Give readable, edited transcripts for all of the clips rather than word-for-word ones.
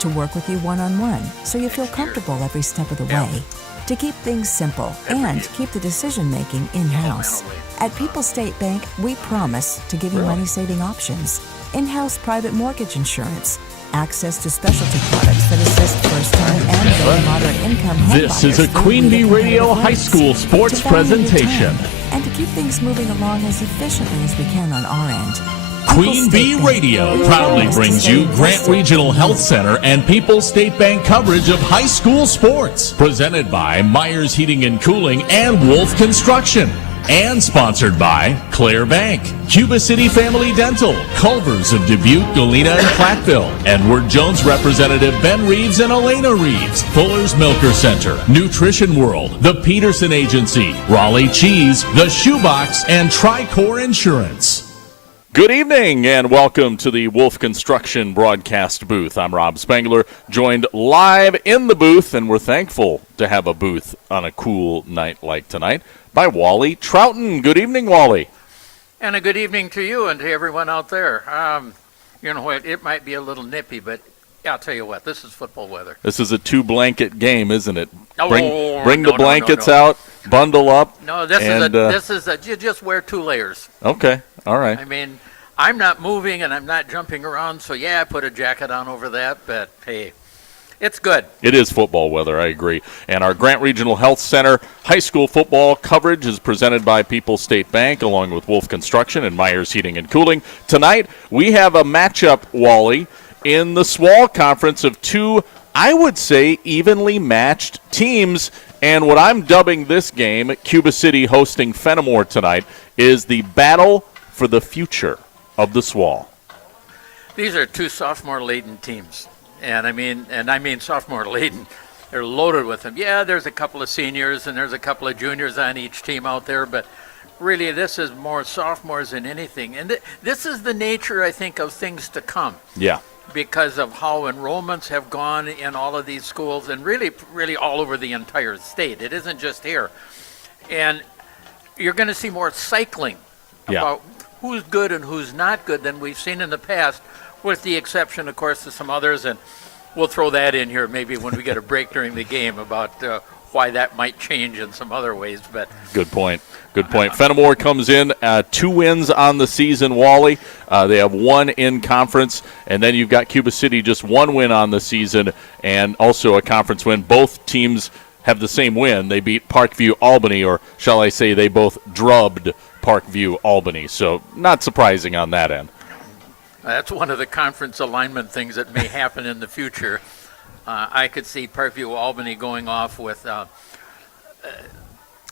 to work with you one-on-one so you feel comfortable every step of the way, to keep things simple and keep the decision-making in-house. At People's State Bank, we promise to give you money-saving options, in-house private mortgage insurance, access to specialty products that assist first-time and low and moderate income homebuyers. This is a Queen Bee Radio High School sports presentation. And to keep things moving along as efficiently as we can on our end. Queen Bee Radio proudly brings you Grant Regional Health Center and People's State Bank coverage of high school sports. Presented by Myers Heating and Cooling and Wolf Construction. And sponsored by Claire Bank, Cuba City Family Dental, Culver's of Dubuque, Galena, and Platteville, Edward Jones Representative Ben Reeves and Elena Reeves, Fuller's Milker Center, Nutrition World, the Peterson Agency, Raleigh Cheese, the Shoebox, and Tricor Insurance. Good evening and welcome to the Wolf Construction broadcast booth. I'm Rob Spangler, joined live in the booth, and we're thankful to have a booth on a cool night like tonight, by Wally Troughton. Good evening, Wally. And a good evening to you and to everyone out there. You know what, it might be a little nippy, but I'll tell you what, this is football weather. This is a two-blanket game, isn't it? Bring the blankets out, bundle up. No, this is you just wear 2 layers. Okay, all right. I mean, I'm not moving and I'm not jumping around, so yeah, I put a jacket on over that, but hey, it's good. It is football weather, I agree. And our Grant Regional Health Center high school football coverage is presented by People's State Bank along with Wolf Construction and Myers Heating and Cooling. Tonight, we have a matchup, Wally, in the SWAL conference of 2, I would say, evenly matched teams. And what I'm dubbing this game, Cuba City hosting Fennimore tonight, is the battle for the future of the SWAL. These are 2 sophomore-laden teams. And I mean sophomore laden. They're loaded with them. Yeah, there's a couple of seniors and there's a couple of juniors on each team out there, but really this is more sophomores than anything. And this is the nature, I think, of things to come. Yeah. Because of how enrollments have gone in all of these schools and really all over the entire state. It isn't just here. And you're going to see more cycling about who's good and who's not good than we've seen in the past, with the exception, of course, of some others, and we'll throw that in here maybe when we get a break during the game about why that might change in some other ways. But good point. Fennimore comes in 2 wins on the season, Wally. They have 1 in conference, and then you've got Cuba City just 1 win on the season and also a conference win. Both teams have the same win. They beat Parkview Albany, or shall I say they both drubbed Parkview Albany. So not surprising on that end. That's one of the conference alignment things that may happen in the future. I could see Parkview Albany going off with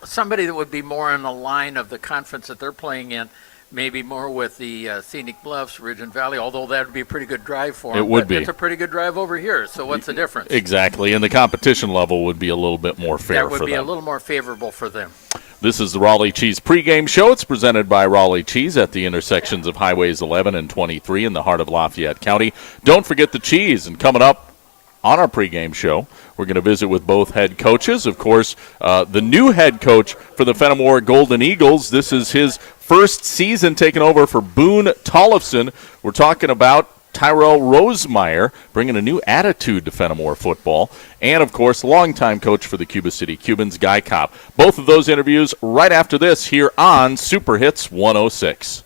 somebody that would be more in the line of the conference that they're playing in, maybe more with the Scenic Bluffs, Ridge and Valley, although that would be a pretty good drive for them. It would be. It's a pretty good drive over here, so what's the difference? Exactly, and the competition level would be a little bit more fair for them. That would be a little more favorable for them. This is the Raleigh Cheese pregame show. It's presented by Raleigh Cheese at the intersections of Highways 11 and 23 in the heart of Lafayette County. Don't forget the cheese. And coming up on our pregame show, we're going to visit with both head coaches. Of course, the new head coach for the Fennimore Golden Eagles. This is his first season taking over for Boone Tollefson. We're talking about Tyrell Rosemeyer bringing a new attitude to Fennimore football. And, of course, longtime coach for the Cuba City Cubans, Guy Kopp. Both of those interviews right after this here on Super Hits 106.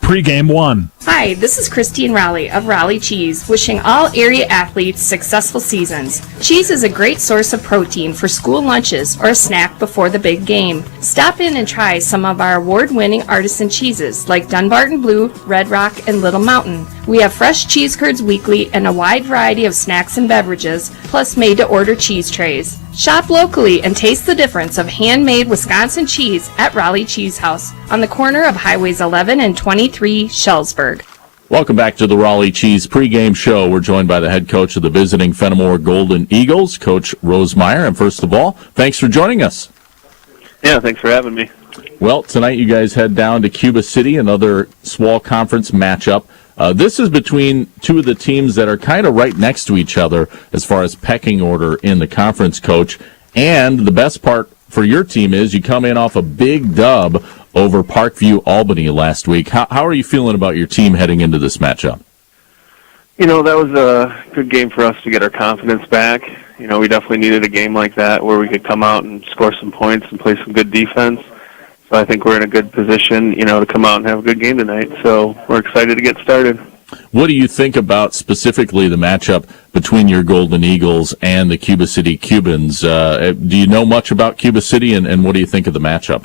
Pregame 1. Hi, this is Christine Raleigh of Raleigh Cheese, wishing all area athletes successful seasons. Cheese is a great source of protein for school lunches or a snack before the big game. Stop in and try some of our award-winning artisan cheeses like Dunbarton Blue, Red Rock, and Little Mountain. We have fresh cheese curds weekly and a wide variety of snacks and beverages, plus made-to-order cheese trays. Shop locally and taste the difference of handmade Wisconsin cheese at Raleigh Cheese House on the corner of Highways 11 and 23, Shellsburg. Welcome back to the Raleigh Cheese pregame show. We're joined by the head coach of the visiting Fennimore Golden Eagles, Coach Rosemeyer. And first of all, thanks for joining us. Yeah, thanks for having me. Well, tonight you guys head down to Cuba City, another SWAL conference matchup. This is between 2 of the teams that are kind of right next to each other as far as pecking order in the conference, Coach. And the best part for your team is you come in off a big dub over Parkview Albany last week. How are you feeling about your team heading into this matchup? That was a good game for us to get our confidence back. We definitely needed a game like that where we could come out and score some points and play some good defense. So I think we're in a good position, to come out and have a good game tonight. So we're excited to get started. What do you think about specifically the matchup between your Golden Eagles and the Cuba City Cubans? Do you know much about Cuba City, and what do you think of the matchup?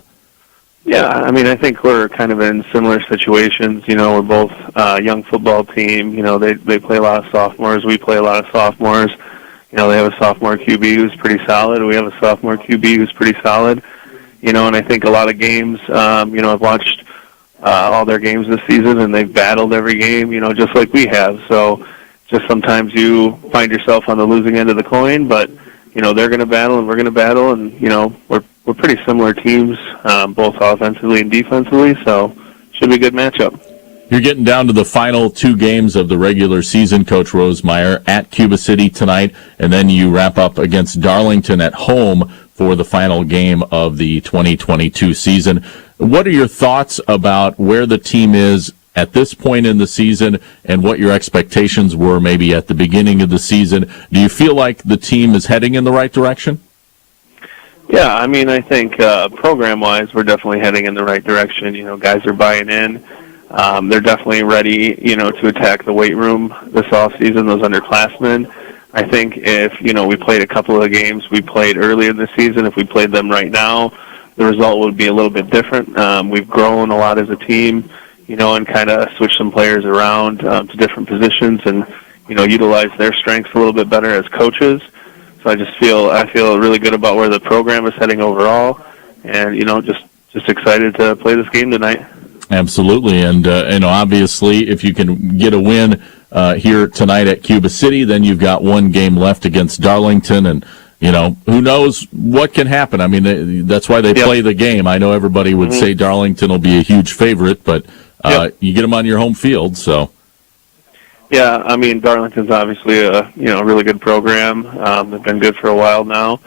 Yeah, I think we're kind of in similar situations. We're both a young football team. They play a lot of sophomores. We play a lot of sophomores. They have a sophomore QB who's pretty solid. We have a sophomore QB who's pretty solid. And I think a lot of games, I've watched all their games this season, and they've battled every game, just like we have. So just sometimes you find yourself on the losing end of the coin, but, they're going to battle and we're going to battle, and, we're pretty similar teams, both offensively and defensively, so should be a good matchup. You're getting down to the final 2 games of the regular season, Coach Rosemeyer, at Cuba City tonight, and then you wrap up against Darlington at home for the final game of the 2022 season. What are your thoughts about where the team is at this point in the season and what your expectations were maybe at the beginning of the season? Do you feel like the team is heading in the right direction? Yeah, I think program-wise, we're definitely heading in the right direction. Guys are buying in. They're definitely ready, to attack the weight room this offseason, those underclassmen. I think if, we played a couple of games we played earlier in the season, if we played them right now, the result would be a little bit different. We've grown a lot as a team, and kind of switched some players around to different positions and, utilize their strengths a little bit better as coaches. So I feel really good about where the program is heading overall, and, just excited to play this game tonight. Absolutely, and obviously, if you can get a win here tonight at Cuba City, then you've got 1 game left against Darlington, and who knows what can happen. That's why they play the game. I know everybody would say Darlington will be a huge favorite, but you get them on your home field, so. Yeah, Darlington's obviously a really good program. They've been good for a while now.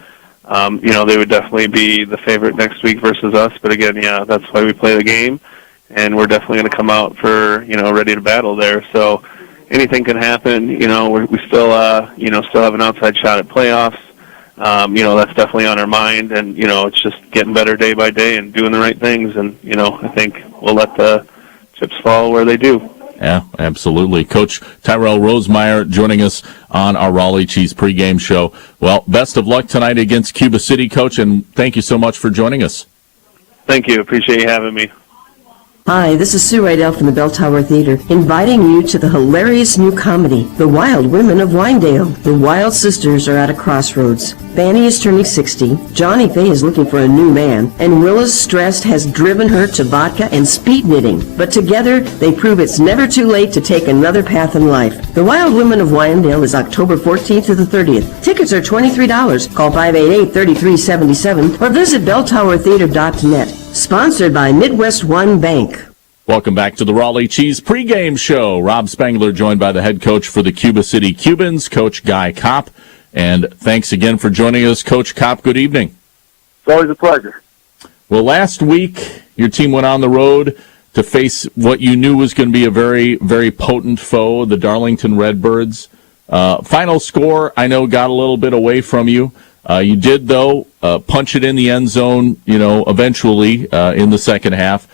They would definitely be the favorite next week versus us, but again, that's why we play the game. And we're definitely going to come out for, ready to battle there. So anything can happen. We still have an outside shot at playoffs. That's definitely on our mind. And, it's just getting better day by day and doing the right things. And, I think we'll let the chips fall where they do. Yeah, absolutely. Coach Tyrell Rosemeyer joining us on our Raleigh Cheese pregame show. Well, best of luck tonight against Cuba City, Coach, and thank you so much for joining us. Thank you. Appreciate you having me. Hi, this is Sue Rydell from the Bell Tower Theater, inviting you to the hilarious new comedy, The Wild Women of Winedale. The Wild Sisters are at a crossroads. Fanny is turning 60, Johnny Faye is looking for a new man, and Willa's stress has driven her to vodka and speed knitting. But together, they prove it's never too late to take another path in life. The Wild Women of Winedale is October 14th to the 30th. Tickets are $23. Call 588-3377 or visit belltowertheater.net. Sponsored by Midwest One Bank. Welcome back to the Raleigh Cheese pregame show. Rob Spangler joined by the head coach for the Cuba City Cubans, Coach Guy Kopp. And thanks again for joining us, Coach Kopp. Good evening. It's always a pleasure. Well, last week, your team went on the road to face what you knew was going to be a very, very potent foe, the Darlington Redbirds. Final score, I know, got a little bit away from you. You did, though, punch it in the end zone, eventually in the second half.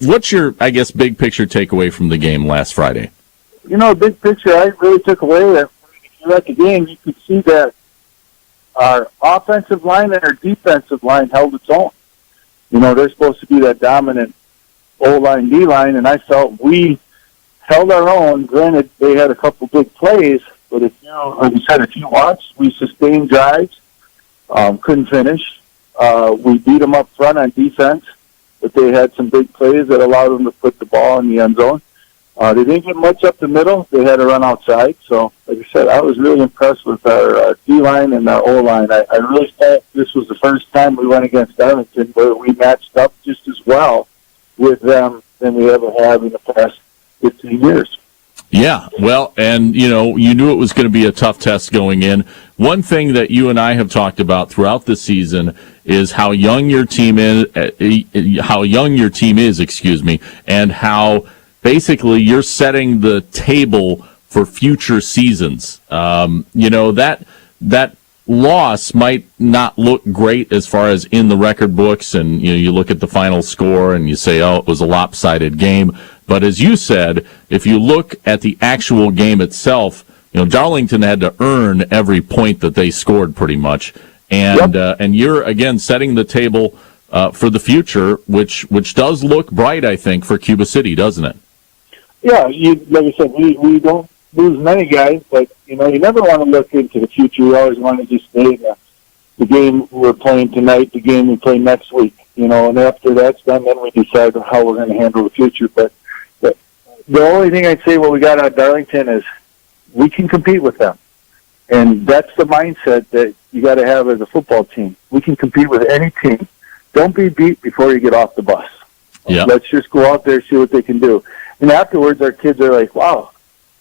What's your, I guess, big picture takeaway from the game last Friday? Big picture, I really took away that if you at the game, you could see that our offensive line and our defensive line held its own. They're supposed to be that dominant O-line, D-line, and I felt we held our own. Granted, they had a couple big plays, but if you watched, we sustained drives. Couldn't finish. We beat them up front on defense, but they had some big plays that allowed them to put the ball in the end zone. They didn't get much up the middle. They had to run outside. So, like I said, I was really impressed with our D-line and our O-line. I really thought this was the first time we went against Darlington where we matched up just as well with them than we ever have in the past 15 years. Yeah, well, and, you knew it was going to be a tough test going in. One thing that you and I have talked about throughout the season is how young your team is, and how basically you're setting the table for future seasons. That loss might not look great as far as in the record books, and you look at the final score and you say, oh, it was a lopsided game. But as you said, if you look at the actual game itself, Darlington had to earn every point that they scored pretty much. And and you're, again, setting the table for the future, which does look bright, I think, for Cuba City, doesn't it? Yeah, like I said, we don't lose many guys, but, you never want to look into the future. You always want to just stay in the game we're playing tonight, the game we play next week, and after that's done, then we decide how we're going to handle the future. But the only thing I'd say what we got out of Darlington is we can compete with them. And that's the mindset that you got to have as a football team. We can compete with any team. Don't be beat before you get off the bus. Yeah. Let's just go out there, see what they can do. And afterwards, our kids are like, wow,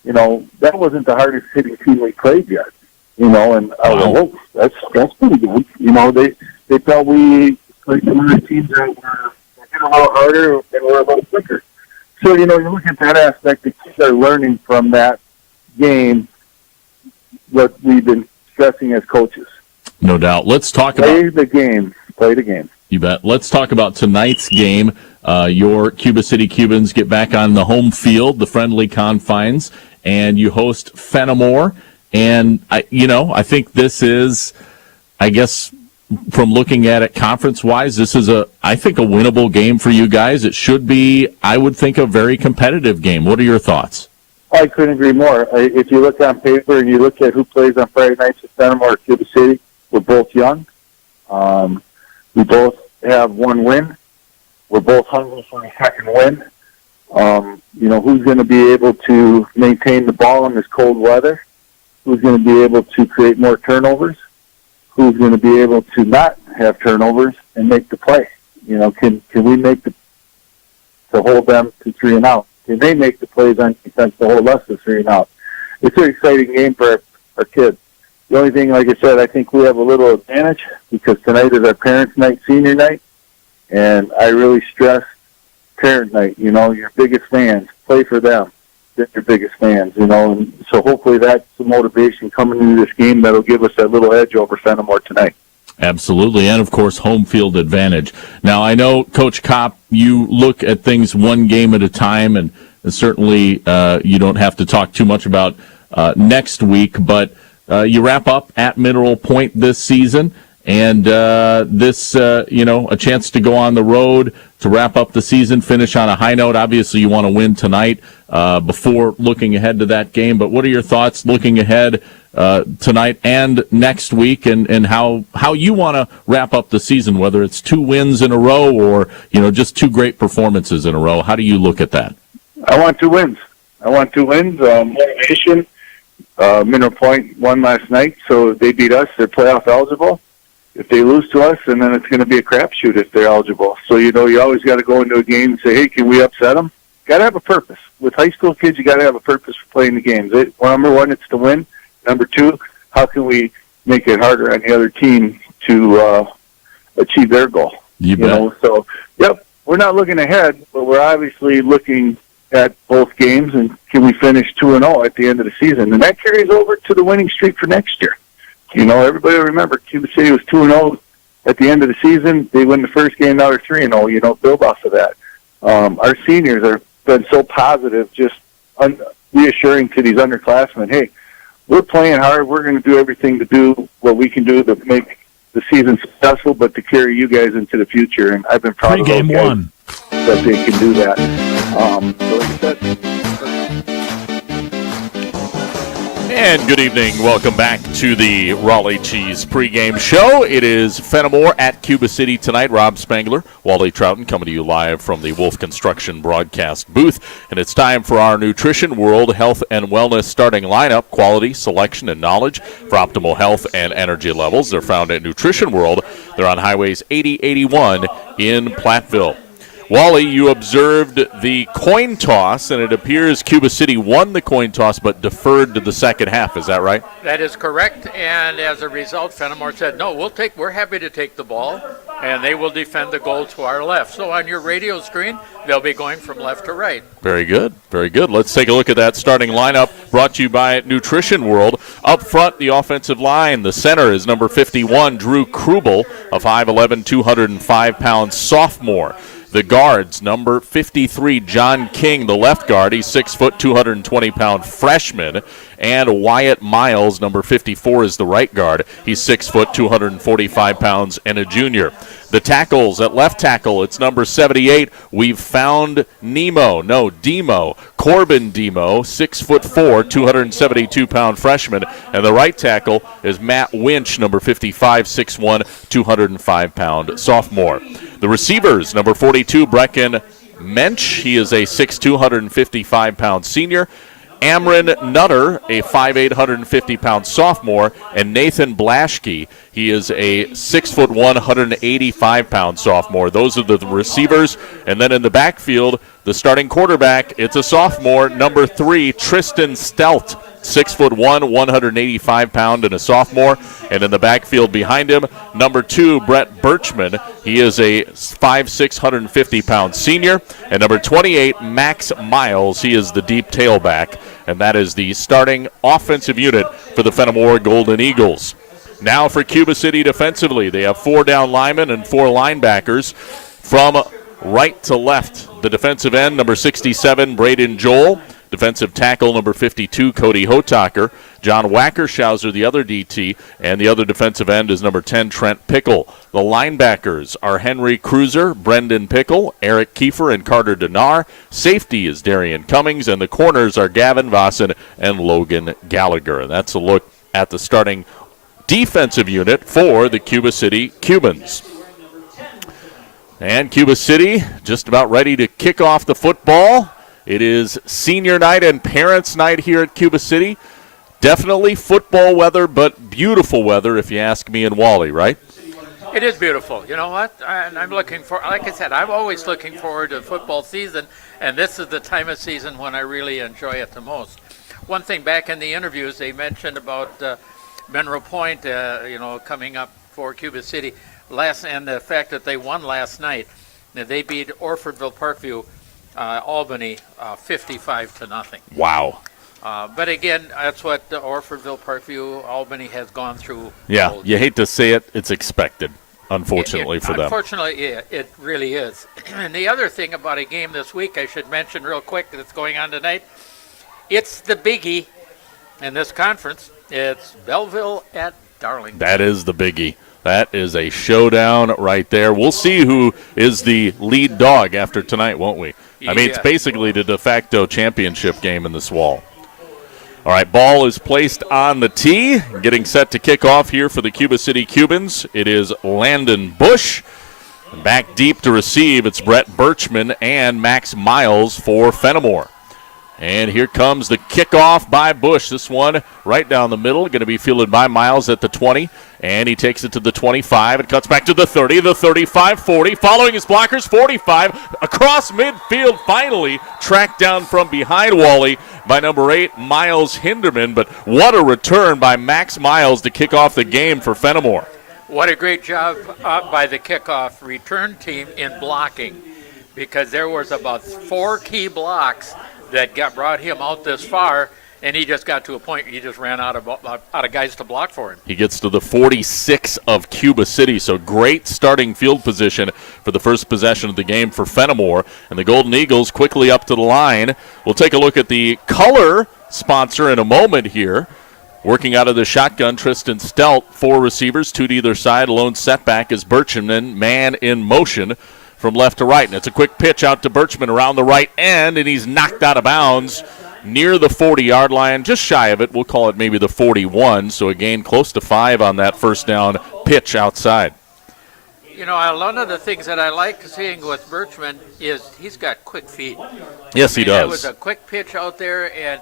that wasn't the hardest hitting team we played yet. And I was like, oh, that's pretty good. They felt we played some other teams that were hit a little harder and were a little quicker. So, you look at that aspect, the kids are learning from that game what we've been stressing as coaches. No doubt. Let's talk Play about the game. Play the game. You bet. Let's talk about tonight's game. Your Cuba City Cubans get back on the home field, the friendly confines, and you host Fennimore. And I think this is, I guess, from looking at it conference-wise, this is I think a winnable game for you guys. It should be, I would think, a very competitive game. What are your thoughts? I couldn't agree more. If you look on paper and you look at who plays on Friday nights at Fennimore or Cuba City, we're both young. We both have one win. We're both hungry for a second win. Who's going to be able to maintain the ball in this cold weather? Who's going to be able to create more turnovers? Who's going to be able to not have turnovers and make the play? Can we make to hold them to 3 and out? Can they make the plays on defense to hold us to 3 and out? It's an exciting game for our kids. The only thing, like I said, I think we have a little advantage because tonight is our parents' night, senior night, and I really stress parent night. Your biggest fans, play for them. They're your biggest fans, and so hopefully that's the motivation coming into this game that'll give us that little edge over Fennimore tonight. Absolutely, and of course, home field advantage. Now, I know, Coach Kopp, you look at things one game at a time, and certainly you don't have to talk too much about next week, but you wrap up at Mineral Point this season, and this, a chance to go on the road to wrap up the season, finish on a high note. Obviously, you want to win tonight before looking ahead to that game, but what are your thoughts looking ahead tonight and next week, and how you want to wrap up the season, whether it's 2 wins in a row or just 2 great performances in a row? How do you look at that? I want 2 wins. Motivation. Mineral Point won last night, so if they beat us, they're playoff eligible. If they lose to us, and then it's going to be a crapshoot if they're eligible. So you always got to go into a game and say, hey, can we upset them? Got to have a purpose. With high school kids, you got to have a purpose for playing the games. Number 1, it's to win. Number 2, how can we make it harder on the other team to achieve their goal? You bet. So, we're not looking ahead, but we're obviously looking at both games, and can we finish 2-0 at the end of the season? And that carries over to the winning streak for next year. Everybody will remember Cuba City was 2-0 at the end of the season. They win the first game, now they're 3-0, build off of that. Our seniors have been so positive, just reassuring to these underclassmen, hey, we're playing hard. We're going to do everything to do what we can do to make the season successful, but to carry you guys into the future. And I've been proud of those guys that they can do that. So like I said, And good evening. Welcome back to the Raleigh Cheese pregame show. It is Fennimore at Cuba City tonight. Rob Spangler, Wally Trouton coming to you live from the Wolf Construction broadcast booth. And it's time for our Nutrition World Health and Wellness starting lineup. Quality, selection, and knowledge for optimal health and energy levels. They're found at Nutrition World. They're on highways 8081 in Platteville. Wally, you observed the coin toss, and it appears Cuba City won the coin toss but deferred to the second half. Is that right? That is correct, and as a result, Fennimore said, no, we're happy to take the ball. and they will defend the goal to our left. So on your radio screen, they'll be going from left to right. Very good. Very good. Let's take a look at that starting lineup brought to you by Nutrition World. Up front, the offensive line. The center is number 51, Drew Krubel, a 5'11", 205-pound sophomore. The guards, number 53, John King, the left guard. He's 6 foot, 220-pound freshman. And Wyatt Miles, number 54, is the right guard. He's 6 foot, 245 pounds, and a junior. The tackles at left tackle, it's number 78. We've found Demo, Corbin Demo, 6 foot 4, 272-pound freshman. And the right tackle is Matt Winch, number 55, 6'1", 205-pound sophomore. The receivers, number 42, Brecken Mensch. He is a 6'2", 155-pound senior. Amron Nutter, a 5'8", 150-pound sophomore, and Nathan Blaschke. He is a 6'1", 185-pound sophomore. Those are the receivers. And then in the backfield, the starting quarterback, it's a sophomore, number 3, Tristan Stelt, 6'1", 185-pound, and a sophomore. And in the backfield behind him, number 2, Brett Birchman. He is a 5'6", 150-pound senior. And number 28, Max Miles. He is the deep tailback. And that is the starting offensive unit for the Fennimore Golden Eagles. Now for Cuba City defensively. They have 4 down linemen and 4 linebackers. From right to left, the defensive end, number 67, Braden Joel. Defensive tackle, number 52, Cody Hotaker. John Wackershauser, the other DT, and the other defensive end is number 10, Trent Pickle. The linebackers are Henry Cruiser, Brendan Pickle, Eric Kiefer, and Carter Denar. Safety is Darian Cummings, and the corners are Gavin Vossen and Logan Gallagher. And that's a look at the starting defensive unit for the Cuba City Cubans. And Cuba City just about ready to kick off the football. It is senior night and parents' night here at Cuba City. Definitely football weather, but beautiful weather if you ask me and Wally, right? It is beautiful. You know what? I'm looking for, like I said, I'm always looking forward to football season, and this is the time of season when I really enjoy it the most. One thing back in the interviews, they mentioned about Monroe Point, coming up for Cuba City and the fact that they won last night. They beat Orfordville Parkview Albany 55-0. Wow. But again, that's what Orfordville Parkview Albany has gone through. Yeah, you hate to say it, it's expected, unfortunately for them. Unfortunately, it really is. And the other thing about a game this week I should mention real quick that's going on tonight, it's the biggie in this conference. It's Belleville at Darlington. That is the biggie. That is a showdown right there. We'll see who is the lead dog after tonight, won't we? I mean, it's basically the de facto championship game in this wall. All right, ball is placed on the tee. Getting set to kick off here for the Cuba City Cubans. It is Landon Bush. And back deep to receive, it's Brett Birchman and Max Miles for Fennimore. And here comes the kickoff by Bush. This one right down the middle, going to be fielded by Miles at the 20. And he takes it to the 25. It cuts back to the 30, the 35, 40. Following his blockers, 45. Across midfield, finally tracked down from behind Wally by number 8, Miles Hinderman. But what a return by Max Miles to kick off the game for Fennimore. What a great job by the kickoff return team in blocking, because there was about 4 key blocks that brought him out this far, and he just got to a point he just ran out of guys to block for him. He gets to the 46 of Cuba City, so great starting field position for the first possession of the game for Fennimore. And the Golden Eagles quickly up to the line. We'll take a look at the color sponsor in a moment here. Working out of the shotgun, Tristan Stelt, 4 receivers, 2 to either side. Lone setback is Birchman, man in motion from left to right. And it's a quick pitch out to Birchman around the right end, and he's knocked out of bounds near the 40-yard line, just shy of it. We'll call it maybe the 41, so a gain close to 5 on that first down pitch outside. You know, one of the things that I like seeing with Birchman is he's got quick feet. Yes, he does. It was a quick pitch out there, and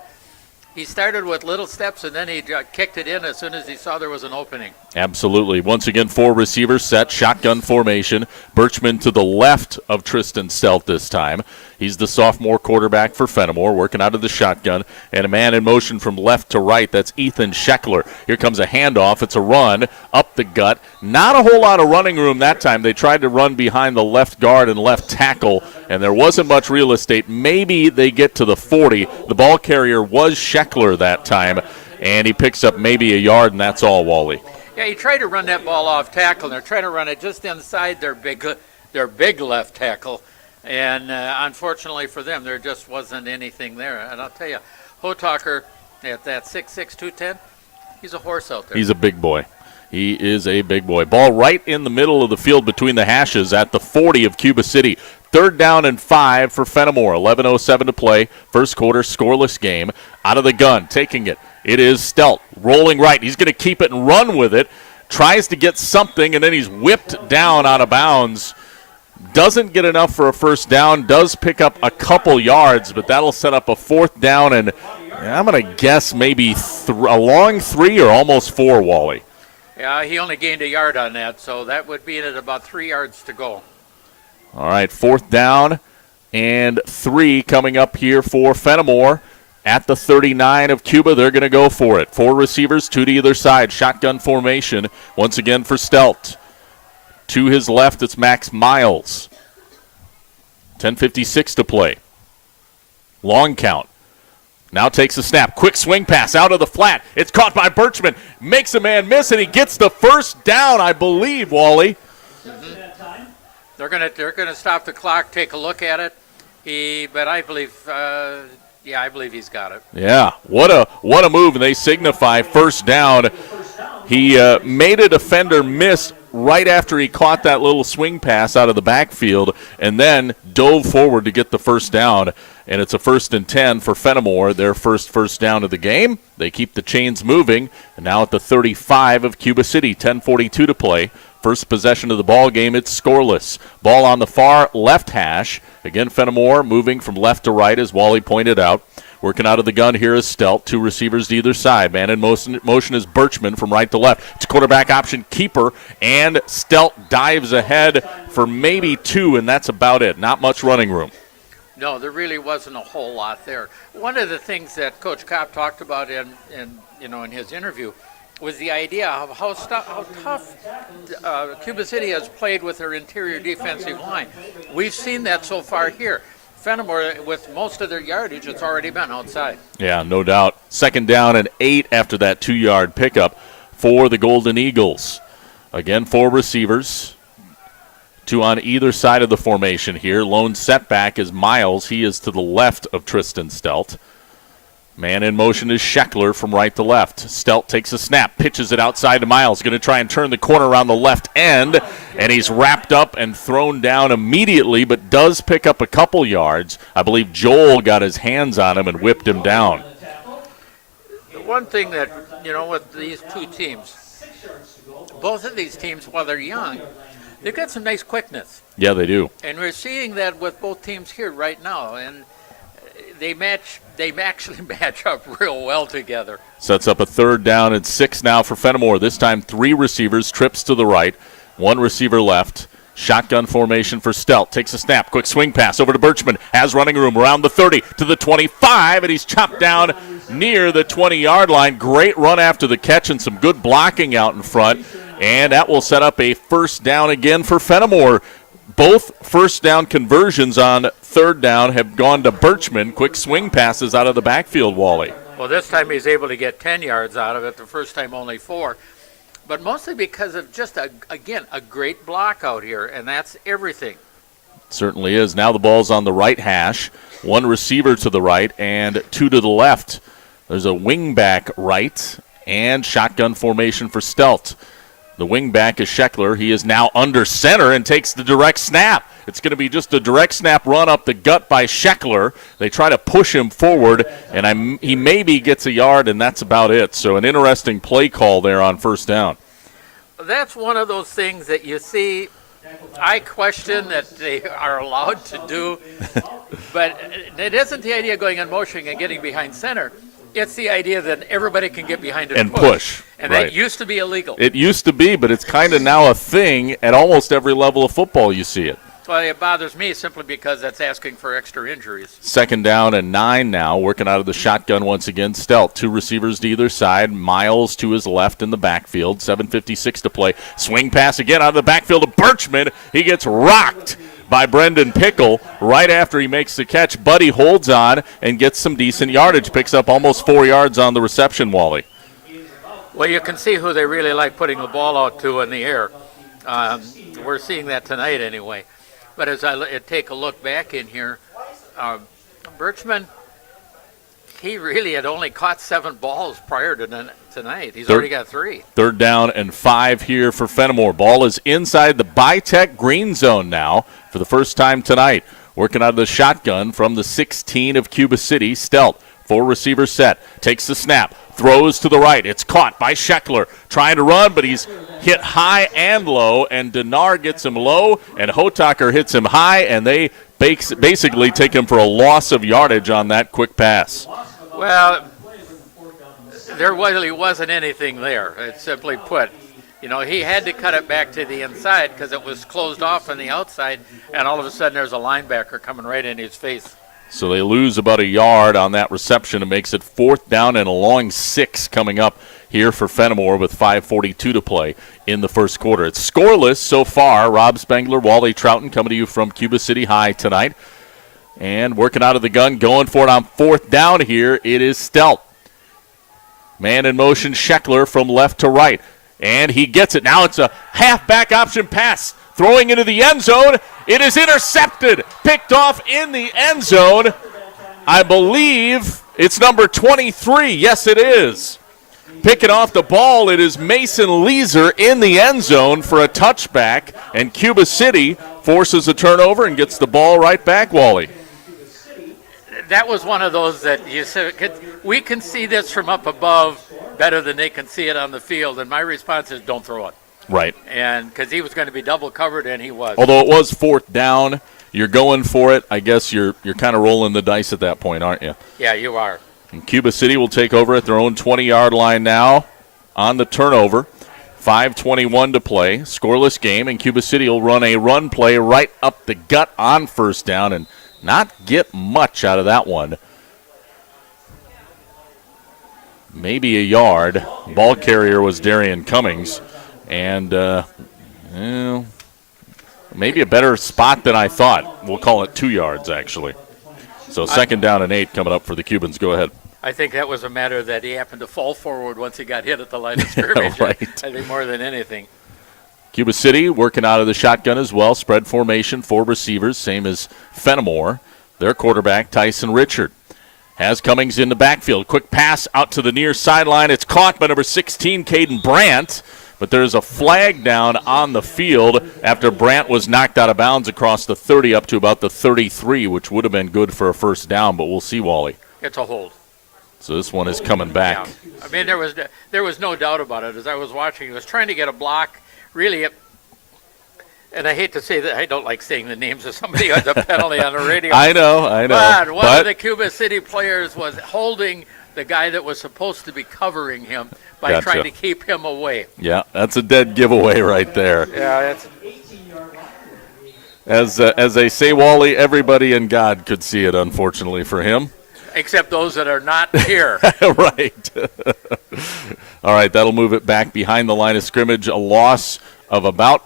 he started with little steps, and then he kicked it in as soon as he saw there was an opening. Absolutely. Once again, 4 receivers set, shotgun formation. Birchman to the left of Tristan Stelt this time. He's the sophomore quarterback for Fennimore, working out of the shotgun. And a man in motion from left to right, that's Ethan Scheckler. Here comes a handoff. It's a run up the gut. Not a whole lot of running room that time. They tried to run behind the left guard and left tackle, and there wasn't much real estate. Maybe they get to the 40. The ball carrier was Scheckler that time, and he picks up maybe a yard, and that's all, Wally. Yeah, he tried to run that ball off tackle, and they're trying to run it just inside their big left tackle. And unfortunately for them, there just wasn't anything there. And I'll tell you, Hotaker at that 6'6", 210, he's a horse out there. He's a big boy. He is a big boy. Ball right in the middle of the field between the hashes at the 40 of Cuba City. 3rd down and 5 for Fennimore. 11:07 to play. First quarter, scoreless game. Out of the gun, taking it. It is Stelt, rolling right. He's going to keep it and run with it. Tries to get something, and then he's whipped down out of bounds. Doesn't get enough for a first down. Does pick up a couple yards, but that'll set up a 4th down, and I'm going to guess maybe a long 3 or almost 4, Wally. Yeah, he only gained a yard on that, so that would be at about 3 yards to go. All right, 4th down and 3 coming up here for Fennimore. At the 39 of Cuba, they're going to go for it. 4 receivers, 2 to either side. Shotgun formation once again for Stelt. To his left, it's Max Miles. 10:56 to play. Long count. Now takes a snap. Quick swing pass out of the flat. It's caught by Birchman. Makes a man miss, and he gets the first down, I believe, Wally. Mm-hmm. They're gonna stop the clock, take a look at it. But I believe, I believe he's got it. Yeah, what a move, and they signify first down. He made a defender miss right after he caught that little swing pass out of the backfield, and then dove forward to get the first down. And it's a 1st and 10 for Fennimore, their first down of the game. They keep the chains moving, and now at the 35 of Cuba City, 10:42 to play. First possession of the ball game, it's scoreless. Ball on the far left hash. Again, Fennimore moving from left to right, as Wally pointed out. Working out of the gun here is Stelt. 2 receivers to either side. Man in motion is Birchman from right to left. It's quarterback option keeper, and Stelt dives ahead for maybe 2, and that's about it. Not much running room. No, there really wasn't a whole lot there. One of the things that Coach Kopp talked about in his interview was the idea of how tough Cuba City has played with their interior defensive line. We've seen that so far here. Fennimore, with most of their yardage, it's already been outside. Yeah, no doubt. 2nd down and 8 after that 2-yard pickup for the Golden Eagles. Again, 4 receivers. 2 on either side of the formation here. Lone setback is Miles. He is to the left of Tristan Stelt. Man in motion is Scheckler from right to left. Stelt takes a snap, pitches it outside to Miles. Going to try and turn the corner around the left end, and he's wrapped up and thrown down immediately, but does pick up a couple yards. I believe Joel got his hands on him and whipped him down. The one thing that, with these 2 teams, both of these teams, while they're young, they've got some nice quickness. Yeah, they do. And we're seeing that with both teams here right now, and they actually match up real well together. Sets up a 3rd down and 6 now for Fennimore. This time 3 receivers, trips to the right, 1 receiver left. Shotgun formation for Stelt. Takes a snap, quick swing pass over to Birchman. Has running room around the 30 to the 25, and he's chopped down near the 20-yard line. Great run after the catch and some good blocking out in front. And that will set up a 1st down again for Fennimore. Both 1st down conversions on 3rd down have gone to Birchman. Quick swing passes out of the backfield, Wally. Well, this time he's able to get 10 yards out of it. The first time only 4. But mostly because of just, a great block out here, and that's everything. Certainly is. Now the ball's on the right hash. 1 receiver to the right and 2 to the left. There's a wingback right and shotgun formation for Stelt. The wingback is Scheckler. He is now under center and takes the direct snap. It's going to be just a direct snap run up the gut by Scheckler. They try to push him forward, and he maybe gets a yard, and that's about it. So an interesting play call there on 1st down. That's one of those things that you see. I question that they are allowed to do, but it isn't the idea of going in motion and getting behind center. It's the idea that everybody can get behind it and push. And right. that used to be illegal. It used to be, but it's kind of now a thing at almost every level of football you see it. Well, it bothers me simply because that's asking for extra injuries. 2nd down and 9 now, working out of the shotgun once again. Stealth, 2 receivers to either side. Miles to his left in the backfield. 7:56 to play. Swing pass again out of the backfield to Birchman. He gets rocked by Brendan Pickle right after he makes the catch. Buddy holds on and gets some decent yardage. Picks up almost 4 yards on the reception, Wally. Well, you can see who they really like putting the ball out to in the air. We're seeing that tonight anyway. But as I take a look back in here, Birchman, he really had only caught 7 balls prior to tonight. He's already got 3. 3rd down and 5 here for Fennimore. Ball is inside the Bitech green zone now for the first time tonight. Working out of the shotgun from the 16 of Cuba City. Stealth, 4 receivers set, takes the snap, throws to the right. It's caught by Scheckler, trying to run, but he's hit high and low, and Denar gets him low, and Hotaker hits him high, and they basically take him for a loss of yardage on that quick pass. Well, there really wasn't anything there. It's simply put, he had to cut it back to the inside because it was closed off on the outside, and all of a sudden there's a linebacker coming right in his face. So they lose about a yard on that reception. It makes it 4th down and a long 6 coming up here for Fennimore with 5:42 to play in the first quarter. It's scoreless so far. Rob Spengler, Wally Trouton coming to you from Cuba City High tonight. And working out of the gun, going for it on 4th down here, it is Stealth. Man in motion, Scheckler from left to right. And he gets it. Now it's a halfback option pass. Throwing into the end zone. It is intercepted. Picked off in the end zone. I believe it's number 23. Yes, it is. Picking off the ball, it is Mason Leeser in the end zone for a touchback. And Cuba City forces a turnover and gets the ball right back, Wally. That was one of those that you said, we can see this from up above better than they can see it on the field. And my response is don't throw it. Right. And because he was going to be double covered, and he was. Although it was 4th down, you're going for it. I guess you're kind of rolling the dice at that point, aren't you? Yeah, you are. And Cuba City will take over at their own 20-yard line now on the turnover. 5:21 to play. Scoreless game, and Cuba City will run a run play right up the gut on 1st down and not get much out of that one. Maybe a yard. Ball carrier was Darian Cummings. And maybe a better spot than I thought. We'll call it 2 yards, actually. So 2nd down and 8 coming up for the Cubans. Go ahead. I think that was a matter that he happened to fall forward once he got hit at the line of scrimmage. Right. I think more than anything. Cuba City working out of the shotgun as well. Spread formation, 4 receivers, same as Fennimore. Their quarterback, Tyson Richard, has Cummings in the backfield. Quick pass out to the near sideline. It's caught by number 16, Caden Brandt. But there's a flag down on the field after Brandt was knocked out of bounds across the 30 up to about the 33, which would have been good for a 1st down, but we'll see, Wally. It's a hold. So this one is coming back. Yeah. I mean, there was no doubt about it. As I was watching, he was trying to get a block. Really, and I hate to say that, I don't like saying the names of somebody who has a penalty on the radio. I know. But one of the Cuba City players was holding the guy that was supposed to be covering him by trying to keep him away. Yeah, that's a dead giveaway right there. Yeah, that's. As they say, Wally, everybody and God could see it, unfortunately for him. Except those that are not here. Right. All right, that'll move it back behind the line of scrimmage. A loss of about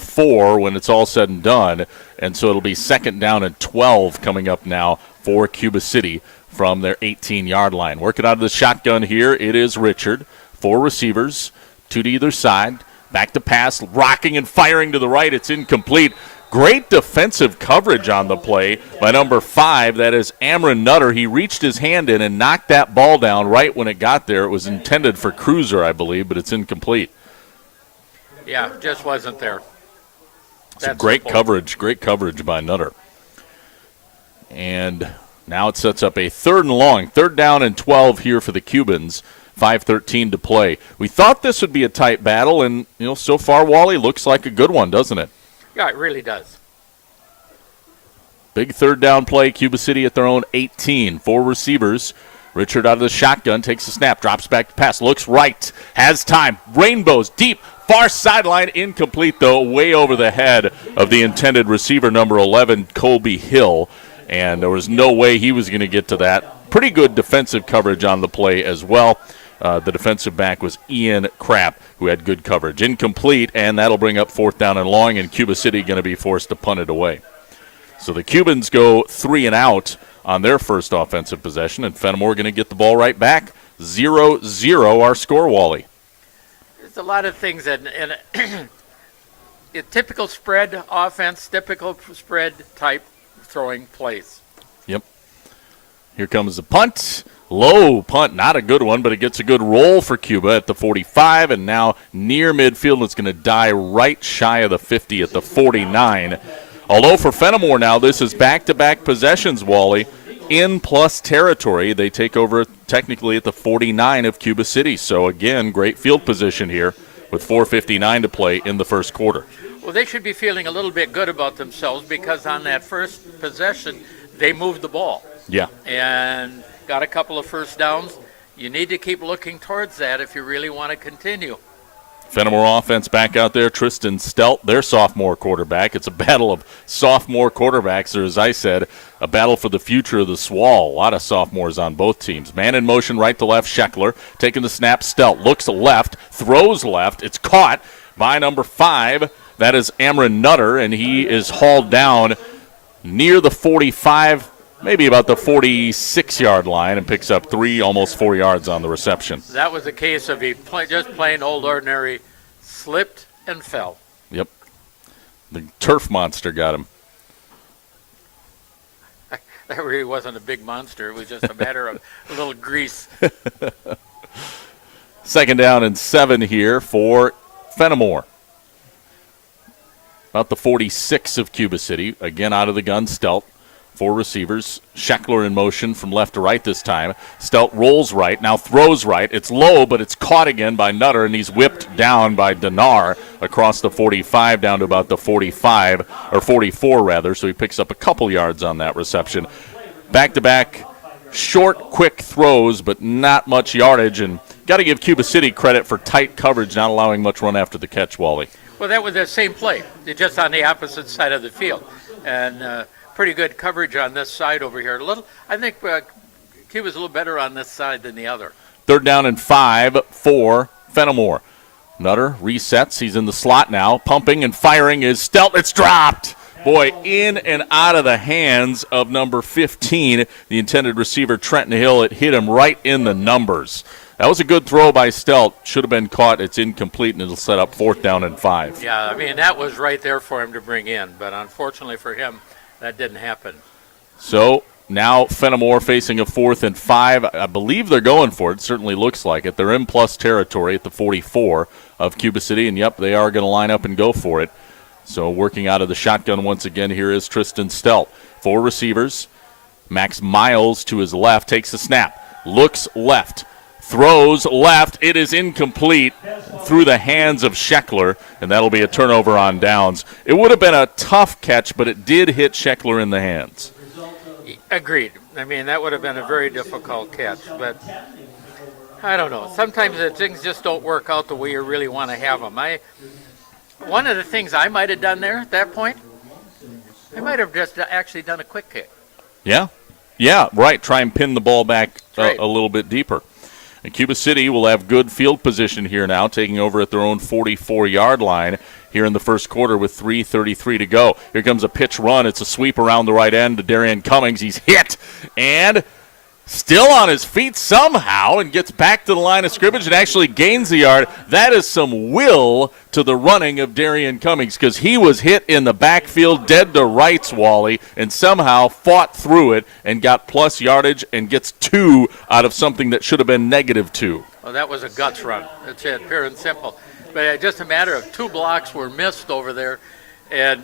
4 when it's all said and done. And so it'll be 2nd down and 12 coming up now for Cuba City from their 18-yard line. Working out of the shotgun here, it is Richard. 4 receivers, 2 to either side. Back to pass, rocking and firing to the right. It's incomplete. Great defensive coverage on the play by number 5. That is Amron Nutter. He reached his hand in and knocked that ball down right when it got there. It was intended for Cruiser, I believe, but it's incomplete. Yeah, just wasn't there. So great coverage by Nutter. And now it sets up a 3rd and long, 3rd down and 12 here for the Cubans. 5:13 to play. We thought this would be a tight battle, and so far, Wally, looks like a good one, doesn't it? Yeah, it really does. Big 3rd down play. Cuba City at their own 18. 4 receivers. Richard out of the shotgun, takes a snap, drops back to pass, looks right, has time, rainbows deep, far sideline, incomplete though, way over the head of the intended receiver, number 11, Colby Hill, and there was no way he was going to get to that. Pretty good defensive coverage on the play as well. The defensive back was Ian Krapp, who had good coverage. Incomplete, and that'll bring up 4th down and long, and Cuba City going to be forced to punt it away. So the Cubans go 3 and out on their first offensive possession, and Fennimore going to get the ball right back. 0-0 our score, Wally. There's a lot of things that in a typical spread offense, typical spread type throwing plays. Yep. Here comes the punt. Low punt, not a good one, but it gets a good roll for Cuba at the 45, and now near midfield. It's going to die right shy of the 50 at the 49. Although for Fennimore now, this is back-to-back possessions, Wally, in plus territory. They take over technically at the 49 of Cuba City. So, again, great field position here with 4:59 to play in the first quarter. Well, they should be feeling a little bit good about themselves because on that first possession, they moved the ball. Yeah. And got a couple of first downs. You need to keep looking towards that if you really want to continue. Fennimore offense back out there. Tristan Stelt, their sophomore quarterback. It's a battle of sophomore quarterbacks, or as I said, a battle for the future of the Swall. A lot of sophomores on both teams. Man in motion right to left, Scheckler. Taking the snap, Stelt looks left, throws left. It's caught by number 5. That is Amron Nutter, and he is hauled down near the 45, maybe about the 46-yard line, and picks up 3, almost 4 yards on the reception. That was a case of just plain old ordinary slipped and fell. Yep. The turf monster got him. That really wasn't a big monster. It was just a matter of a little grease. 2nd down and 7 here for Fennimore. About the 46 of Cuba City. Again, out of the gun, Stelt. 4 receivers. Scheckler in motion from left to right this time. Stelt rolls right, now throws right. It's low, but it's caught again by Nutter, and he's whipped down by Dinar across the 45 down to about the 45, or 44 rather, so he picks up a couple yards on that reception. Back-to-back short, quick throws, but not much yardage, and got to give Cuba City credit for tight coverage, not allowing much run after the catch, Wally. Well, that was the same play, just on the opposite side of the field. And pretty good coverage on this side over here. I think Cuba's a little better on this side than the other. 3rd down and 5 for Fennimore. Nutter resets. He's in the slot now. Pumping and firing is Stelt. It's dropped. Boy, in and out of the hands of number 15, the intended receiver, Trenton Hill. It hit him right in the numbers. That was a good throw by Stelt. Should have been caught. It's incomplete, and it'll set up 4th down and 5. Yeah, I mean, that was right there for him to bring in. But unfortunately for him, that didn't happen. So now Fennimore facing a 4th and 5. I believe they're going for it. Certainly looks like it. They're in plus territory at the 44 of Cuba City, and, yep, they are going to line up and go for it. So working out of the shotgun once again here is Tristan Stelt. 4 receivers. Max Miles to his left takes the snap. Looks left. Throws left. It is incomplete through the hands of Scheckler, and that'll be a turnover on downs. It would have been a tough catch, but it did hit Scheckler in the hands. Agreed. I mean, that would have been a very difficult catch, but I don't know. Sometimes things just don't work out the way you really want to have them. One of the things I might have done there at that point, I might have just actually done a quick kick. Yeah, right. Try and pin the ball back right. A little bit deeper. And Cuba City will have good field position here now, taking over at their own 44-yard line here in the first quarter with 3:33 to go. Here comes a pitch run. It's a sweep around the right end to Darian Cummings. He's hit and still on his feet somehow and gets back to the line of scrimmage and actually gains the yard. That is some will to the running of Darian Cummings because he was hit in the backfield dead to rights, Wally, and somehow fought through it and got plus yardage and gets 2 out of something that should have been -2. Well, that was a guts run. That's it, pure and simple. But just a matter of 2 blocks were missed over there, and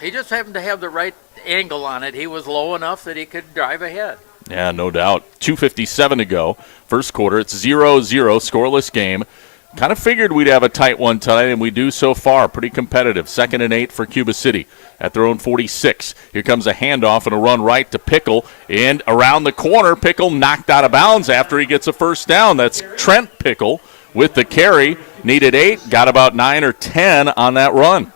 he just happened to have the right angle on it. He was low enough that he could drive ahead. Yeah, no doubt. 2:57 to go. First quarter. It's 0-0, scoreless game. kind of figured we'd have a tight one tonight, and we do so far. Pretty competitive. 2nd and 8 for Cuba City at their own 46. Here comes a handoff and a run right to Pickle. And around the corner, Pickle knocked out of bounds after he gets a first down. That's Trent Pickle with the carry. Needed 8, got about 9 or 10 on that run.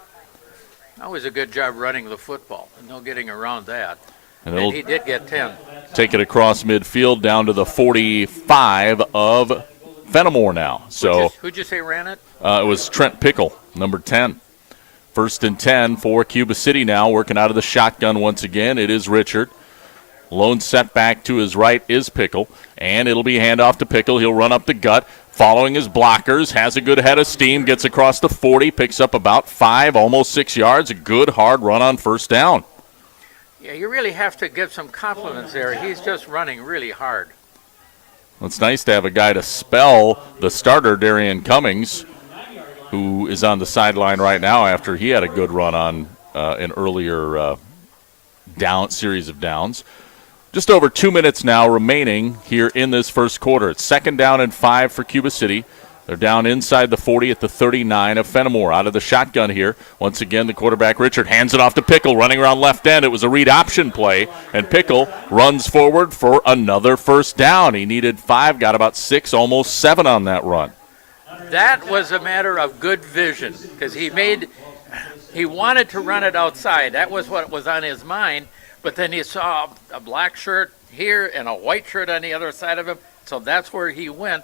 That was a good job running the football. No getting around that. And he did get 10. Take it across midfield down to the 45 of Fennimore now. So who'd you say ran it? It was Trent Pickle, number 10. 1st and 10 for Cuba City now, working out of the shotgun once again. It is Richard. Lone setback to his right is Pickle, and it'll be handoff to Pickle. He'll run up the gut, following his blockers, has a good head of steam, gets across the 40, picks up about 5, almost 6 yards. A good, hard run on first down. Yeah, you really have to give some compliments there. He's just running really hard. It's nice to have a guy to spell the starter, Darian Cummings, who is on the sideline right now after he had a good run on an earlier series of downs. Just over 2 minutes now remaining here in this first quarter. It's 2nd down and 5 for Cuba City. They're down inside the 40 at the 39 of Fennimore. Out of the shotgun here. Once again, the quarterback, Richard, hands it off to Pickle, running around left end. It was a read option play, and Pickle runs forward for another first down. He needed 5, got about 6, almost 7 on that run. That was a matter of good vision because he wanted to run it outside. That was what was on his mind, but then he saw a black shirt here and a white shirt on the other side of him, so that's where he went.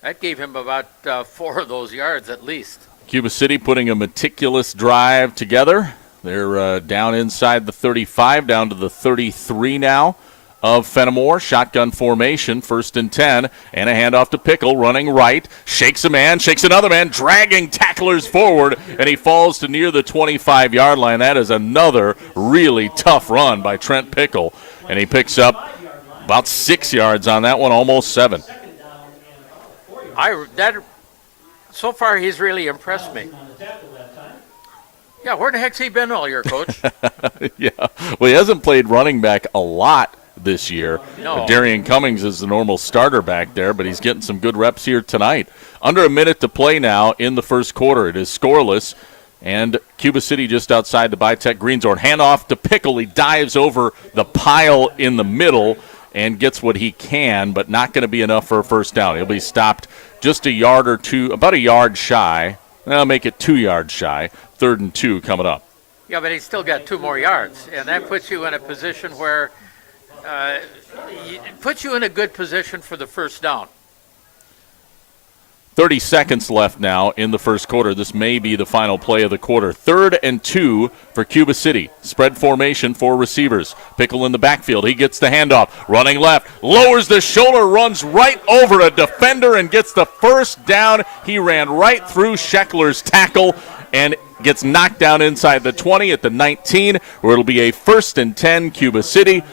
That gave him about 4 of those yards at least. Cuba City putting a meticulous drive together. They're down inside the 35, down to the 33 now of Fennimore. Shotgun formation, 1st and 10, and a handoff to Pickle, running right. Shakes a man, shakes another man, dragging tacklers forward, and he falls to near the 25-yard line. That is another really tough run by Trent Pickle, and he picks up about 6 yards on that one, almost 7. So far, he's really impressed me. Yeah, where the heck's he been all year, Coach? Yeah, well, he hasn't played running back a lot this year. No. Darian Cummings is the normal starter back there, but he's getting some good reps here tonight. Under a minute to play now in the first quarter. It is scoreless, and Cuba City just outside the Bitech Greensward. Handoff to Pickle. He dives over the pile in the middle and gets what he can, but not going to be enough for a first down. He'll be stopped just a yard or two, about a yard shy. I'll make it 2 yards shy. 3rd and 2 coming up. Yeah, but he's still got 2 more yards, and that puts you in a position where it puts you in a good position for the first down. 30 seconds left now in the first quarter. This may be the final play of the quarter. 3rd and 2 for Cuba City. Spread formation for receivers. Pickle in the backfield. He gets the handoff. Running left. Lowers the shoulder. Runs right over a defender and gets the first down. He ran right through Scheckler's tackle and gets knocked down inside the 20 at the 19, where it'll be a 1st and 10 Cuba City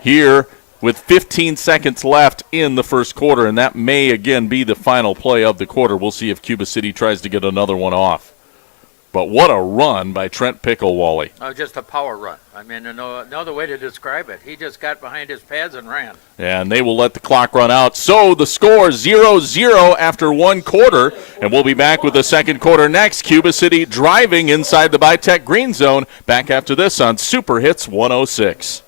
here with 15 seconds left in the first quarter, and that may again be the final play of the quarter. We'll see if Cuba City tries to get another one off. But what a run by Trent Pickle, Wally. Oh, just a power run. I mean, no other way to describe it. He just got behind his pads and ran. And they will let the clock run out. So the score 0-0 after 1 quarter, and we'll be back with the second quarter next. Cuba City driving inside the Bitech Green Zone. Back after this on Super Hits 106.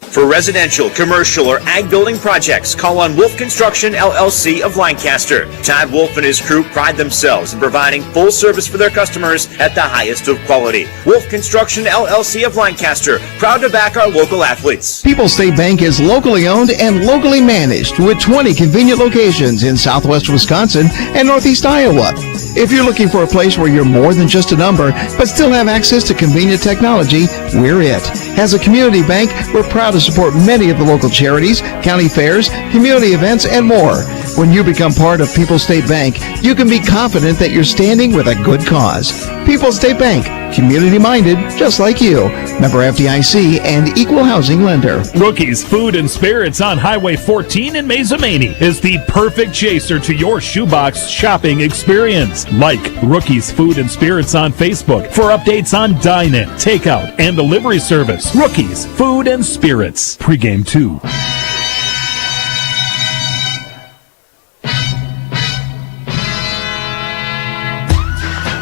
For residential, commercial, or ag building projects, call on Wolf Construction, LLC of Lancaster. Todd Wolf and his crew pride themselves in providing full service for their customers at the highest of quality. Wolf Construction, LLC of Lancaster, proud to back our local athletes. People's State Bank is locally owned and locally managed with 20 convenient locations in southwest Wisconsin and northeast Iowa. If you're looking for a place where you're more than just a number, but still have access to convenient technology, we're it. As a community bank, we're proud to support many of the local charities, county fairs, community events, and more. When you become part of People's State Bank, you can be confident that you're standing with a good cause. People's State Bank, community-minded, just like you. Member FDIC and equal housing lender. Rookie's Food and Spirits on Highway 14 in Mazomanie is the perfect chaser to your shoebox shopping experience. Like Rookie's Food and Spirits on Facebook for updates on dine-in, takeout, and delivery service. Rookie's Food and Spirits. Pregame 2.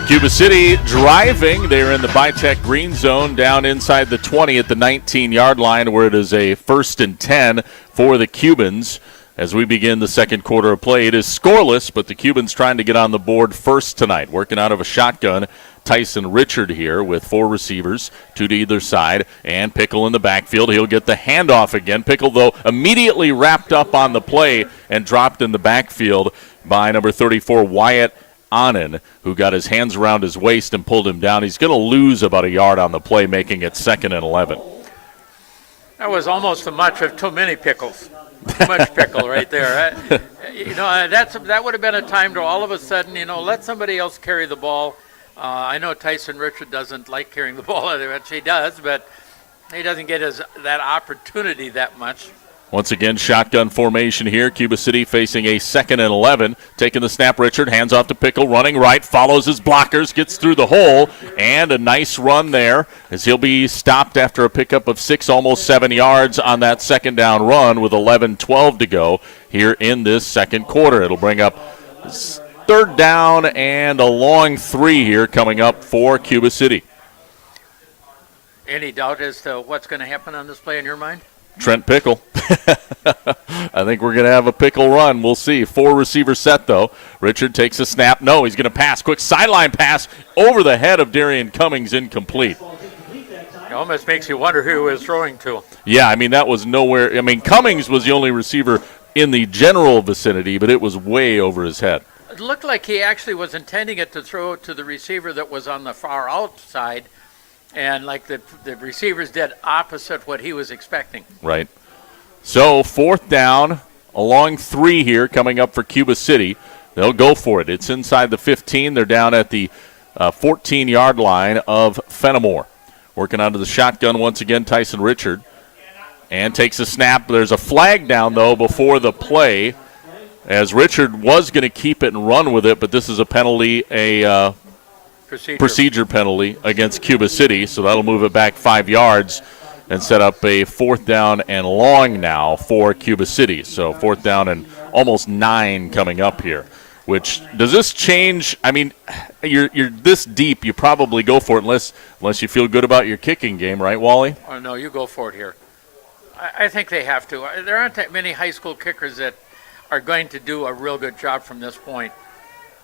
Cuba City driving. They're in the Bitech green zone down inside the 20 at the 19-yard line where it is a 1st and 10 for the Cubans. As we begin the second quarter of play, it is scoreless, but the Cubans trying to get on the board first tonight. Working out of a shotgun, Tyson Richard here with 4 receivers, 2 to either side, and Pickle in the backfield. He'll get the handoff again. Pickle, though, immediately wrapped up on the play and dropped in the backfield by number 34, Wyatt Annan, who got his hands around his waist and pulled him down. He's going to lose about a yard on the play, making it 2nd and 11. That was almost too many pickles. Too much pickle right there. That would have been a time to all of a sudden, let somebody else carry the ball. I know Tyson Richard doesn't like carrying the ball, which he does, but he doesn't get that opportunity that much. Once again, shotgun formation here. Cuba City facing a 2nd and 11. Taking the snap, Richard, hands off to Pickle, running right, follows his blockers, gets through the hole, and a nice run there as he'll be stopped after a pickup of 6, almost 7 yards on that second down run with 11:12 to go here in this second quarter. It'll bring up 3rd down and a long 3 here coming up for Cuba City. Any doubt as to what's going to happen on this play in your mind? Trent Pickle. I think we're going to have a Pickle run. We'll see. 4 receiver set, though. Richard takes a snap. No, he's going to pass. Quick sideline pass over the head of Darian Cummings, incomplete. It almost makes you wonder who he was throwing to. Yeah, that was nowhere. Cummings was the only receiver in the general vicinity, but it was way over his head. It looked like he actually was intending it to throw to the receiver that was on the far outside. And like the receivers did opposite what he was expecting. Right. So 4th down, a long 3 here coming up for Cuba City. They'll go for it. It's inside the 15. They're down at the 14-yard line of Fennimore. Working out of the shotgun once again, Tyson Richard. And takes a snap. There's a flag down, though, before the play, as Richard was going to keep it and run with it, but this is a penalty, procedure penalty against Cuba City, so that'll move it back 5 yards and set up a 4th down and long now for Cuba City. So 4th down and almost 9 coming up here. Which, does this change? You're this deep, you probably go for it unless you feel good about your kicking game, right, Wally? Oh, no, you go for it here. I think they have to. There aren't that many high school kickers that are going to do a real good job from this point.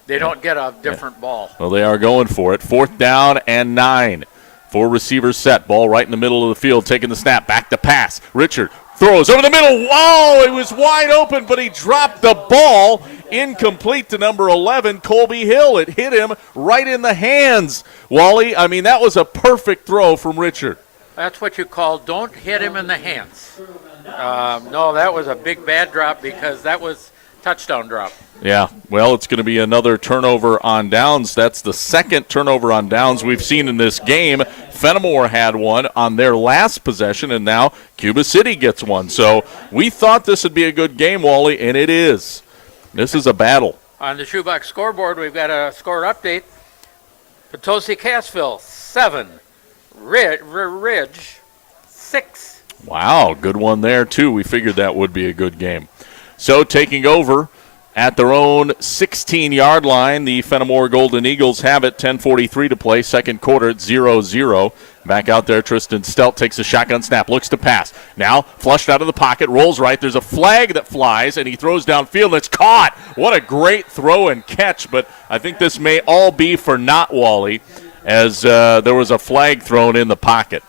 They don't get a different ball. Well, they are going for it. 4th down and 9. 4 receivers set. Ball right in the middle of the field. Taking the snap. Back to pass. Richard throws over the middle. Whoa! It was wide open, but he dropped the ball. Incomplete to number 11, Colby Hill. It hit him right in the hands. Wally, that was a perfect throw from Richard. That's what you call don't hit him in the hands. No, that was a big bad drop because that was touchdown drop. Yeah, well, it's going to be another turnover on downs. That's the 2nd turnover on downs we've seen in this game. Fennimore had one on their last possession, and now Cuba City gets one. So we thought this would be a good game, Wally, and it is. This is a battle. On the shoebox scoreboard, we've got a score update. Potosi Cassville, 7. Ridge, 6. Wow, good one there, too. We figured that would be a good game. So taking over at their own 16-yard line, the Fennimore Golden Eagles have it. 10:43 to play, second quarter at 0-0. Back out there, Tristan Stelt takes a shotgun snap, looks to pass. Now flushed out of the pocket, rolls right. There's a flag that flies, and he throws downfield. It's caught. What a great throw and catch, but I think this may all be for not Wally, as there was a flag thrown in the pocket.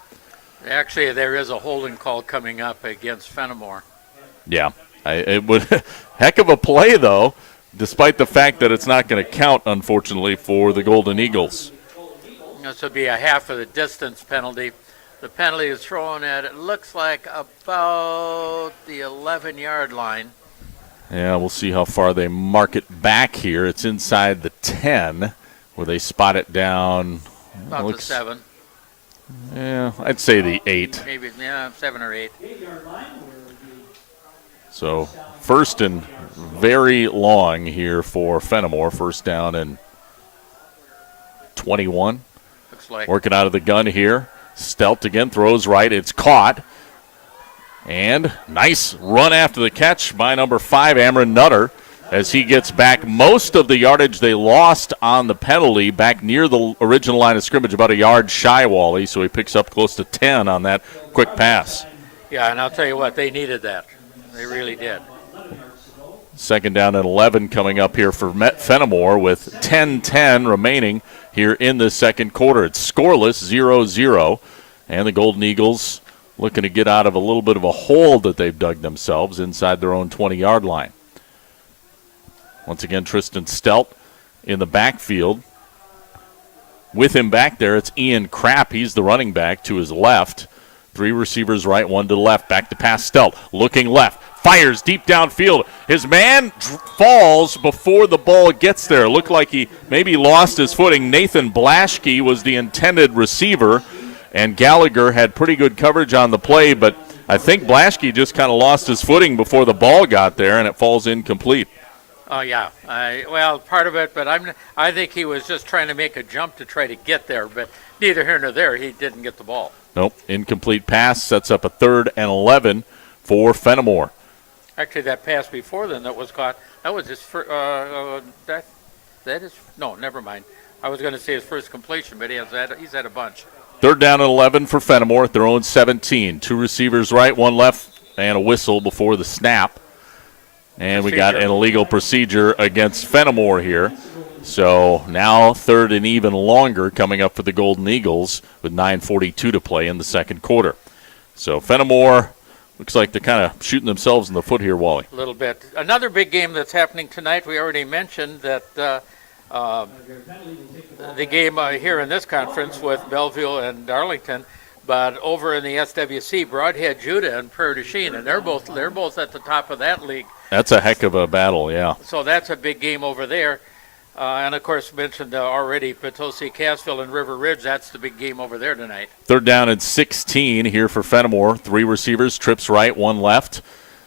Actually, there is a holding call coming up against Fennimore. Yeah. It would heck of a play, though, despite the fact that it's not going to count, unfortunately, for the Golden Eagles. This would be a half of the distance penalty. The penalty is thrown at, it looks like, about the 11-yard line. Yeah, we'll see how far they mark it back here. It's inside the 10, where they spot it down. About the 7. Yeah, I'd say the 8. Maybe, 7 or 8. So 1st and very long here for Fennimore. 1st down and 21. Looks like. Working out of the gun here. Stelt again throws right. It's caught. And nice run after the catch by number 5, Amron Nutter. as he gets back most of the yardage they lost on the penalty, back near the original line of scrimmage, about a yard shy, Wally, so he picks up close to 10 on that quick pass. Yeah, and I'll tell you what, they needed that. They really did. Second down and 11 coming up here for Fennimore with 10-10 remaining here in the second quarter. It's scoreless, 0-0, and the Golden Eagles looking to get out of a little bit of a hole that they've dug themselves inside their own 20-yard line. Once again, Tristan Stelt in the backfield. With him back there, it's Ian Krapp. He's the running back to his left. 3 receivers right, 1 to the left. Back to pass Stelt, looking left. Fires deep downfield. His man falls before the ball gets there. Looked like he maybe lost his footing. Nathan Blaschke was the intended receiver, and Gallagher had pretty good coverage on the play, but I think Blaschke just kind of lost his footing before the ball got there, and it falls incomplete. Oh, yeah. Well, part of it, but I think he was just trying to make a jump to try to get there, but neither here nor there, he didn't get the ball. Nope. Incomplete pass sets up a 3rd and 11 for Fennimore. Actually, that pass before then that was caught, that was his first, no, never mind. I was going to say his first completion, but he's had a bunch. 3rd down and 11 for Fennimore at their own 17. 2 receivers right, 1 left, and a whistle before the snap. And we got an illegal procedure against Fennimore here. So now 3rd and even longer coming up for the Golden Eagles with 9:42 to play in the second quarter. So Fennimore looks like they're kind of shooting themselves in the foot here, Wally. A little bit. Another big game that's happening tonight, we already mentioned that the game here in this conference with Belleville and Darlington, but over in the SWC, Broadhead Judah and Prairie du Chien, and they're both at the top of that league. That's a heck of a battle, yeah. So that's a big game over there. And, of course, mentioned already Potosi, Cassville, and River Ridge. That's the big game over there tonight. 3rd down and 16 here for Fennimore. 3 receivers, trips right, 1 left.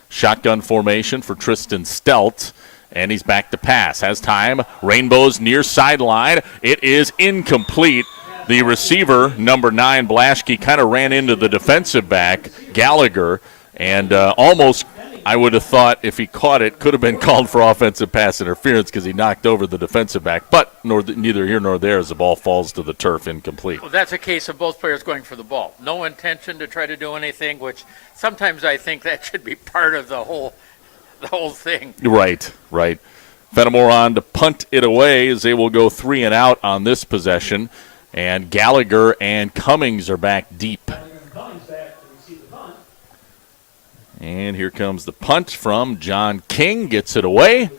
Shotgun formation for Tristan Stelt. And he's back to pass. Has time. Rainbows near sideline. It is incomplete. The receiver, number 9, Blaschke, kind of ran into the defensive back, Gallagher, and almost, I would have thought if he caught it, could have been called for offensive pass interference because he knocked over the defensive back. But neither here nor there as the ball falls to the turf incomplete. Well, that's a case of both players going for the ball. No intention to try to do anything, which sometimes I think that should be part of the whole thing. Right. Fennimore on to punt it away as they will go 3 and out on this possession. And Gallagher and Cummings are back deep. And here comes the punt from John King. Gets it away.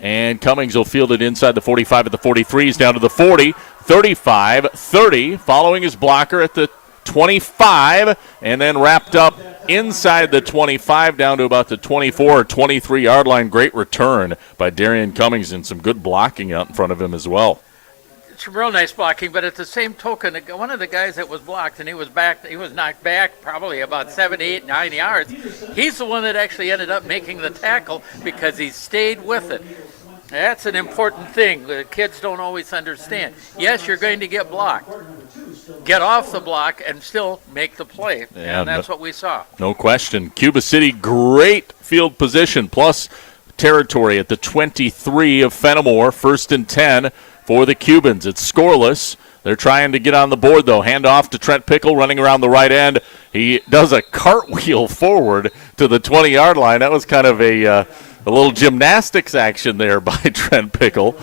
And Cummings will field it inside the 45 at the 43. He's down to the 40. 35, 30. Following his blocker at the 25. And then wrapped up inside the 25 down to about the 24 or 23-yard line. Great return by Darian Cummings and some good blocking out in front of him as well. Some real nice blocking, but at the same token, one of the guys that was blocked and he was knocked back probably about 7, 8, 9 yards. He's the one that actually ended up making the tackle because he stayed with it. That's an important thing. The kids don't always understand. Yes, you're going to get blocked. Get off the block and still make the play, and that's what we saw. No question. Cuba City, great field position, plus territory at the 23 of Fennimore, 1st and 10. For the Cubans, it's scoreless. They're trying to get on the board, though. Hand off to Trent Pickle, running around the right end. He does a cartwheel forward to the 20-yard line. That was kind of a little gymnastics action there by Trent Pickle.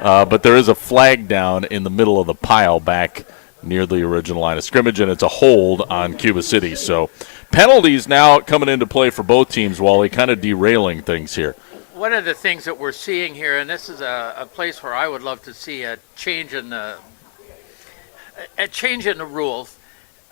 But there is a flag down in the middle of the pile back near the original line of scrimmage, and it's a hold on Cuba City. So penalties now coming into play for both teams, Wally, kind of derailing things here. One of the things that we're seeing here, and this is a place where I would love to see a change in the rules.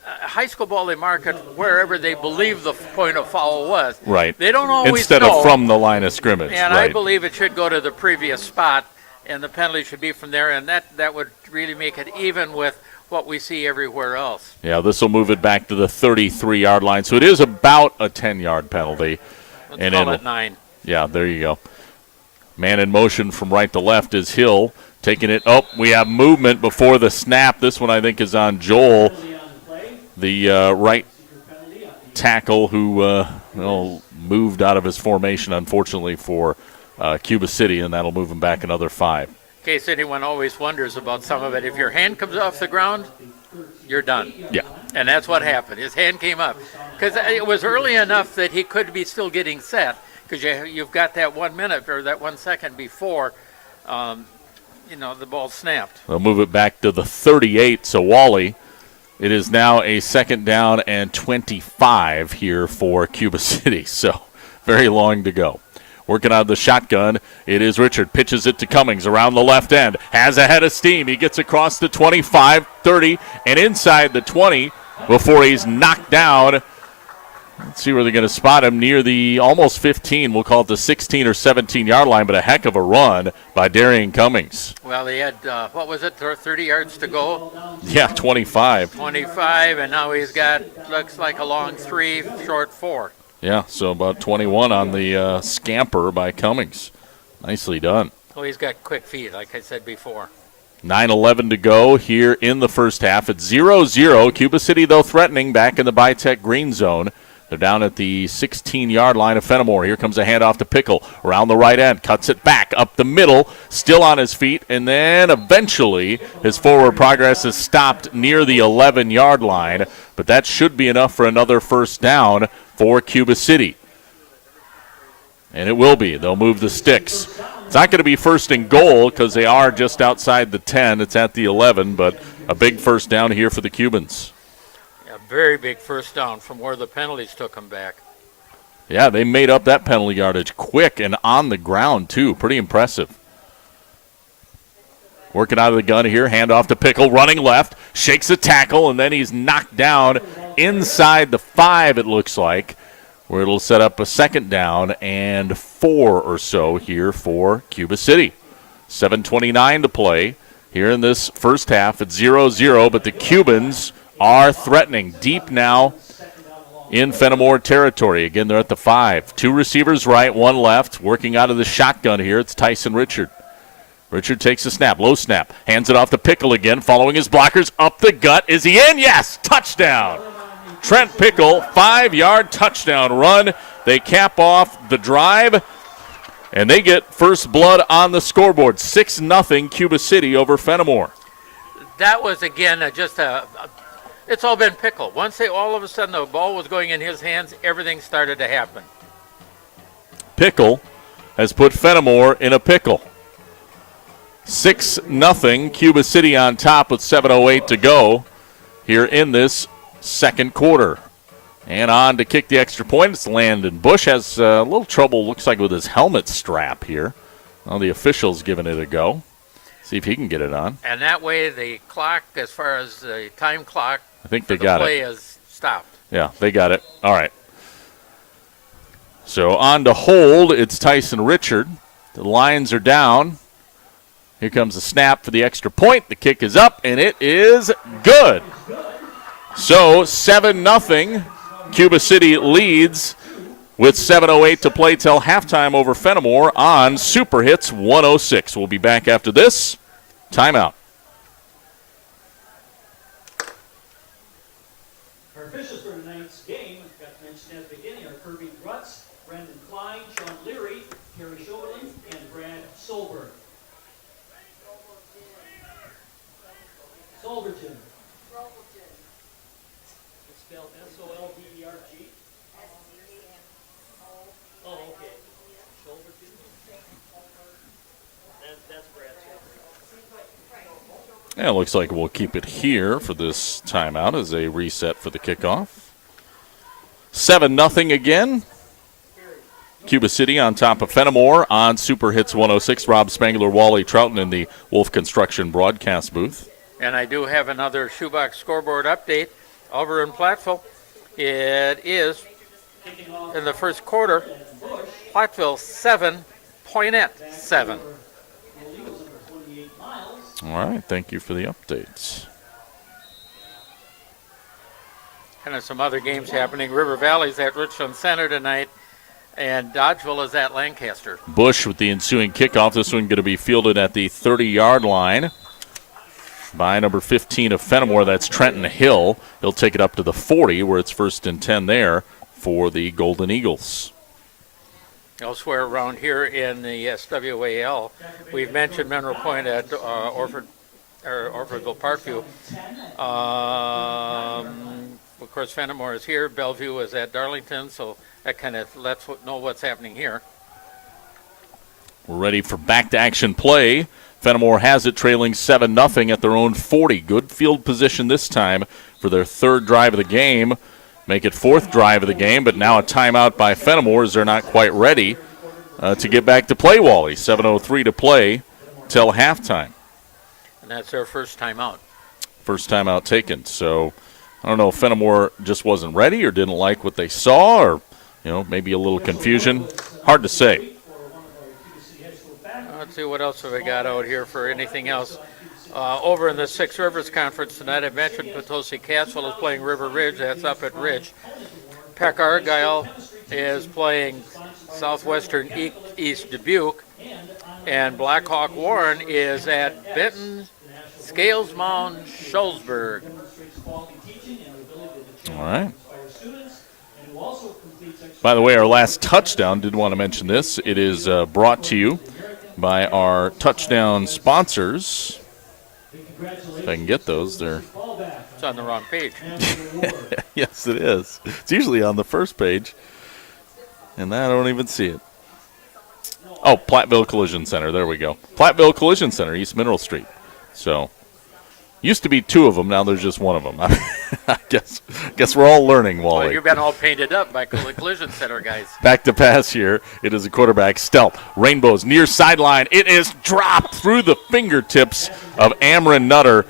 High school ball, they mark it wherever they believe the point of foul was. Right. They don't always Instead know. of from the line of scrimmage. And right. I believe it should go to the previous spot, and the penalty should be from there, and that would really make it even with what we see everywhere else. Yeah, this will move it back to the 33-yard line. So it is about a 10-yard penalty. Let's call it 9. Yeah, there you go. Man in motion from right to left is Hill taking it. Oh, we have movement before the snap. This one I think is on Joel, the right tackle who moved out of his formation, unfortunately, for Cuba City, and that'll move them back another 5. In case anyone always wonders about some of it, if your hand comes off the ground, you're done. Yeah. And that's what happened. His hand came up. Because it was early enough that he could be still getting set, because you've got that 1 minute or that 1 second before, the ball snapped. They'll move it back to the 38, so Wally, it is now a 2nd down and 25 here for Cuba City, so very long to go. Working out of the shotgun, it is Richard. Pitches it to Cummings around the left end. Has a head of steam. He gets across the 25, 30, and inside the 20 before he's knocked down. Let's see where they're going to spot him near the almost 15. We'll call it the 16 or 17-yard line, but a heck of a run by Darian Cummings. Well, he had, 30 yards to go? Yeah, 25. 25, and now he's got, looks like a long 3, short 4. Yeah, so about 21 on the scamper by Cummings. Nicely done. Oh, he's got quick feet, like I said before. 9:11 to go here in the first half. It's 0-0. Cuba City, though, threatening back in the Bitech green zone. They're down at the 16-yard line of Fennimore. Here comes a handoff to Pickle around the right end. Cuts it back up the middle, still on his feet, and then eventually his forward progress is stopped near the 11-yard line. But that should be enough for another first down for Cuba City. And it will be. They'll move the sticks. It's not going to be first and goal because they are just outside the 10. It's at the 11, but a big first down here for the Cubans. Yeah, very big first down from where the penalties took them back. Yeah, they made up that penalty yardage quick and on the ground, too. Pretty impressive. Working out of the gun here, handoff to Pickle, running left, shakes a tackle, and then he's knocked down inside the 5, it looks like, where it'll set up a 2nd down and 4 or so here for Cuba City. 7:29 to play here in this first half. It's 0-0, but the Cubans are threatening deep now in Fennimore territory. Again, they're at the 5. 2 receivers right, 1 left. Working out of the shotgun here, it's Tyson Richard. Richard takes a snap, low snap, hands it off to Pickle again, following his blockers, up the gut. Is he in? Yes! Touchdown! Trent Pickle, 5-yard touchdown run. They cap off the drive, and they get first blood on the scoreboard. 6-0 Cuba City over Fennimore. That was, again, it's all been Pickle. Once all of a sudden the ball was going in his hands, everything started to happen. Pickle has put Fennimore in a pickle. 6-0 Cuba City on top with 7:08 to go here in this second quarter. And on to kick the extra point, it's Landon Bush. Has a little trouble, looks like, with his helmet strap here. Well, the official's giving it a go. See if he can get it on. And that way the clock, as far as the time clock, I think they got it. The play is stopped. Yeah, they got it. All right. So on to hold, it's Tyson Richard. The Lions are down. Here comes the snap for the extra point. The kick is up, and it is good. So 7-0. Cuba City leads with 7:08 to play till halftime over Fennimore on Super Hits 106. We'll be back after this. Timeout. Our officials for tonight's game, got to mention at the beginning, are Kirby Grutz, Brendan Klein, Sean Leary, Kerry Schoberlin, and Brad Solberg. Solberton. It's spelled S-O-L-B-E-R-G. Oh, okay. Solberton. That's Brad Solberg. Yeah, it looks like we'll keep it here for this timeout as a reset for the kickoff. 7-0 again. Cuba City on top of Fennimore on Super Hits 106. Rob Spangler, Wally Trouton in the Wolf Construction broadcast booth. And I do have another shoebox scoreboard update over in Platteville. It is, in the first quarter, Platteville 7, Poinette 7. All right, thank you for the updates. Kind of some other games happening. River Valley's at Richland Center tonight, and Dodgeville is at Lancaster. Bush with the ensuing kickoff. This one going to be fielded at the 30-yard line by number 15 of Fennimore. That's Trenton Hill. He'll take it up to the 40, where it's 1st and 10 there for the Golden Eagles. Elsewhere around here in the SWAL, we've mentioned Mineral Point at Orfordville Parkview. Of course, Fennimore is here. Bellevue is at Darlington, so that kind of lets know what's happening here. We're ready for back-to-action play. Fennimore has it trailing 7-0 at their own 40. Good field position this time for their third drive of the game. Make it fourth drive of the game, but now a timeout by Fennimore as they're not quite ready to get back to play, Wally. 7:03 to play till halftime. And that's their first timeout. First timeout taken. So I don't know if Fennimore just wasn't ready or didn't like what they saw or, maybe a little confusion. Hard to say. Let's see what else have we got out here for anything else. Over in the Six Rivers Conference tonight, I mentioned Potosi Castle is playing River Ridge. That's up at Ridge. Peck Argyle is playing Southwestern East Dubuque. And Blackhawk Warren is at Benton, Scales Mound, Shullsburg. All right. By the way, our last touchdown, did want to mention this. It is brought to you by our touchdown sponsors. If I can get those, they're... It's on the wrong page. Yes, it is. It's usually on the first page, and I don't even see it. Oh, Platteville Collision Center. There we go. Platteville Collision Center, East Mineral Street. So, used to be two of them. Now there's just one of them. I guess we're all learning, Wally. Well, you've been all painted up by Collision Center guys. Back to pass here. It is a quarterback stealth. Rainbows near sideline. It is dropped through the fingertips of Amron Nutter.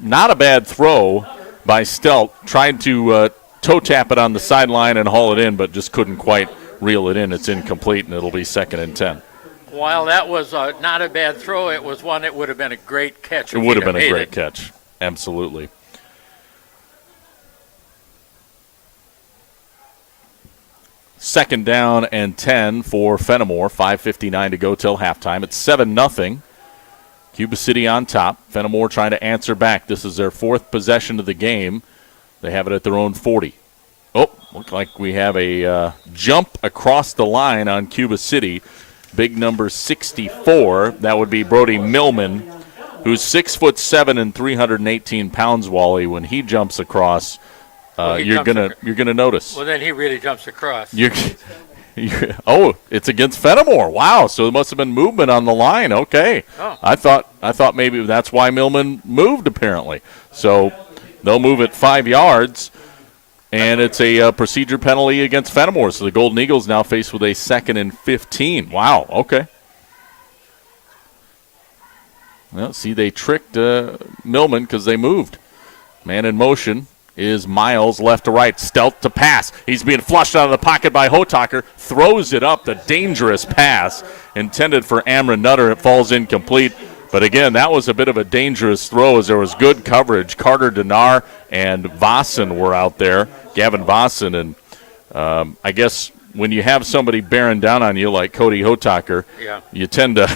Not a bad throw by Stealth. Tried to toe tap it on the sideline and haul it in, but just couldn't quite reel it in. It's incomplete, and it'll be 2nd and 10. While that was not a bad throw, it was one that would have been a great catch. It would have been a great catch. Absolutely. Second down and 10 for Fennimore. 5:59 to go till halftime. It's 7-0. Cuba City on top. Fennimore trying to answer back. This is their fourth possession of the game. They have it at their own 40. Oh, look like we have a jump across the line on Cuba City. Big number 64. That would be Brody Millman, who's 6'7" and 318 pounds. Wally, when he jumps across, you're gonna notice. Well, then he really jumps across. Oh, it's against Fennimore. Wow, so there must have been movement on the line. Okay. Oh. I thought maybe that's why Millman moved, apparently. So they'll move it 5 yards, and it's a procedure penalty against Fennimore. So the Golden Eagles now faced with a 2nd and 15. Wow, okay. Well, see, they tricked Millman because they moved. Man in motion is Miles left to right. Stealth to pass. He's being flushed out of the pocket by Hotaker. Throws it up. The dangerous pass intended for Amron Nutter. It falls incomplete. But again, that was a bit of a dangerous throw as there was good coverage. Carter Denar and Vossen were out there. Gavin Vossen. And I guess when you have somebody bearing down on you like Cody Hotaker, you tend to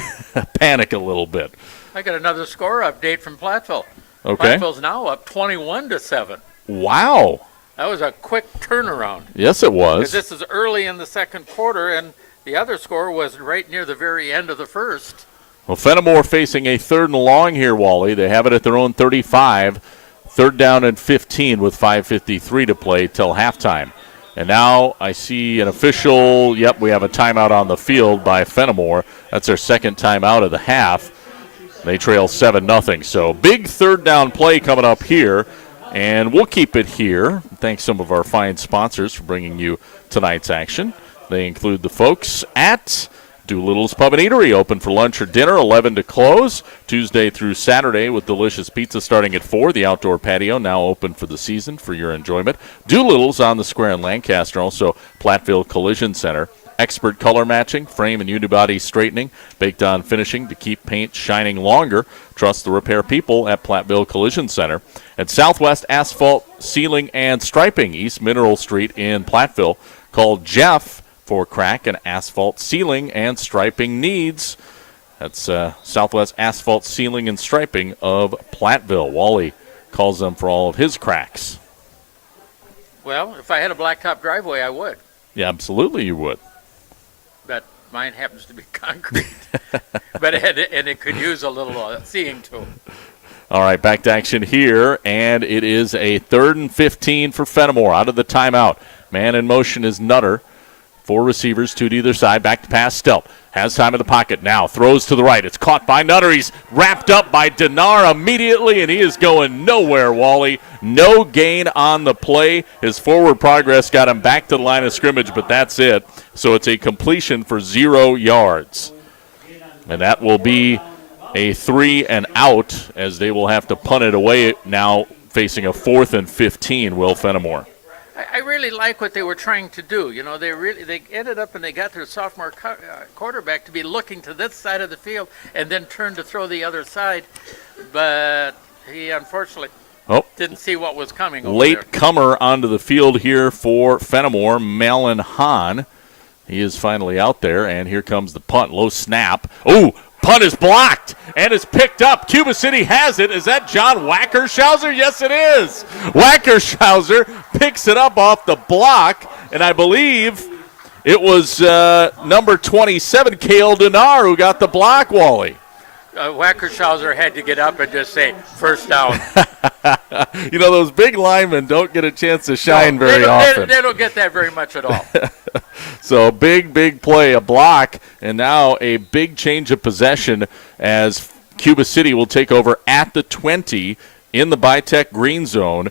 panic a little bit. I got another score update from Platteville. Okay. Platteville's now up 21-7. Wow. That was a quick turnaround. Yes, it was. Because this is early in the second quarter, and the other score was right near the very end of the first. Well, Fennimore facing a 3rd and long here, Wally. They have it at their own 35. 3rd down and 15 with 5:53 to play till halftime. And now I see an official, we have a timeout on the field by Fennimore. That's their second timeout of the half. They trail 7-0. So big 3rd down play coming up here. And we'll keep it here. Thanks some of our fine sponsors for bringing you tonight's action. They include the folks at Doolittle's Pub and Eatery, open for lunch or dinner, 11 to close, Tuesday through Saturday with delicious pizza starting at 4. The outdoor patio now open for the season for your enjoyment. Doolittle's on the square in Lancaster, also Platteville Collision Center. Expert color matching, frame and unibody straightening, baked on finishing to keep paint shining longer. Trust the repair people at Platteville Collision Center. At Southwest Asphalt Sealing and Striping, East Mineral Street in Platteville. Call Jeff for crack and asphalt sealing and striping needs. That's Southwest Asphalt Sealing and Striping of Platteville. Wally calls them for all of his cracks. Well, if I had a blacktop driveway, I would. Yeah, absolutely you would. Mine happens to be concrete, but it could use a little seeing to. All right, back to action here, and it is a 3rd and 15 for Fennimore out of the timeout. Man in motion is Nutter. 4 receivers, 2 to either side. Back to pass, Stelp. Has time in the pocket now. Throws to the right. It's caught by Nutter. He's wrapped up by Denar immediately, and he is going nowhere, Wally. No gain on the play. His forward progress got him back to the line of scrimmage, but that's it. So it's a completion for 0 yards. And that will be a 3 and out, as they will have to punt it away now, facing a 4th and 15, Will Fennimore. I really like what they were trying to do. You know, they ended up and they got their sophomore quarterback to be looking to this side of the field and then turn to throw the other side. But he unfortunately didn't see what was coming over late there. Comer onto the field here for Fennimore, Malin Hahn. He is finally out there, and here comes the punt. Low snap. Ooh! Punt is blocked and is picked up. Cuba City has it. Is that John Wackershauser? Yes, it is. Wackershauser picks it up off the block, and I believe it was number 27, Cale Denar, who got the block, Wally. Wackershauser had to get up and just say, first down. You know, those big linemen don't get a chance to shine very often. They don't get that very much at all. So big play, a block, and now a big change of possession as Cuba City will take over at the 20 in the Bitech green zone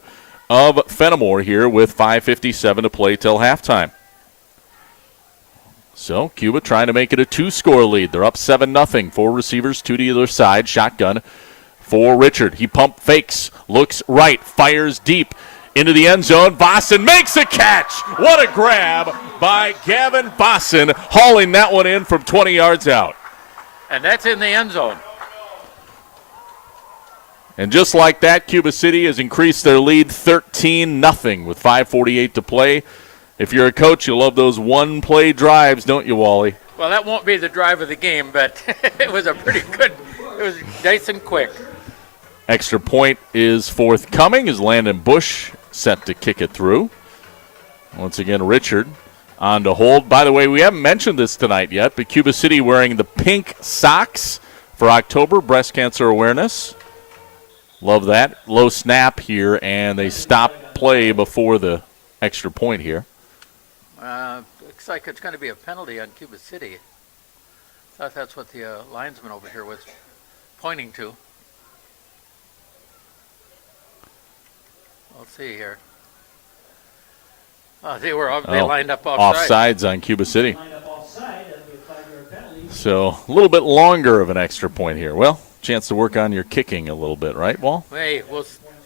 of Fennimore here with 5:57 to play till halftime. So Cuba trying to make it a 2-score lead. They're up 7-0. 4 receivers, 2 to either side. Shotgun for Richard. He pump fakes, looks right, fires deep into the end zone. Vossen makes a catch. What a grab by Gavin Vossen, hauling that one in from 20 yards out. And that's in the end zone. And just like that, Cuba City has increased their lead 13-0 with 5:48 to play. If you're a coach, you love those one-play drives, don't you, Wally? Well, that won't be the drive of the game, but it was a pretty good, it was nice and quick. Extra point is forthcoming as Landon Bush set to kick it through. Once again, Richard on to hold. By the way, we haven't mentioned this tonight yet, but Cuba City wearing the pink socks for October, breast cancer awareness. Love that. Low snap here, and they stop play before the extra point here. Looks like it's going to be a penalty on Cuba City. Thought that's what the linesman over here was pointing to. Let's see here. They lined up offside. Offsides on Cuba City. So a little bit longer of an extra point here. Well, chance to work on your kicking a little bit, right, Wall? Hey,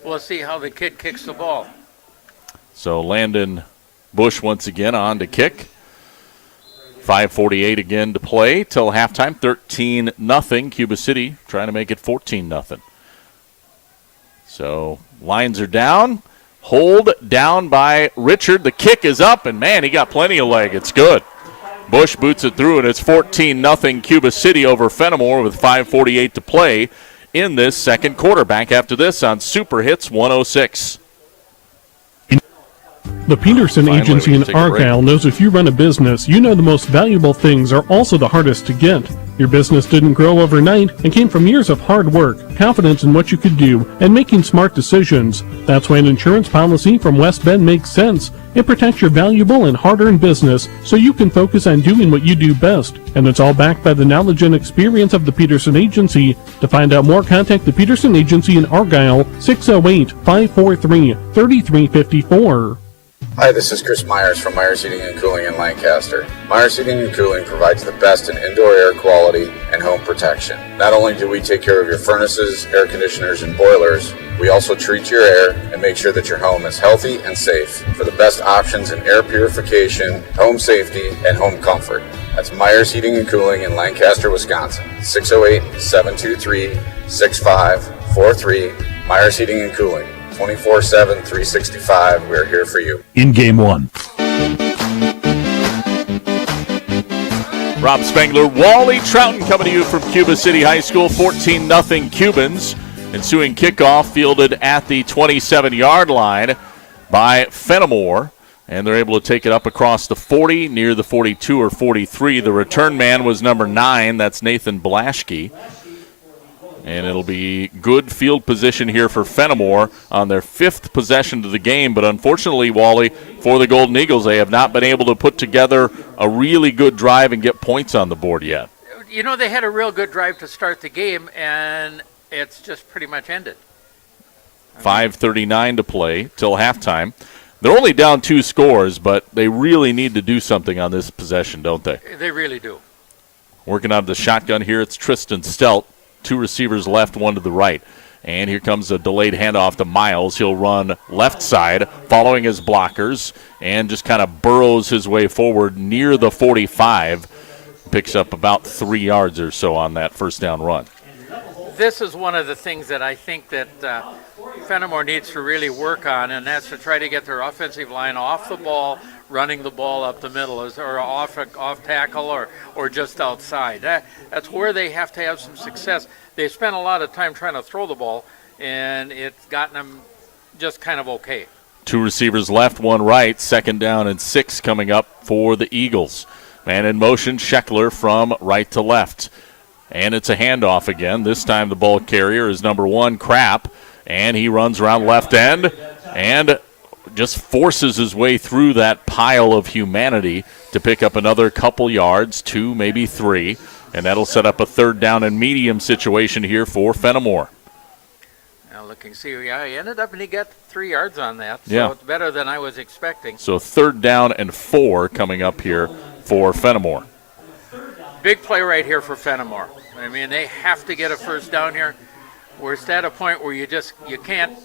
we'll see how the kid kicks the ball. So Landon Bush once again on to kick. 5:48 again to play till halftime. 13-0. Cuba City trying to make it 14-0. So lines are down. Hold down by Richard. The kick is up, and man, he got plenty of leg. It's good. Bush boots it through, and it's 14-0 Cuba City over Fennimore with 5:48 to play in this second quarter. Back after this on Super Hits 106. The Peterson Agency in Argyle knows if you run a business, you know the most valuable things are also the hardest to get. Your business didn't grow overnight and came from years of hard work, confidence in what you could do, and making smart decisions. That's why an insurance policy from West Bend makes sense. It protects your valuable and hard-earned business so you can focus on doing what you do best. And it's all backed by the knowledge and experience of the Peterson Agency. To find out more, contact the Peterson Agency in Argyle, 608-543-3354. Hi, this is Chris Myers from Myers Heating and Cooling in Lancaster. Myers Heating and Cooling provides the best in indoor air quality and home protection. Not only do we take care of your furnaces, air conditioners, and boilers, we also treat your air and make sure that your home is healthy and safe. For the best options in air purification, home safety, and home comfort, that's Myers Heating and Cooling in Lancaster, Wisconsin. 608-723-6543. Myers Heating and Cooling. 24/7, 365, we're here for you. In game one. Rob Spengler, Wally Trouton coming to you from Cuba City High School, 14-0 Cubans. Ensuing kickoff fielded at the 27-yard line by Fennimore. And they're able to take it up across the 40, near the 42 or 43. The return man was number 9. That's Nathan Blaschke. And it'll be good field position here for Fennimore on their 5th possession of the game. But unfortunately, Wally, for the Golden Eagles, they have not been able to put together a really good drive and get points on the board yet. You know, they had a real good drive to start the game, and it's just pretty much ended. 5:39 to play till halftime. They're only down 2 scores, but they really need to do something on this possession, don't they? They really do. Working out of the shotgun here, it's Tristan Stelt. 2 receivers left, 1 to the right. And here comes a delayed handoff to Miles. He'll run left side, following his blockers, and just kind of burrows his way forward near the 45. Picks up about 3 yards or so on that first down run. This is one of the things that I think that Fennimore needs to really work on, and that's to try to get their offensive line off the ball, running the ball up the middle, or off tackle, or just outside. That's where they have to have some success. They spent a lot of time trying to throw the ball, and it's gotten them just kind of okay. 2 receivers left, 1 right. 2nd down and 6 coming up for the Eagles. Man in motion, Scheckler from right to left. And it's a handoff again. This time the ball carrier is number 1, Krapp. And he runs around left end and just forces his way through that pile of humanity to pick up another couple yards, 2, maybe 3. And that'll set up a 3rd down and medium situation here for Fennimore. Now looking, see, yeah, he ended up and he got 3 yards on that. So yeah, it's better than I was expecting. So 3rd down and 4 coming up here for Fennimore. Big play right here for Fennimore. I mean, they have to get a first down here. We're at a point where you can't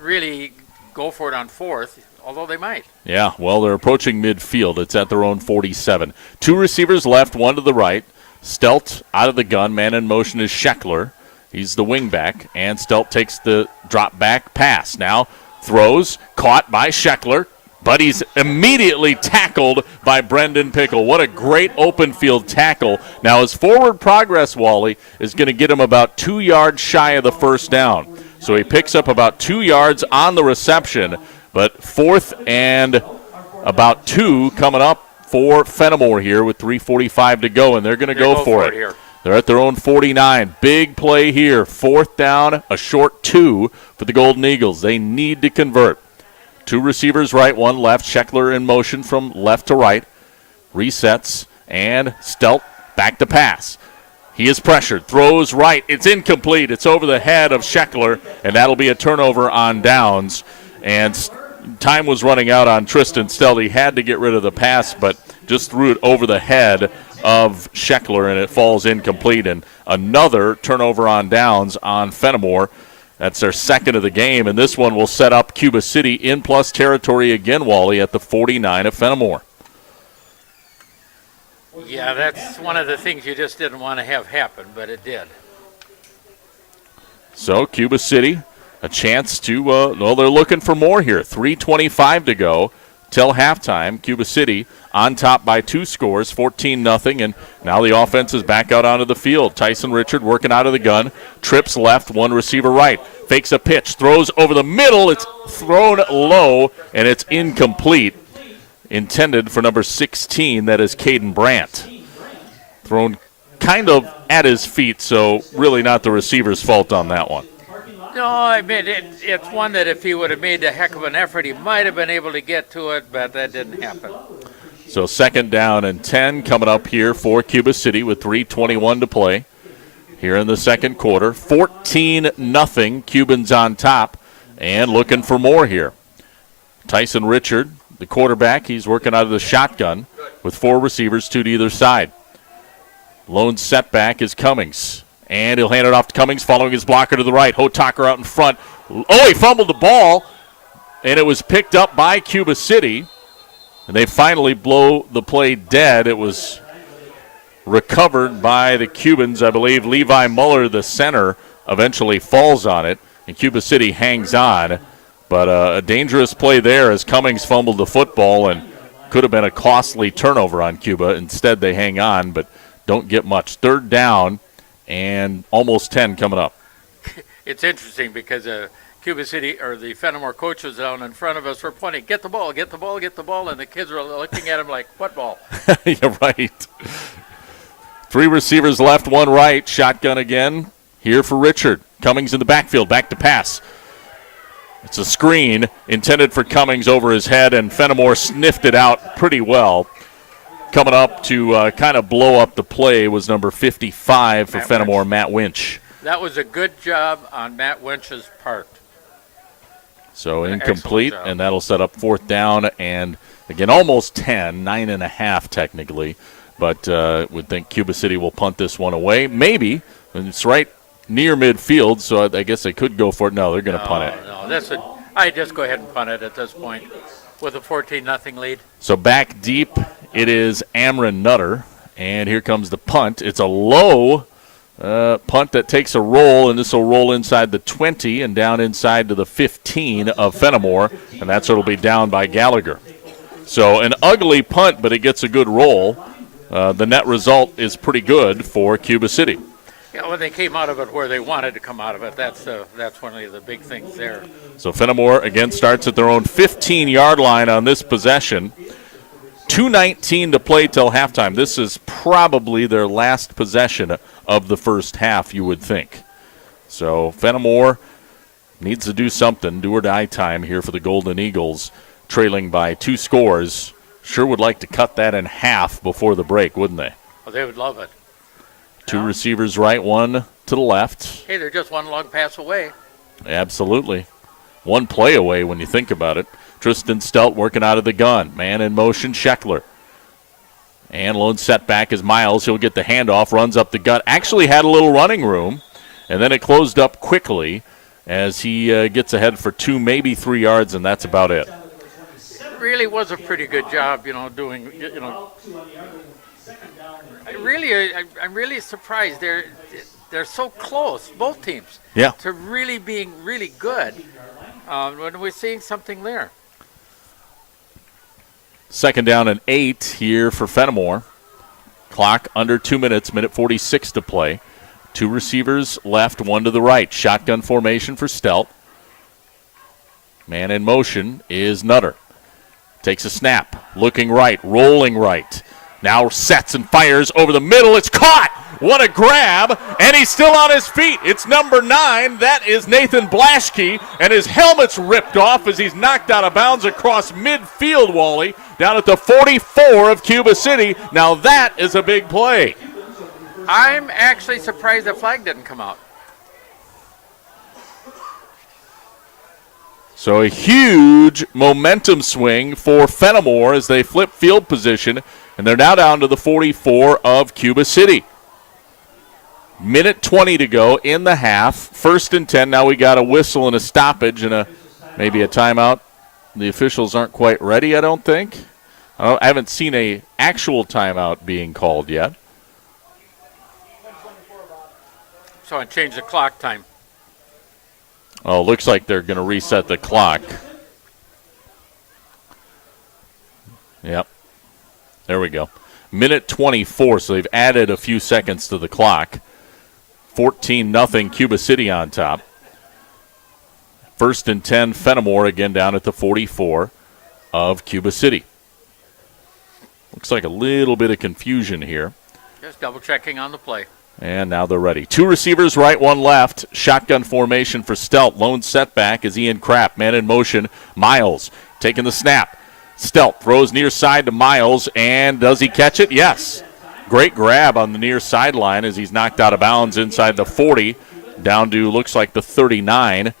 really go for it on 4th, although they might. Yeah, well, they're approaching midfield. It's at their own 47. 2 receivers left, 1 to the right. Stelt out of the gun. Man in motion is Scheckler. He's the wingback, and Stelt takes the drop back pass. Now throws, caught by Scheckler, but he's immediately tackled by Brendan Pickle. What a great open field tackle. Now his forward progress, Wally, is going to get him about 2 yards shy of the first down. So he picks up about 2 yards on the reception, but 4th and about 2 coming up for Fennimore here with 3:45 to go, and they're going to go for it. Here. They're at their own 49. Big play here. 4th down, a short 2 for the Golden Eagles. They need to convert. 2 receivers right, 1 left. Scheckler in motion from left to right. Resets, and Stelt back to pass. He is pressured. Throws right. It's incomplete. It's over the head of Scheckler, and that'll be a turnover on downs. And time was running out on Tristan Stelt. He had to get rid of the pass, but just threw it over the head of Scheckler, and it falls incomplete. And another turnover on downs on Fennimore. That's their 2nd of the game, and this one will set up Cuba City in plus territory again, Wally, at the 49 of Fennimore. Yeah, that's one of the things you just didn't want to have happen, but it did. So Cuba City, a chance to, they're looking for more here. 3:25 to go till halftime. Cuba City on top by 2 scores, 14-0, and now the offense is back out onto the field. Tyson Richard working out of the gun, trips left, 1 receiver right, fakes a pitch, throws over the middle, it's thrown low, and it's incomplete. Intended for number 16, that is Caden Brandt. Thrown kind of at his feet, so really not the receiver's fault on that one. No, I mean, it's one that if he would have made a heck of an effort, he might have been able to get to it, but that didn't happen. So 2nd down and 10 coming up here for Cuba City with 3:21 to play here in the 2nd quarter. 14-0, Cubans on top, and looking for more here. Tyson Richard, the quarterback, he's working out of the shotgun with 4 receivers, 2 to either side. Lone setback is Cummings, and he'll hand it off to Cummings following his blocker to the right. Hotaker out in front. Oh, he fumbled the ball, and it was picked up by Cuba City. And they finally blow the play dead. It was recovered by the Cubans. I believe Levi Muller, the center, eventually falls on it, and Cuba City hangs on. But a dangerous play there as Cummings fumbled the football and could have been a costly turnover on Cuba. Instead, they hang on, but don't get much. 3rd down and almost 10 coming up. It's interesting because Cuba City, or the Fennimore coaches down in front of us were pointing, get the ball, get the ball, get the ball, and the kids were looking at him like, what ball? You're right. 3 receivers left, 1 right. Shotgun again here for Richard. Cummings in the backfield, back to pass. It's a screen intended for Cummings over his head, and Fennimore sniffed it out pretty well. Coming up to kind of blow up the play was number 55 for Fennimore, Matt Winch. That was a good job on Matt Winch's part. So incomplete, and that'll set up 4th down, and again, almost 10, 9.5 technically, but would think Cuba City will punt this one away. Maybe, and it's right near midfield, so I guess they could go for it. No, they're going to punt it. No, I just go ahead and punt it at this point with a 14-0 lead. So back deep, it is Amron Nutter, and here comes the punt. It's a low punt that takes a roll, and this will roll inside the 20 and down inside to the 15 of Fennimore, and that's what will be down by Gallagher. So an ugly punt, but it gets a good roll. The net result is pretty good for Cuba City. Yeah, when they came out of it where they wanted to come out of it, that's one of the big things there. So Fennimore again starts at their own 15-yard line on this possession. 2:19 to play till halftime. This is probably their last possession of the first half, you would think. So Fennimore needs to do something, do or die time here for the Golden Eagles, trailing by 2 scores. Sure would like to cut that in half before the break, wouldn't they? Well, they would love it. 2 receivers right, 1 to the left. Hey, they're just 1 long pass away. Absolutely. 1 play away when you think about it. Tristan Stelt working out of the gun. Man in motion, Scheckler. And lone setback is Miles. He'll get the handoff, runs up the gut. Actually had a little running room, and then it closed up quickly as he gets ahead for 2, maybe 3 yards, and that's about it. It really was a pretty good job, doing. I'm really surprised. They're so close, both teams. Yeah. To really being really good. When we're seeing something there. 2nd down and 8 here for Fennimore. Clock under 2 minutes, minute 46 to play. 2 receivers left, 1 to the right. Shotgun formation for Stelt. Man in motion is Nutter. Takes a snap, looking right, rolling right. Now sets and fires over the middle. It's caught! What a grab, and he's still on his feet. It's number 9. That is Nathan Blaschke, and his helmet's ripped off as he's knocked out of bounds across midfield, Wally, down at the 44 of Cuba City. Now that is a big play. I'm actually surprised the flag didn't come out. So a huge momentum swing for Fennimore as they flip field position, and they're now down to the 44 of Cuba City. Minute 20 to go in the half. 1st and 10. Now we got a whistle and a stoppage and maybe a timeout. The officials aren't quite ready, I don't think. I haven't seen a actual timeout being called yet. So I changed the clock time. Oh, looks like they're going to reset the clock. Yep. There we go. Minute 24, so they've added a few seconds to the clock. 14-0 Cuba City on top. 1st and 10, Fennimore again down at the 44 of Cuba City. Looks like a little bit of confusion here. Just double-checking on the play. And now they're ready. 2 receivers right, 1 left. Shotgun formation for Stelt. Lone setback is Ian Krapp. Man in motion, Miles taking the snap. Stelt throws near side to Miles, and does he catch it? Yes. Great grab on the near sideline as he's knocked out of bounds inside the 40, down to looks like the 39,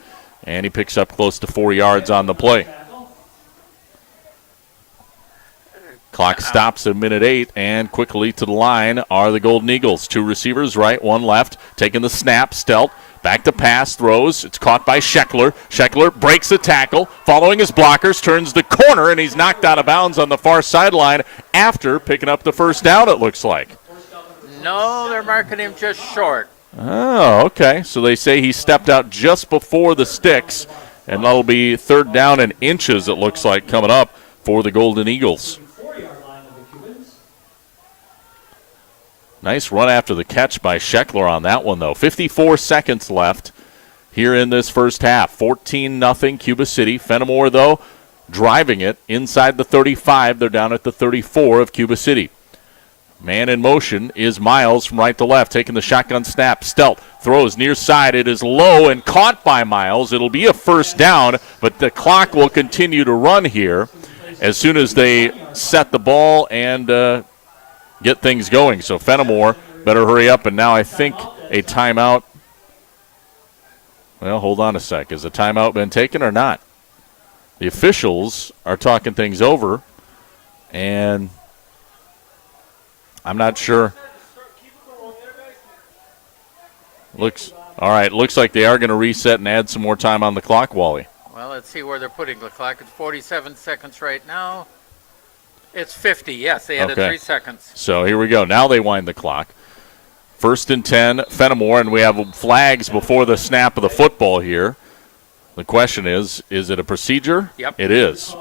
and he picks up close to 4 yards on the play. Clock stops at minute 8, and quickly to the line are the Golden Eagles. 2 receivers right, 1 left, taking the snap. Stelt back to pass, throws. It's caught by Scheckler. Scheckler breaks the tackle, following his blockers, turns the corner, and he's knocked out of bounds on the far sideline after picking up the 1st down, it looks like. No, they're marking him just short. Oh, okay. So they say he stepped out just before the sticks, and that'll be 3rd down and inches, it looks like, coming up for the Golden Eagles. Nice run after the catch by Scheckler on that one, though. 54 seconds left here in this first half. 14-0 Cuba City. Fennimore, though, driving it inside the 35. They're down at the 34 of Cuba City. Man in motion is Miles from right to left, taking the shotgun snap. Stelt throws near side. It is low and caught by Miles. It'll be a first down, but the clock will continue to run here as soon as they set the ball and get things going. So Fennimore better hurry up, and now I think a timeout. Well, hold on a sec. Has a timeout been taken or not? The officials are talking things over, and I'm not sure. Looks like they are going to reset and add some more time on the clock, Wally. Well, let's see where they're putting the clock. It's 47 seconds right now. It's 50. Yes, they added 3 seconds. So here we go. Now they wind the clock. 1st and 10, Fennimore, and we have flags before the snap of the football here. The question is it a procedure? Yep. It is.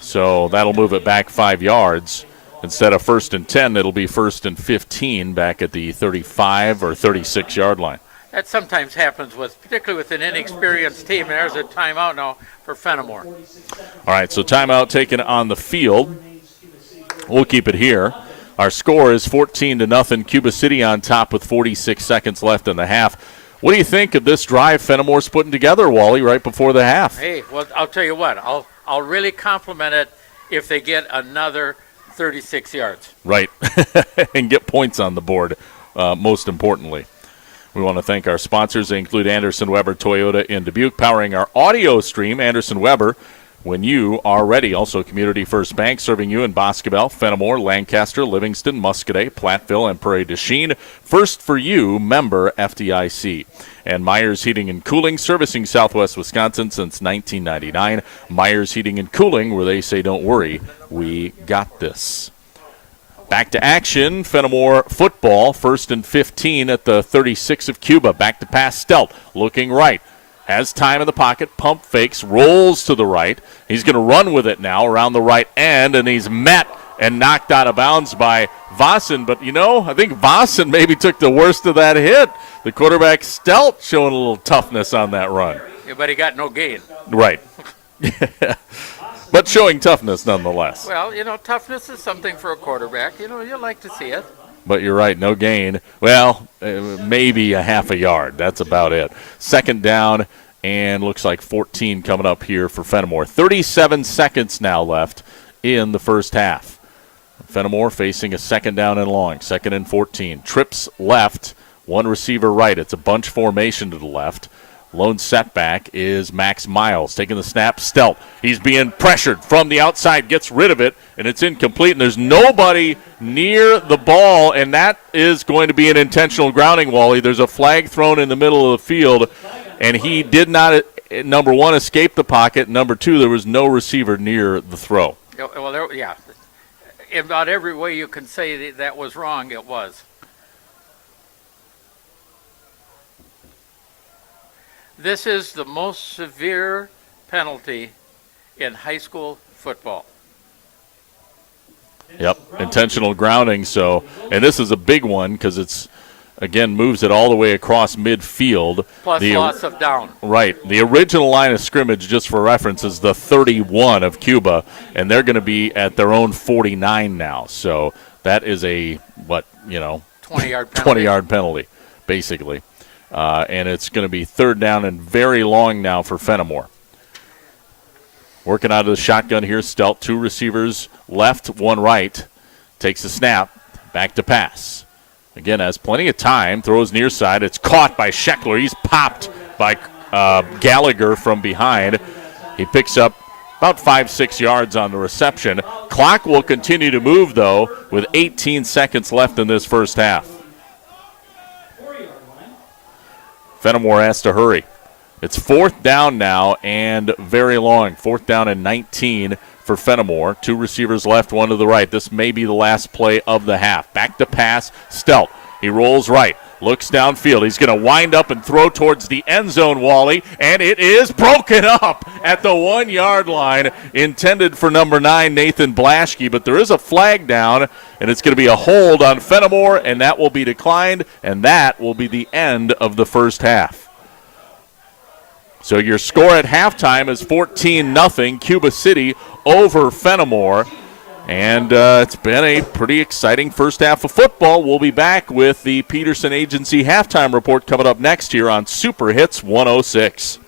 So that'll move it back 5 yards. Instead of 1st and 10, it'll be 1st and 15 back at the 35 or 36-yard line. That sometimes happens, particularly with an inexperienced team. And there's a timeout now for Fennimore. All right, so timeout taken on the field. We'll keep it here. Our score is 14-0. Cuba City on top with 46 seconds left in the half. What do you think of this drive Fennimore's putting together, Wally, right before the half? Hey, well, I'll tell you what. I'll really compliment it if they get another 36 yards. Right, and get points on the board, most importantly. We want to thank our sponsors. They include Anderson Weber Toyota in Dubuque, powering our audio stream, Anderson Weber, when you are ready. Also, Community First Bank, serving you in Boscobel, Fennimore, Lancaster, Livingston, Muscadet, Platteville, and Prairie du Chien. First for you, member FDIC. And Myers Heating and Cooling, servicing Southwest Wisconsin since 1999. Myers Heating and Cooling, where they say, don't worry, we got this. Back to action, Fennimore football, 1st and 15 at the 36 of Cuba. Back to pass, Stelt, looking right. Has time in the pocket, pump fakes, rolls to the right. He's going to run with it now around the right end, and he's met and knocked out of bounds by Vossen. But, I think Vossen maybe took the worst of that hit. The quarterback, Stelt, showing a little toughness on that run. Yeah, but he got no gain. Right. But showing toughness nonetheless. Well, toughness is something for a quarterback. You like to see it. But you're right, no gain. Well, maybe a half a yard. That's about it. 2nd down, and looks like 14 coming up here for Fennimore. 37 seconds now left in the first half. Fennimore facing a 2nd down and long, 2nd and 14. Trips left, one receiver right. It's a bunch formation to the left. Lone setback is Max Miles taking the snap. Stelt. He's being pressured from the outside, gets rid of it, and it's incomplete. And there's nobody near the ball, and that is going to be an intentional grounding, Wally. There's a flag thrown in the middle of the field, and he did not, number one, escape the pocket. Number two, there was no receiver near the throw. Well, yeah. In about every way you can say that was wrong, it was. This is the most severe penalty in high school football. Yep, intentional grounding. So, and this is a big one because it's, again, moves it all the way across midfield. Plus loss of down. Right. The original line of scrimmage, just for reference, is the 31 of Cuba, and they're going to be at their own 49 now. So that is a, 20-yard penalty. 20-yard penalty, basically. And it's going to be 3rd down and very long now for Fennimore. Working out of the shotgun here, Stelt, 2 receivers left, 1 right. Takes the snap, back to pass. Again, has plenty of time, throws near side. It's caught by Scheckler. He's popped by Gallagher from behind. He picks up about 5-6 yards on the reception. Clock will continue to move, though, with 18 seconds left in this first half. Fennimore has to hurry. It's 4th down now and very long. 4th down and 19 for Fennimore. 2 receivers left, 1 to the right. This may be the last play of the half. Back to pass, Stelt. He rolls right, looks downfield. He's going to wind up and throw towards the end zone, Wally, and it is broken up at the 1-yard line, intended for number 9, Nathan Blaschke, but there is a flag down, and it's going to be a hold on Fennimore, and that will be declined, and that will be the end of the first half. So your score at halftime is 14-0, Cuba City over Fennimore. And it's been a pretty exciting first half of football. We'll be back with the Peterson Agency halftime report coming up next here on Super Hits 106.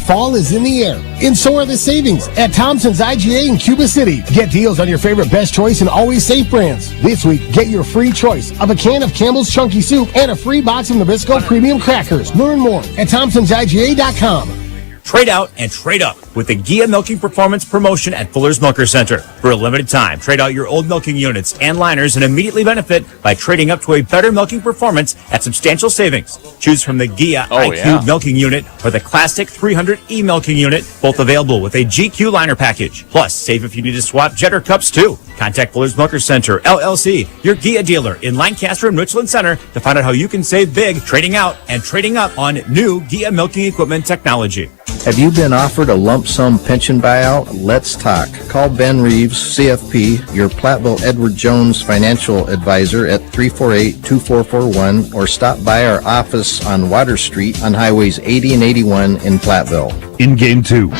Fall is in the air, and so are the savings at Thompson's IGA in Cuba City. Get deals on your favorite Best Choice and Always Safe brands. This week, get your free choice of a can of Campbell's Chunky Soup and a free box of Nabisco Premium Crackers. Learn more at ThompsonsIGA.com. Trade out and trade up with the Gia Milking Performance promotion at Fuller's Milker Center. For a limited time, trade out your old milking units and liners and immediately benefit by trading up to a better milking performance at substantial savings. Choose from the Gia IQ milking unit or the classic 300E milking unit, both available with a GQ liner package. Plus, save if you need to swap Jetter cups too. Contact Fuller's Milker Center, LLC, your Gia dealer in Lancaster and Richland Center to find out how you can save big trading out and trading up on new Gia milking equipment technology. Have you been offered a lump sum pension buyout? Let's talk. Call Ben Reeves, CFP, your Platteville Edward Jones financial advisor at 348-2441 or stop by our office on Water Street on Highways 80 and 81 in Platteville. In Game 2.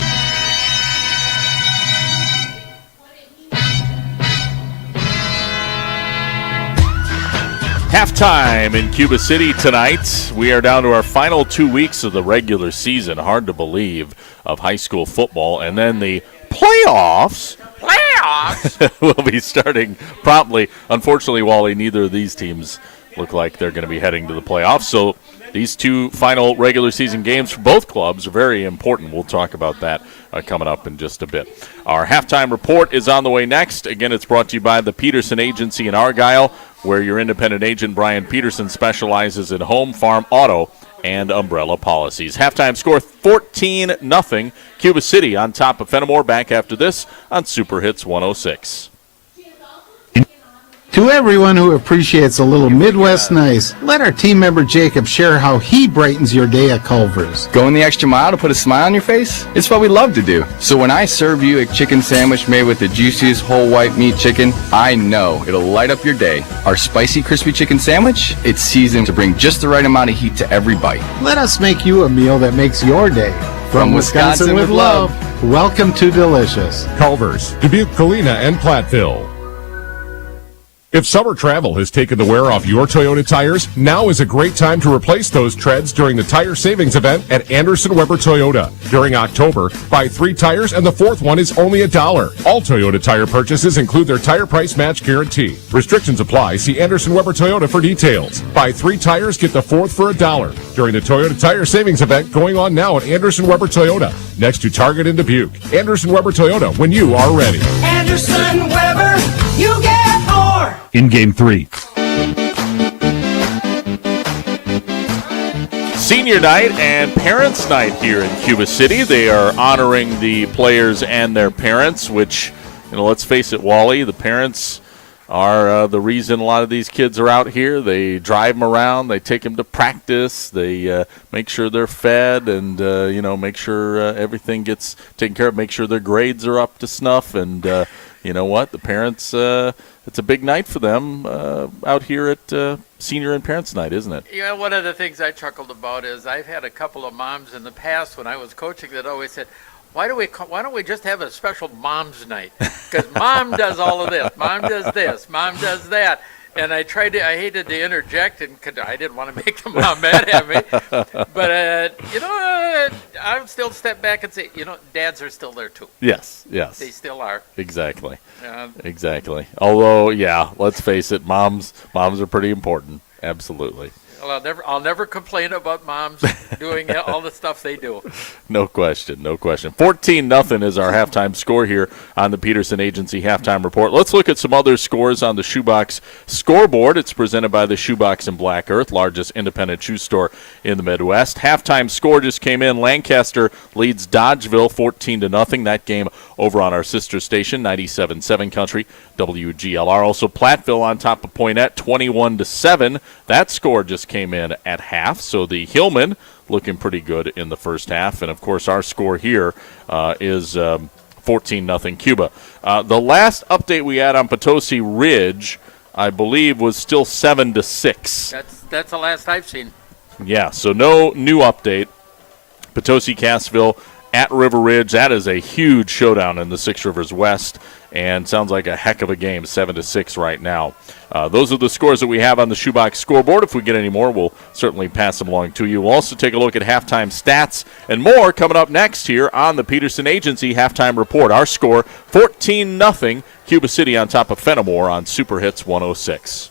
Halftime in Cuba City tonight. We are down to our final 2 weeks of the regular season, hard to believe, of high school football. And then the playoffs will be starting promptly. Unfortunately, Wally, neither of these teams look like they're going to be heading to the playoffs. So these two final regular season games for both clubs are very important. We'll talk about that coming up in just a bit. Our halftime report is on the way next. Again, it's brought to you by the Peterson Agency in Argyle, where your independent agent, Brian Peterson, specializes in home, farm, auto, and umbrella policies. Halftime score 14-0. Cuba City on top of Fennimore. Back after this on Super Hits 106. To everyone who appreciates a little Midwest nice, let our team member Jacob share how he brightens your day at Culver's. Going the extra mile to put a smile on your face? It's what we love to do. So when I serve you a chicken sandwich made with the juiciest whole white meat chicken, I know it'll light up your day. Our spicy crispy chicken sandwich, it's seasoned to bring just the right amount of heat to every bite. Let us make you a meal that makes your day. From Wisconsin with love, welcome to Delicious. Culver's, Dubuque, Galena, and Platteville. If summer travel has taken the wear off your Toyota tires, now is a great time to replace those treads during the tire savings event at Anderson Weber Toyota. During October, buy 3 tires and the 4th one is only $1. All Toyota tire purchases include their tire price match guarantee. Restrictions apply. See Anderson Weber Toyota for details. Buy 3 tires, get the 4th for $1 during the Toyota tire savings event going on now at Anderson Weber Toyota, next to Target in Dubuque. Anderson Weber Toyota, when you are ready. Anderson Weber, you get more. In Game 3. Senior night and parents' night here in Cuba City. They are honoring the players and their parents, which, let's face it, Wally, the parents are the reason a lot of these kids are out here. They drive them around. They take them to practice. They make sure they're fed and, make sure everything gets taken care of, make sure their grades are up to snuff. And you know what? The parents, it's a big night for them out here at Senior and Parents Night, isn't it? Yeah, one of the things I chuckled about is I've had a couple of moms in the past when I was coaching that always said, why don't we just have a special mom's night? Because mom does all of this, mom does this, mom does that. And I hated to interject, and I didn't want to make the mom mad at me. But, I'll still step back and say, dads are still there too. Yes. They still are. Exactly. Exactly. Although, let's face it, moms are pretty important. Absolutely. Well, I'll never complain about moms doing all the stuff they do. No question. 14-0 is our halftime score here on the Peterson Agency Halftime Report. Let's look at some other scores on the Shoebox scoreboard. It's presented by the Shoebox in Black Earth, largest independent shoe store in the Midwest. Halftime score just came in. Lancaster leads Dodgeville 14-0. That game over on our sister station, 97.7 Country, WGLR. Also, Platteville on top of Poinette, 21-7. That score just came in at half, so the Hillman looking pretty good in the first half. And, of course, our score here is 14-0 Cuba. The last update we had on Potosi Ridge, I believe, was still 7-6. That's the last I've seen. Yeah, so no new update. Potosi, Cassville at River Ridge. That is a huge showdown in the Six Rivers West, and sounds like a heck of a game, 7-6 right now. Those are the scores that we have on the Shoebox scoreboard. If we get any more, we'll certainly pass them along to you. We'll also take a look at halftime stats and more coming up next here on the Peterson Agency Halftime Report. Our score, 14-0, Cuba City on top of Fennimore on Super Hits 106.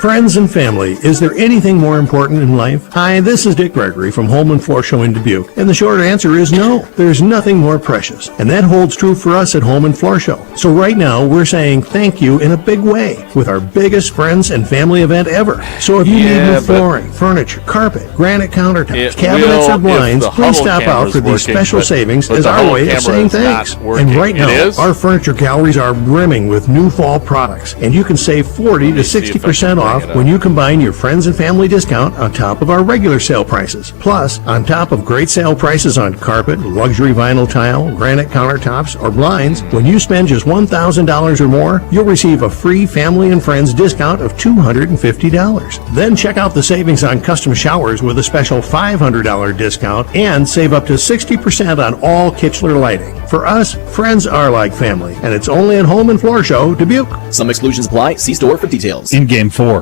Friends and family, is there anything more important in life? Hi, this is Dick Gregory from Holman Floor Show in Dubuque, and the short answer is no. There's nothing more precious, and that holds true for us at Holman Floor Show. So right now, we're saying thank you in a big way with our biggest friends and family event ever. So if you need new flooring, furniture, carpet, granite countertops, cabinets, or blinds, please stop out for these special savings as our way of saying thanks. And right now, our furniture galleries are brimming with new fall products, and you can save 40 to 60% off when you combine your friends and family discount on top of our regular sale prices. Plus, on top of great sale prices on carpet, luxury vinyl tile, granite countertops, or blinds, when you spend just $1,000 or more, you'll receive a free family and friends discount of $250. Then check out the savings on custom showers with a special $500 discount and save up to 60% on all Kichler lighting. For us, friends are like family, and it's only at Home and Floor Show, Dubuque. Some exclusions apply. See store for details. In Game 4.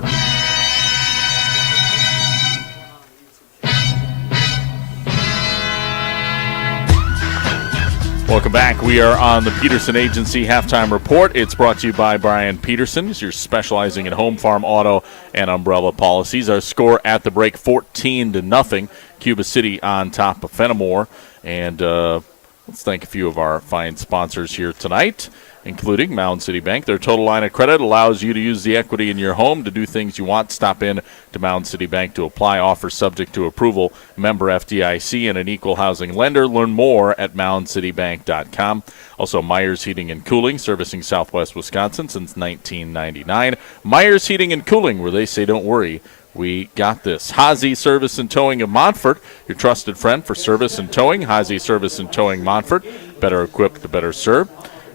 Welcome back. We are on the Peterson Agency Halftime Report. It's brought to you by Brian Peterson. You're specializing in home, farm, auto, and umbrella policies. Our score at the break, 14-0. Cuba City on top of Fennimore. And let's thank a few of our fine sponsors here tonight, including Mound City Bank. Their total line of credit allows you to use the equity in your home to do things you want. Stop in to Mound City Bank to apply. Offer subject to approval. Member FDIC and an equal housing lender. Learn more at moundcitybank.com. Also, Myers Heating and Cooling, servicing Southwest Wisconsin since 1999. Myers Heating and Cooling, where they say don't worry, we got this. Hazy Service and Towing of Montfort, your trusted friend for service and towing. Hazy Service and Towing Montfort, better equipped to better serve.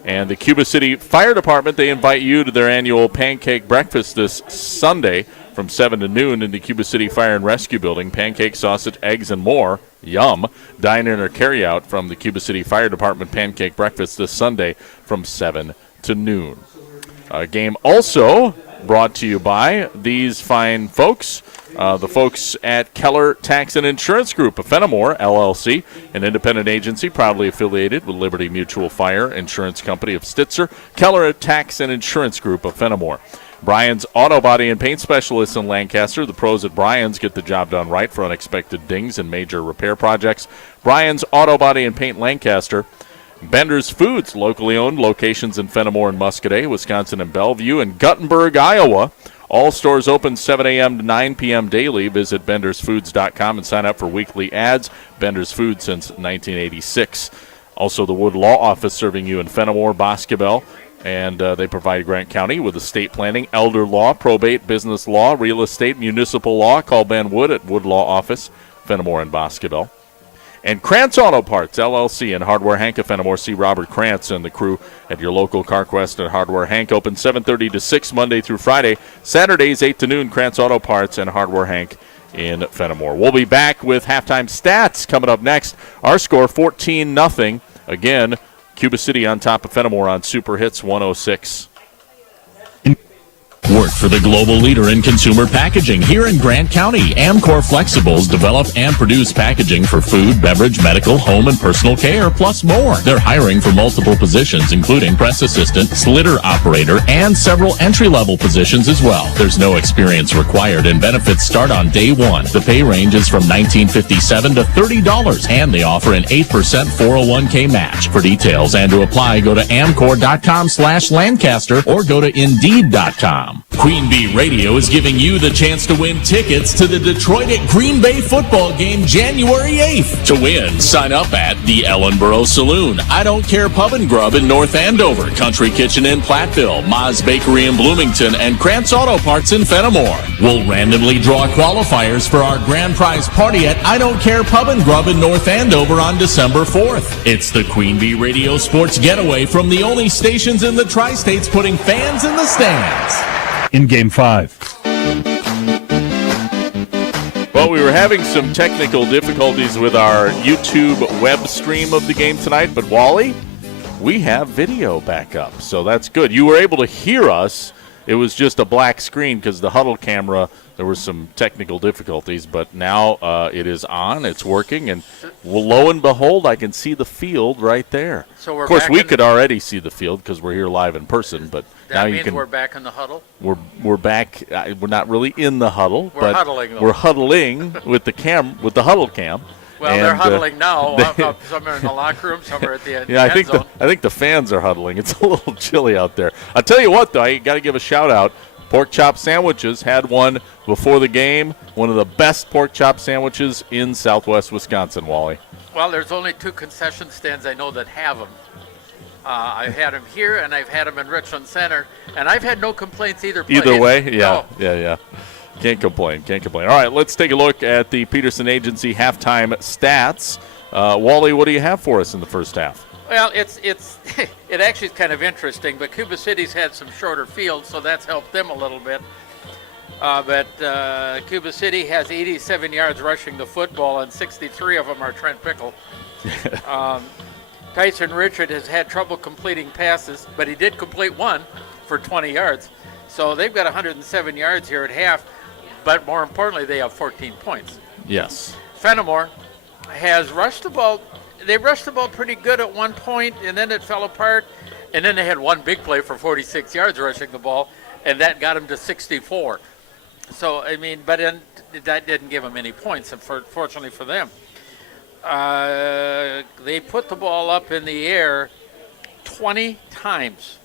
And the Cuba City Fire Department, they invite you to their annual pancake breakfast this Sunday from 7 to noon in the Cuba City Fire and Rescue Building. Pancake, sausage, eggs, and more. Yum. Dine in or carry out from the Cuba City Fire Department pancake breakfast this Sunday from 7 to noon. A game also brought to you by these fine folks. The folks at Keller Tax and Insurance Group of Fennimore, LLC, an independent agency proudly affiliated with Liberty Mutual Fire Insurance Company of Stitzer. Keller Tax and Insurance Group of Fennimore. Bryan's Auto Body and Paint Specialists in Lancaster. The pros at Bryan's get the job done right for unexpected dings and major repair projects. Bryan's Auto Body and Paint Lancaster. Bender's Foods, locally owned, locations in Fennimore and Muscadet, Wisconsin and Bellevue, and Guttenberg, Iowa. All stores open 7 a.m. to 9 p.m. daily. Visit bendersfoods.com and sign up for weekly ads. Bender's Foods since 1986. Also, the Wood Law Office serving you in Fennimore, Boscobel, and they provide Grant County with estate planning, elder law, probate, business law, real estate, municipal law. Call Ben Wood at Wood Law Office, Fennimore and Boscobel. And Krantz Auto Parts, LLC, and Hardware Hank of Fennimore. See Robert Krantz and the crew at your local CarQuest and Hardware Hank. Open 7:30 to 6 Monday through Friday. Saturdays 8 to noon, Krantz Auto Parts and Hardware Hank in Fennimore. We'll be back with halftime stats coming up next. Our score, 14-0. Again, Cuba City on top of Fennimore on Super Hits 106. Work for the global leader in consumer packaging here in Grant County. Amcor Flexibles develop and produce packaging for food, beverage, medical, home, and personal care, plus more. They're hiring for multiple positions, including press assistant, slitter operator, and several entry-level positions as well. There's no experience required, and benefits start on day one. The pay range is from $19.57 to $30, and they offer an 8% 401k match. For details and to apply, go to amcor.com/Lancaster or go to Indeed.com. Queen Bee Radio is giving you the chance to win tickets to the Detroit at Green Bay football game January 8th. To win, sign up at the Ellenboro Saloon, I Don't Care Pub and Grub in North Andover, Country Kitchen in Platteville, Ma's Bakery in Bloomington, and Krantz Auto Parts in Fennimore. We'll randomly draw qualifiers for our grand prize party at I Don't Care Pub and Grub in North Andover on December 4th. It's the Queen Bee Radio Sports Getaway from the only stations in the Tri-States putting fans in the stands. In Game 5. Well, we were having some technical difficulties with our YouTube web stream of the game tonight, but Wally, we have video back up, so that's good. You were able to hear us. It was just a black screen because the huddle camera, there were some technical difficulties, but now it is on, it's working, and lo and behold, I can see the field right there. So we're of course, back we in- could already see the field because we're here live in person, but That now means you can. we're back in the huddle? We're back. We're not really in the huddle, We're but huddling, though. we're huddling with the huddle cam. Well, they're And, huddling now. they- Some are in the locker room, some are at the Yeah, end zone. I think the fans are huddling. It's a little chilly out there. I'll tell you what, though, I got to give a shout out. Pork chop sandwiches had one before the game. One of the best pork chop sandwiches in Southwest Wisconsin, Wally. Well, there's only 2 concession stands I know that have them. I've had them here, and I've had them in Richland Center, and I've had no complaints either place. Either way, No. yeah. Can't complain. All right, let's take a look at the Peterson Agency halftime stats. Wally, what do you have for us in the first half? Well, it's it actually is kind of interesting, but Cuba City's had some shorter fields, so that's helped them a little bit. But Cuba City has 87 yards rushing the football, and 63 of them are Trent Pickle. Tyson Richard has had trouble completing passes, but he did complete one for 20 yards. So they've got 107 yards here at half, but more importantly, they have 14 points. Yes. Fennimore has rushed the ball. They rushed the ball pretty good at one point, and then it fell apart. And then they had one big play for 46 yards rushing the ball, and that got them to 64. So, I mean, but then that didn't give them any points, fortunately for them. They put the ball up in the air 20 times.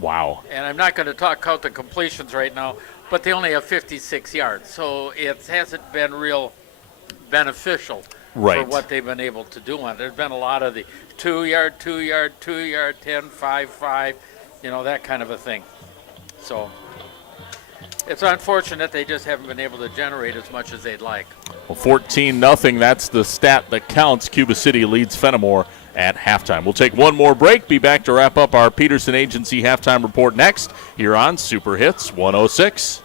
Wow. And I'm not going to count the completions right now, but they only have 56 yards. So it hasn't been real beneficial for what they've been able to do on it. There's been a lot of the 2-yard, 2-yard, 2-yard, 10, 5, 5, that kind of a thing. So it's unfortunate they just haven't been able to generate as much as they'd like. Well, 14-0, that's the stat that counts. Cuba City leads Fennimore at halftime. We'll take one more break, be back to wrap up our Peterson Agency halftime report next here on Super Hits 106.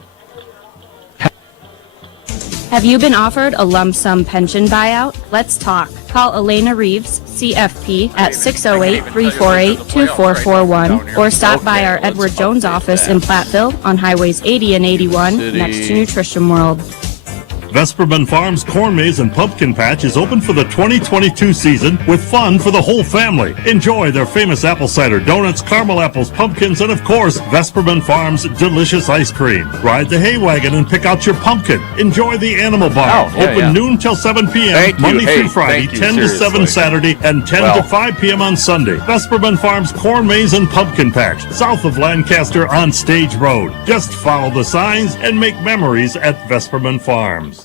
Have you been offered a lump sum pension buyout? Let's talk. Call Elena Reeves, CFP, at 608-348-2441 or stop by our Edward Jones office in Platteville on Highways 80 and 81 next to Nutrition World. Vesperman Farms Corn Maze and Pumpkin Patch is open for the 2022 season with fun for the whole family. Enjoy their famous apple cider donuts, caramel apples, pumpkins, and of course, Vesperman Farms delicious ice cream. Ride the hay wagon and pick out your pumpkin. Enjoy the animal bar. Open noon till 7 p.m. Monday through Friday, 10 to 7 Saturday, and 10 to 5 p.m. on Sunday. Vesperman Farms Corn Maze and Pumpkin Patch, south of Lancaster on Stage Road. Just follow the signs and make memories at Vesperman Farms.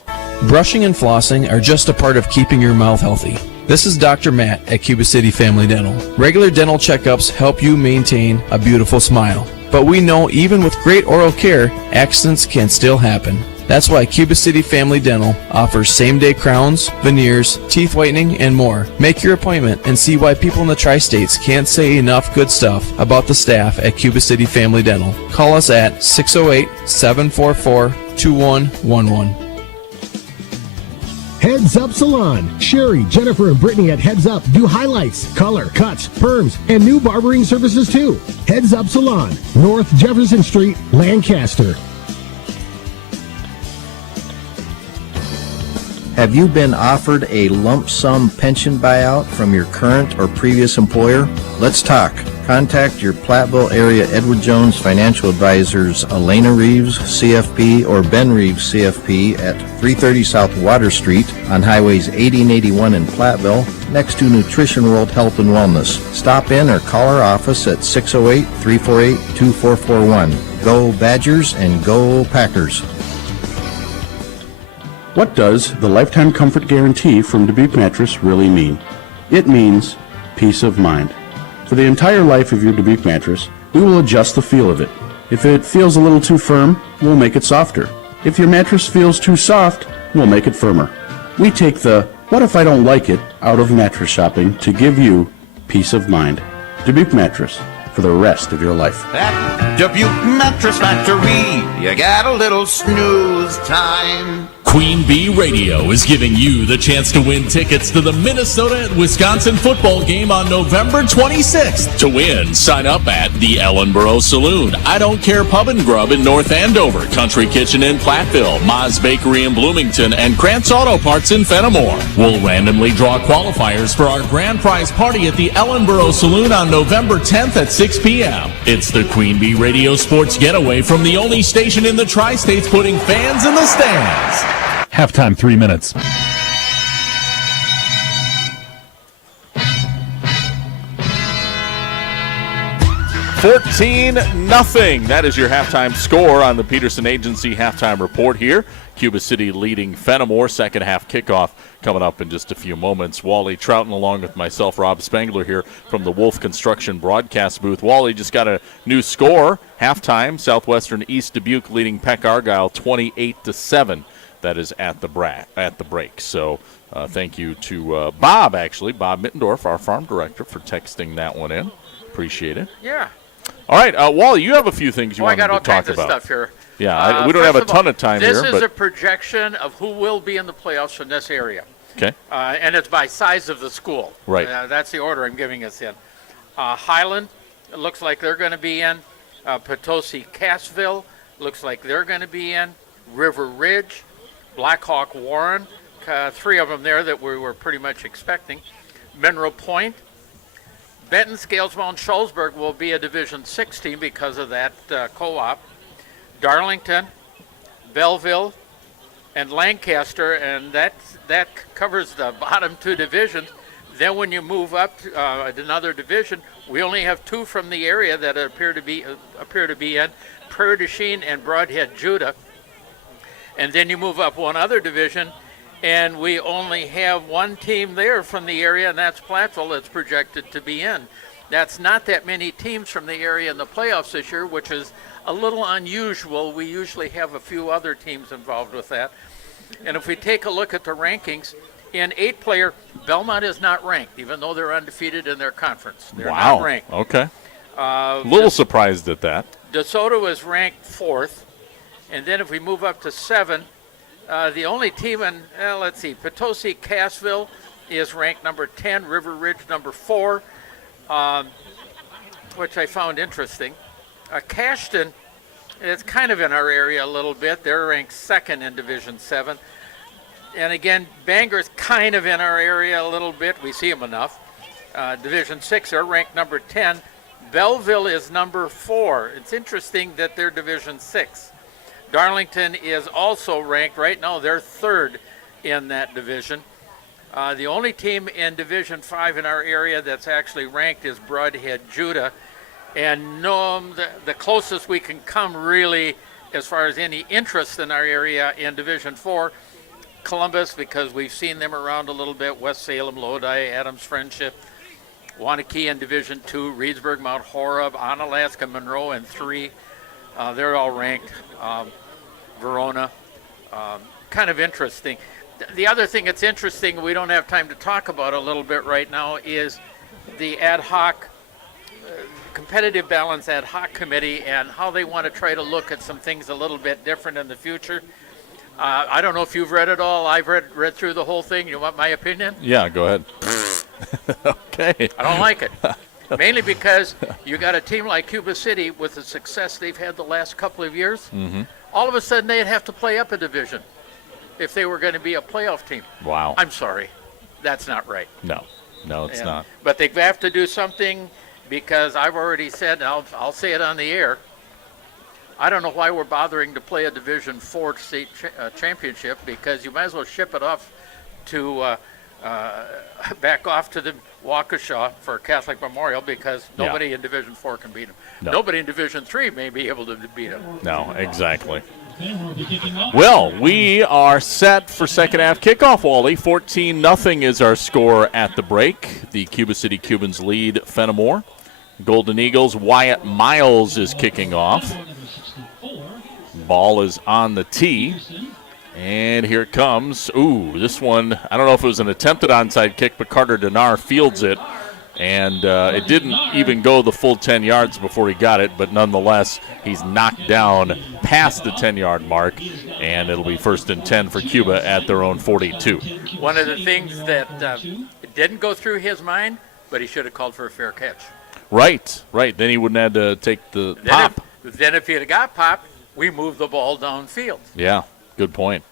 Brushing and flossing are just a part of keeping your mouth healthy. This is Dr. Matt at Cuba City Family Dental. Regular dental checkups help you maintain a beautiful smile. But we know even with great oral care, accidents can still happen. That's why Cuba City Family Dental offers same-day crowns, veneers, teeth whitening, and more. Make your appointment and see why people in the tri-states can't say enough good stuff about the staff at Cuba City Family Dental. Call us at 608-744-2111. Heads Up Salon. Sherry, Jennifer, and Brittany at Heads Up do highlights, color, cuts, perms, and new barbering services too. Heads Up Salon, North Jefferson Street, Lancaster. Have you been offered a lump sum pension buyout from your current or previous employer? Let's talk. Contact your Platteville area Edward Jones financial advisors Elena Reeves, CFP, or Ben Reeves, CFP, at 330 South Water Street on Highways 80 and 81 in Platteville, next to Nutrition World Health and Wellness. Stop in or call our office at 608-348-2441. Go Badgers and go Packers. What does the Lifetime Comfort Guarantee from Dubuque Mattress really mean? It means peace of mind. For the entire life of your Dubuque mattress, we will adjust the feel of it. If it feels a little too firm, we'll make it softer. If your mattress feels too soft, we'll make it firmer. We take the "what if I don't like it" out of mattress shopping to give you peace of mind. Dubuque Mattress, for the rest of your life. At Dubuque Mattress Factory, you got a little snooze time. Queen Bee Radio is giving you the chance to win tickets to the Minnesota and Wisconsin football game on November 26th. To win, sign up at the Ellenboro Saloon, I Don't Care Pub and Grub in North Andover, Country Kitchen in Platteville, Ma's Bakery in Bloomington, and Krantz Auto Parts in Fennimore. We'll randomly draw qualifiers for our grand prize party at the Ellenboro Saloon on November 10th at 6 p.m. It's the Queen Bee Radio Sports Getaway from the only station in the Tri-States putting fans in the stands. Halftime, 3 minutes. $14-0. That is your halftime score on the Peterson Agency halftime report here. Cuba City leading Fennimore. Second half kickoff coming up in just a few moments. Wally Trouton along with myself, Rob Spangler, here from the Wolf Construction broadcast booth. Wally just got a new score. Halftime, Southwestern East Dubuque leading Peck Argyle 28-7. That is at the break. So thank you to Bob Mittendorf, our farm director, for texting that one in. Appreciate it. Yeah. All right, Wally, you have a few things you wanted to talk about. I got all kinds of stuff here. Yeah, we don't have a ton of time here. This is a projection of who will be in the playoffs from this area. Okay. And it's by size of the school. Right. That's the order I'm giving us in. Highland, it looks like they're going to be in. Potosi-Cassville, looks like they're going to be in. River Ridge, Blackhawk Warren, three of them there that we were pretty much expecting. Mineral Point. Benton, Scalesville, and Shullsburg will be a Division 6 team because of that co-op. Darlington, Belleville, and Lancaster, and that covers the bottom two divisions. Then when you move up to another division, we only have two from the area that appear to be in, Prairie du Chien and Broadhead Judah. And then you move up one other division, and we only have one team there from the area, and that's Plattsville that's projected to be in. That's not that many teams from the area in the playoffs this year, which is a little unusual. We usually have a few other teams involved with that. And if we take a look at the rankings, in 8-player, Belmont is not ranked, even though they're undefeated in their conference. They're not ranked. Okay. A little surprised at that. DeSoto is ranked 4th. And then if we move up to 7, the only team in, Potosi-Cassville is ranked number 10, River Ridge number 4, which I found interesting. Cashton, it's kind of in our area a little bit. They're ranked 2nd in Division 7. And again, Bangor's kind of in our area a little bit. We see them enough. Division 6, they're ranked number 10. Belleville is number 4. It's interesting that they're Division 6. Darlington is also ranked. Right now, they're 3rd in that division. The only team in Division 5 in our area that's actually ranked is Broadhead Judah. And the closest we can come really as far as any interest in our area in Division 4, Columbus, because we've seen them around a little bit, West Salem, Lodi, Adams Friendship, Waunakee in Division 2, Reedsburg, Mount Horeb, Onalaska, Monroe, and 3. They're all ranked. Verona, kind of interesting. The other thing that's interesting, we don't have time to talk about a little bit right now, is the ad hoc, competitive balance ad hoc committee and how they want to try to look at some things a little bit different in the future. I don't know if you've read it all. I've read through the whole thing. You want my opinion? Yeah, go ahead. Okay. I don't like it. Mainly because you got a team like Cuba City with the success they've had the last couple of years. Mm-hmm. All of a sudden they'd have to play up a division if they were going to be a playoff team. Wow. I'm sorry. That's not right. No, it's not. But they have to do something because I've already said, and I'll say it on the air, I don't know why we're bothering to play a Division 4 state championship, because you might as well ship it off to back off to the Waukesha for Catholic Memorial, because nobody in Division 4 can beat them. No. Nobody in Division 3 may be able to beat them. No, exactly. Well, we are set for second half kickoff, Wally. 14-0 is our score at the break. The Cuba City Cubans lead Fennimore. Golden Eagles, Wyatt Miles is kicking off. Ball is on the tee. And here it comes. Ooh, this one, I don't know if it was an attempted onside kick, but Carter Denar fields it. And it didn't even go the full 10 yards before he got it, but nonetheless, he's knocked down past the 10-yard mark, and it'll be 1st and 10 for Cuba at their own 42. One of the things that didn't go through his mind, but he should have called for a fair catch. Right. Then he wouldn't have to take the pop. Then if he had got popped, we moved the ball downfield. Yeah, good point.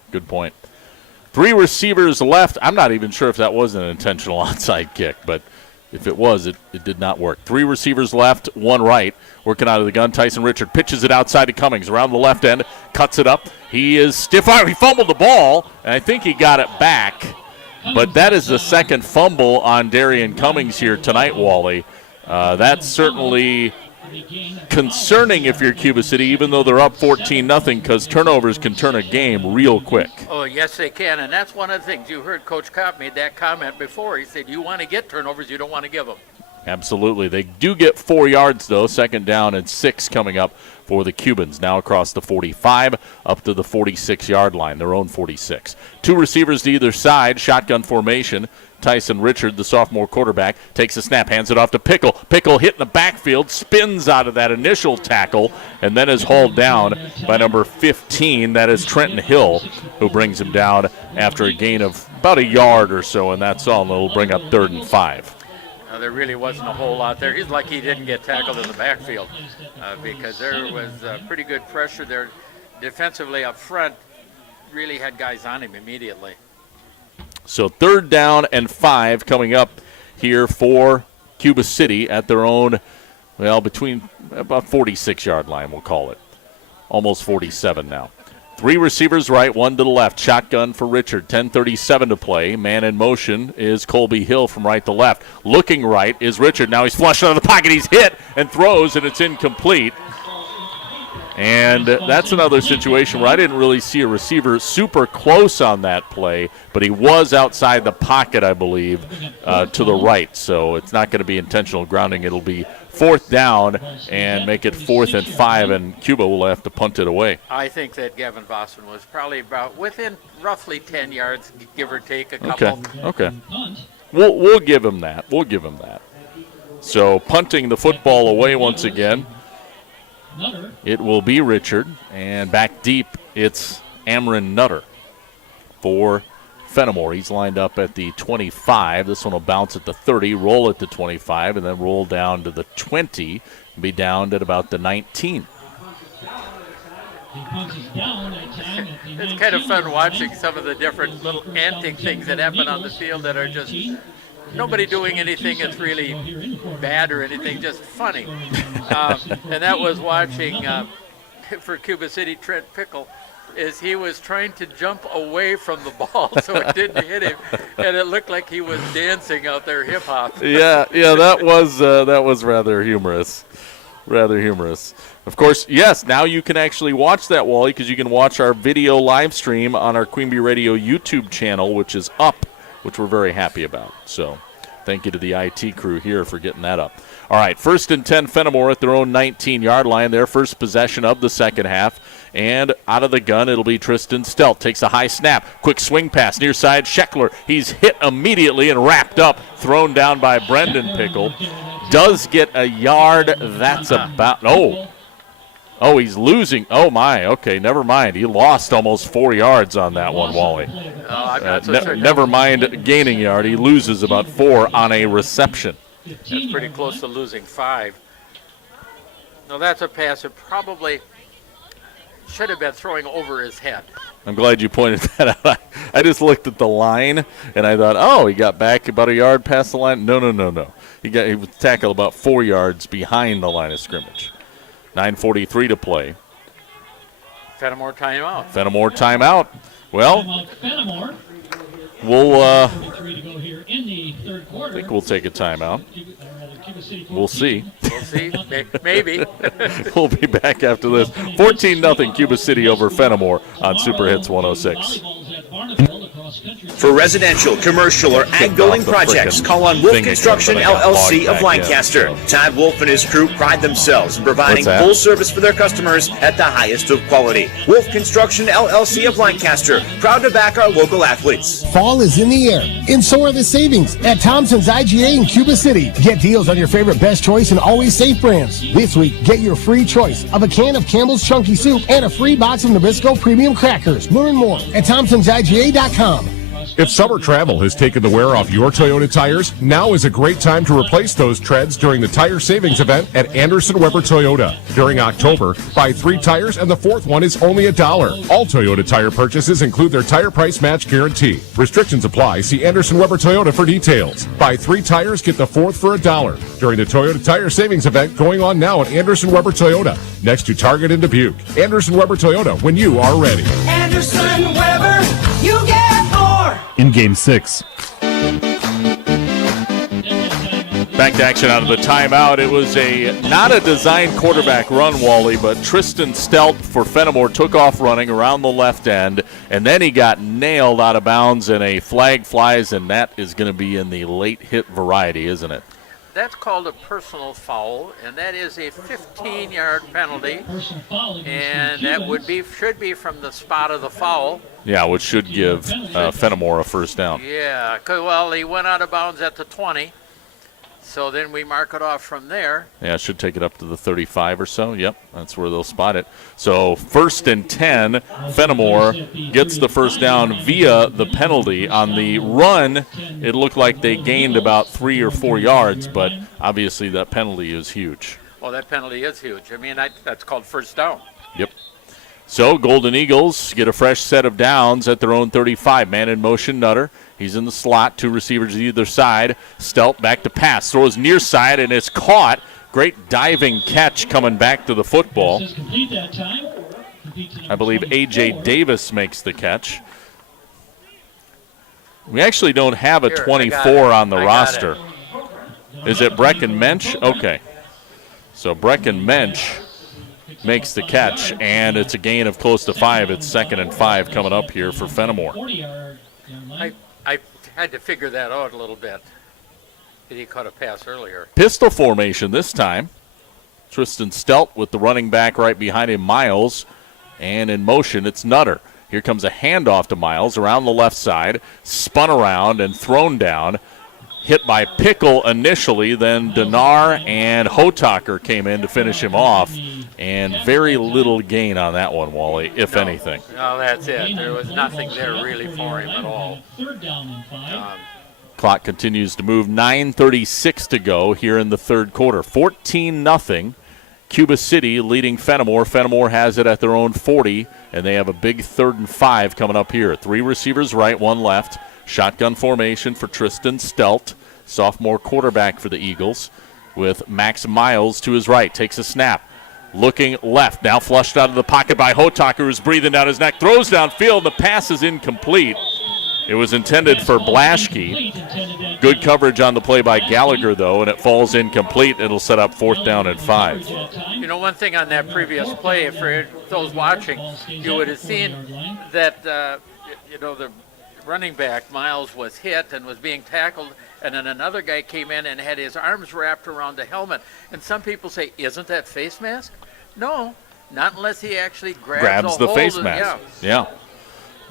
3 receivers left. I'm not even sure if that was an intentional onside kick, but if it was, it did not work. 3 receivers left, 1 right. Working out of the gun, Tyson Richard pitches it outside to Cummings. Around the left end, cuts it up. He is stiff-armed. He fumbled the ball, and I think he got it back. But that is the second fumble on Darian Cummings here tonight, Wally. That's certainly concerning if you're Cuba City, even though they're up 14-0, because turnovers can turn a game real quick. Oh, yes, they can, and that's one of the things. You heard Coach Kopp made that comment before. He said, you want to get turnovers, you don't want to give them. Absolutely. They do get 4 yards, though. 2nd down and 6 coming up for the Cubans. Now across the 45 up to the 46-yard line, their own 46. 2 receivers to either side, shotgun formation. Tyson Richard, the sophomore quarterback, takes a snap, hands it off to Pickle. Pickle hit in the backfield, spins out of that initial tackle, and then is hauled down by number 15. That is Trenton Hill, who brings him down after a gain of about a yard or so, and that's all. And it'll bring up 3rd and 5. There really wasn't a whole lot there. He's lucky he didn't get tackled in the backfield because there was pretty good pressure there. Defensively up front, really had guys on him immediately. So 3rd down and 5 coming up here for Cuba City at their own, between about 46-yard line, we'll call it. Almost 47 now. 3 receivers right, 1 to the left. Shotgun for Richard. 10:37 to play. Man in motion is Colby Hill from right to left. Looking right is Richard. Now he's flushed out of the pocket. He's hit and throws, and it's incomplete. And that's another situation where I didn't really see a receiver super close on that play, but he was outside the pocket, I believe, to the right. So it's not going to be intentional grounding. It'll be 4th down and make it 4th and 5, and Cuba will have to punt it away. I think that Gavin Boston was probably about within roughly 10 yards, give or take a couple. Okay. We'll give him that. So punting the football away once again. It will be Richard, and back deep, it's Amron Nutter for Fennimore. He's lined up at the 25. This one will bounce at the 30, roll at the 25, and then roll down to the 20, and be down at about the 19. It's kind of fun watching some of the different little antic things that happen on the field that are just nobody doing anything that's really bad or anything, just funny. And that was watching for Cuba City, Trent Pickle, is he was trying to jump away from the ball so it didn't hit him, and it looked like he was dancing out there hip-hop. Yeah, that was rather humorous. Of course, yes, now you can actually watch that, Wally, because you can watch our video live stream on our Queen Bee Radio YouTube channel, which is up, which we're very happy about. So thank you to the IT crew here for getting that up. All right, 1st and 10, Fennimore at their own 19-yard line, their first possession of the second half. And out of the gun, it'll be Tristan Stelt. Takes a high snap, quick swing pass, near side, Scheckler. He's hit immediately and wrapped up, thrown down by Brendan Pickle. Does get a yard, that's about, Oh, he's losing. Oh, my. Okay, never mind. He lost almost 4 yards on that one, Wally. I'm not so certain. Never mind gaining yard. He loses about 4 on a reception. That's pretty close to losing 5. No, that's a pass that probably should have been throwing over his head. I'm glad you pointed that out. I just looked at the line, and I thought, he got back about a yard past the line. No. He was tackled about 4 yards behind the line of scrimmage. 9:43 to play. Fennimore timeout. Well, we'll I think we'll take a timeout. We'll see. Maybe. We'll be back after this. 14-0 Cuba City over Fennimore on Super Hits 106. For residential, commercial, or ag building projects, call on Wolf Construction LLC of Lancaster. Todd Wolf and his crew pride themselves in providing full service for their customers at the highest of quality. Wolf Construction LLC of Lancaster, proud to back our local athletes. Fall is in the air, and so are the savings at Thompson's IGA in Cuba City. Get deals on your favorite Best Choice and Always Safe brands. This week, get your free choice of a can of Campbell's Chunky Soup and a free box of Nabisco Premium Crackers. Learn more at ThompsonsIGA.com. If summer travel has taken the wear off your Toyota tires, now is a great time to replace those treads during the tire savings event at Anderson Weber Toyota. During October, buy 3 tires and the 4th one is only $1. All Toyota tire purchases include their tire price match guarantee. Restrictions apply. See Anderson Weber Toyota for details. Buy 3 tires, get the 4th for $1 during the Toyota tire savings event going on now at Anderson Weber Toyota, next to Target in Dubuque. Anderson Weber Toyota, when you are ready. Anderson Weber, you get more. In Game 6. Back to action out of the timeout. It was not a designed quarterback run, Wally, but Tristan Stelt for Fennimore took off running around the left end, and then he got nailed out of bounds, and a flag flies, and that is going to be in the late hit variety, isn't it? That's called a personal foul, and that is a 15-yard penalty, and that should be from the spot of the foul. Yeah, which should give Fennimore a first down. Yeah, well, he went out of bounds at the 20, so then we mark it off from there. Yeah, it should take it up to the 35 or so. Yep, that's where they'll spot it. So 1st and 10, Fennimore gets the first down via the penalty. On the run, it looked like they gained about 3 or 4 yards, but obviously that penalty is huge. Well, that penalty is huge. I mean, that's called first down. Yep. So Golden Eagles get a fresh set of downs at their own 35. Man in motion, Nutter. He's in the slot, 2 receivers either side. Stelt back to pass, throws near side, and it's caught. Great diving catch coming back to the football. I believe A.J. Davis makes the catch. We actually don't have a 24 on the roster. Is it Brecken Mensch? Okay. So Brecken Mensch makes the catch, and it's a gain of close to 5. It's 2nd and 5 coming up here for Fennimore. I had to figure that out a little bit. He caught a pass earlier. Pistol formation this time. Tristan Stelt with the running back right behind him, Miles. And in motion, it's Nutter. Here comes a handoff to Miles around the left side. Spun around and thrown down. Hit by Pickle initially, then Dinar and Hotaker came in to finish him off. And very little gain on that one, Wally, if anything. No, that's it. There was nothing there really for him at all. Clock continues to move. 9:36 to go here in the third quarter. 14-0. Cuba City leading Fennimore. Fennimore has it at their own 40, and they have a big 3rd and 5 coming up here. 3 receivers right, 1 left. Shotgun formation for Tristan Stelt, sophomore quarterback for the Eagles, with Max Miles to his right. Takes a snap. Looking left. Now flushed out of the pocket by Hotaker, who's breathing down his neck. Throws downfield. The pass is incomplete. It was intended for Blaschke. Good coverage on the play by Gallagher, though, and it falls incomplete. It'll set up 4th down and 5. You know, one thing on that previous play, for those watching, you would have seen that, the running back, Miles, was hit and was being tackled, and then another guy came in and had his arms wrapped around the helmet. And some people say, isn't that face mask? No, not unless he actually grabs the face mask. Yeah.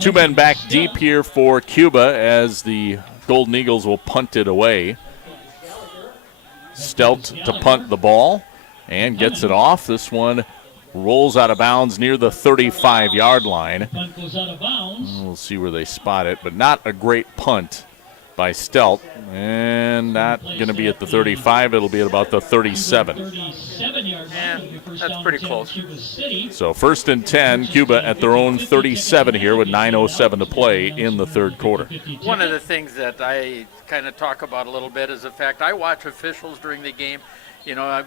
2 men back deep here for Cuba as the Golden Eagles will punt it away. Stelt to punt the ball and gets it off. This one rolls out of bounds near the 35-yard line. We'll see where they spot it, but not a great punt by Stelt, and not going to be at the 35. It'll be at about the 37. And that's pretty close. So 1st and 10, Cuba at their own 37 here with 9:07 to play in the third quarter. One of the things that I kind of talk about a little bit is the fact I watch officials during the game. You know,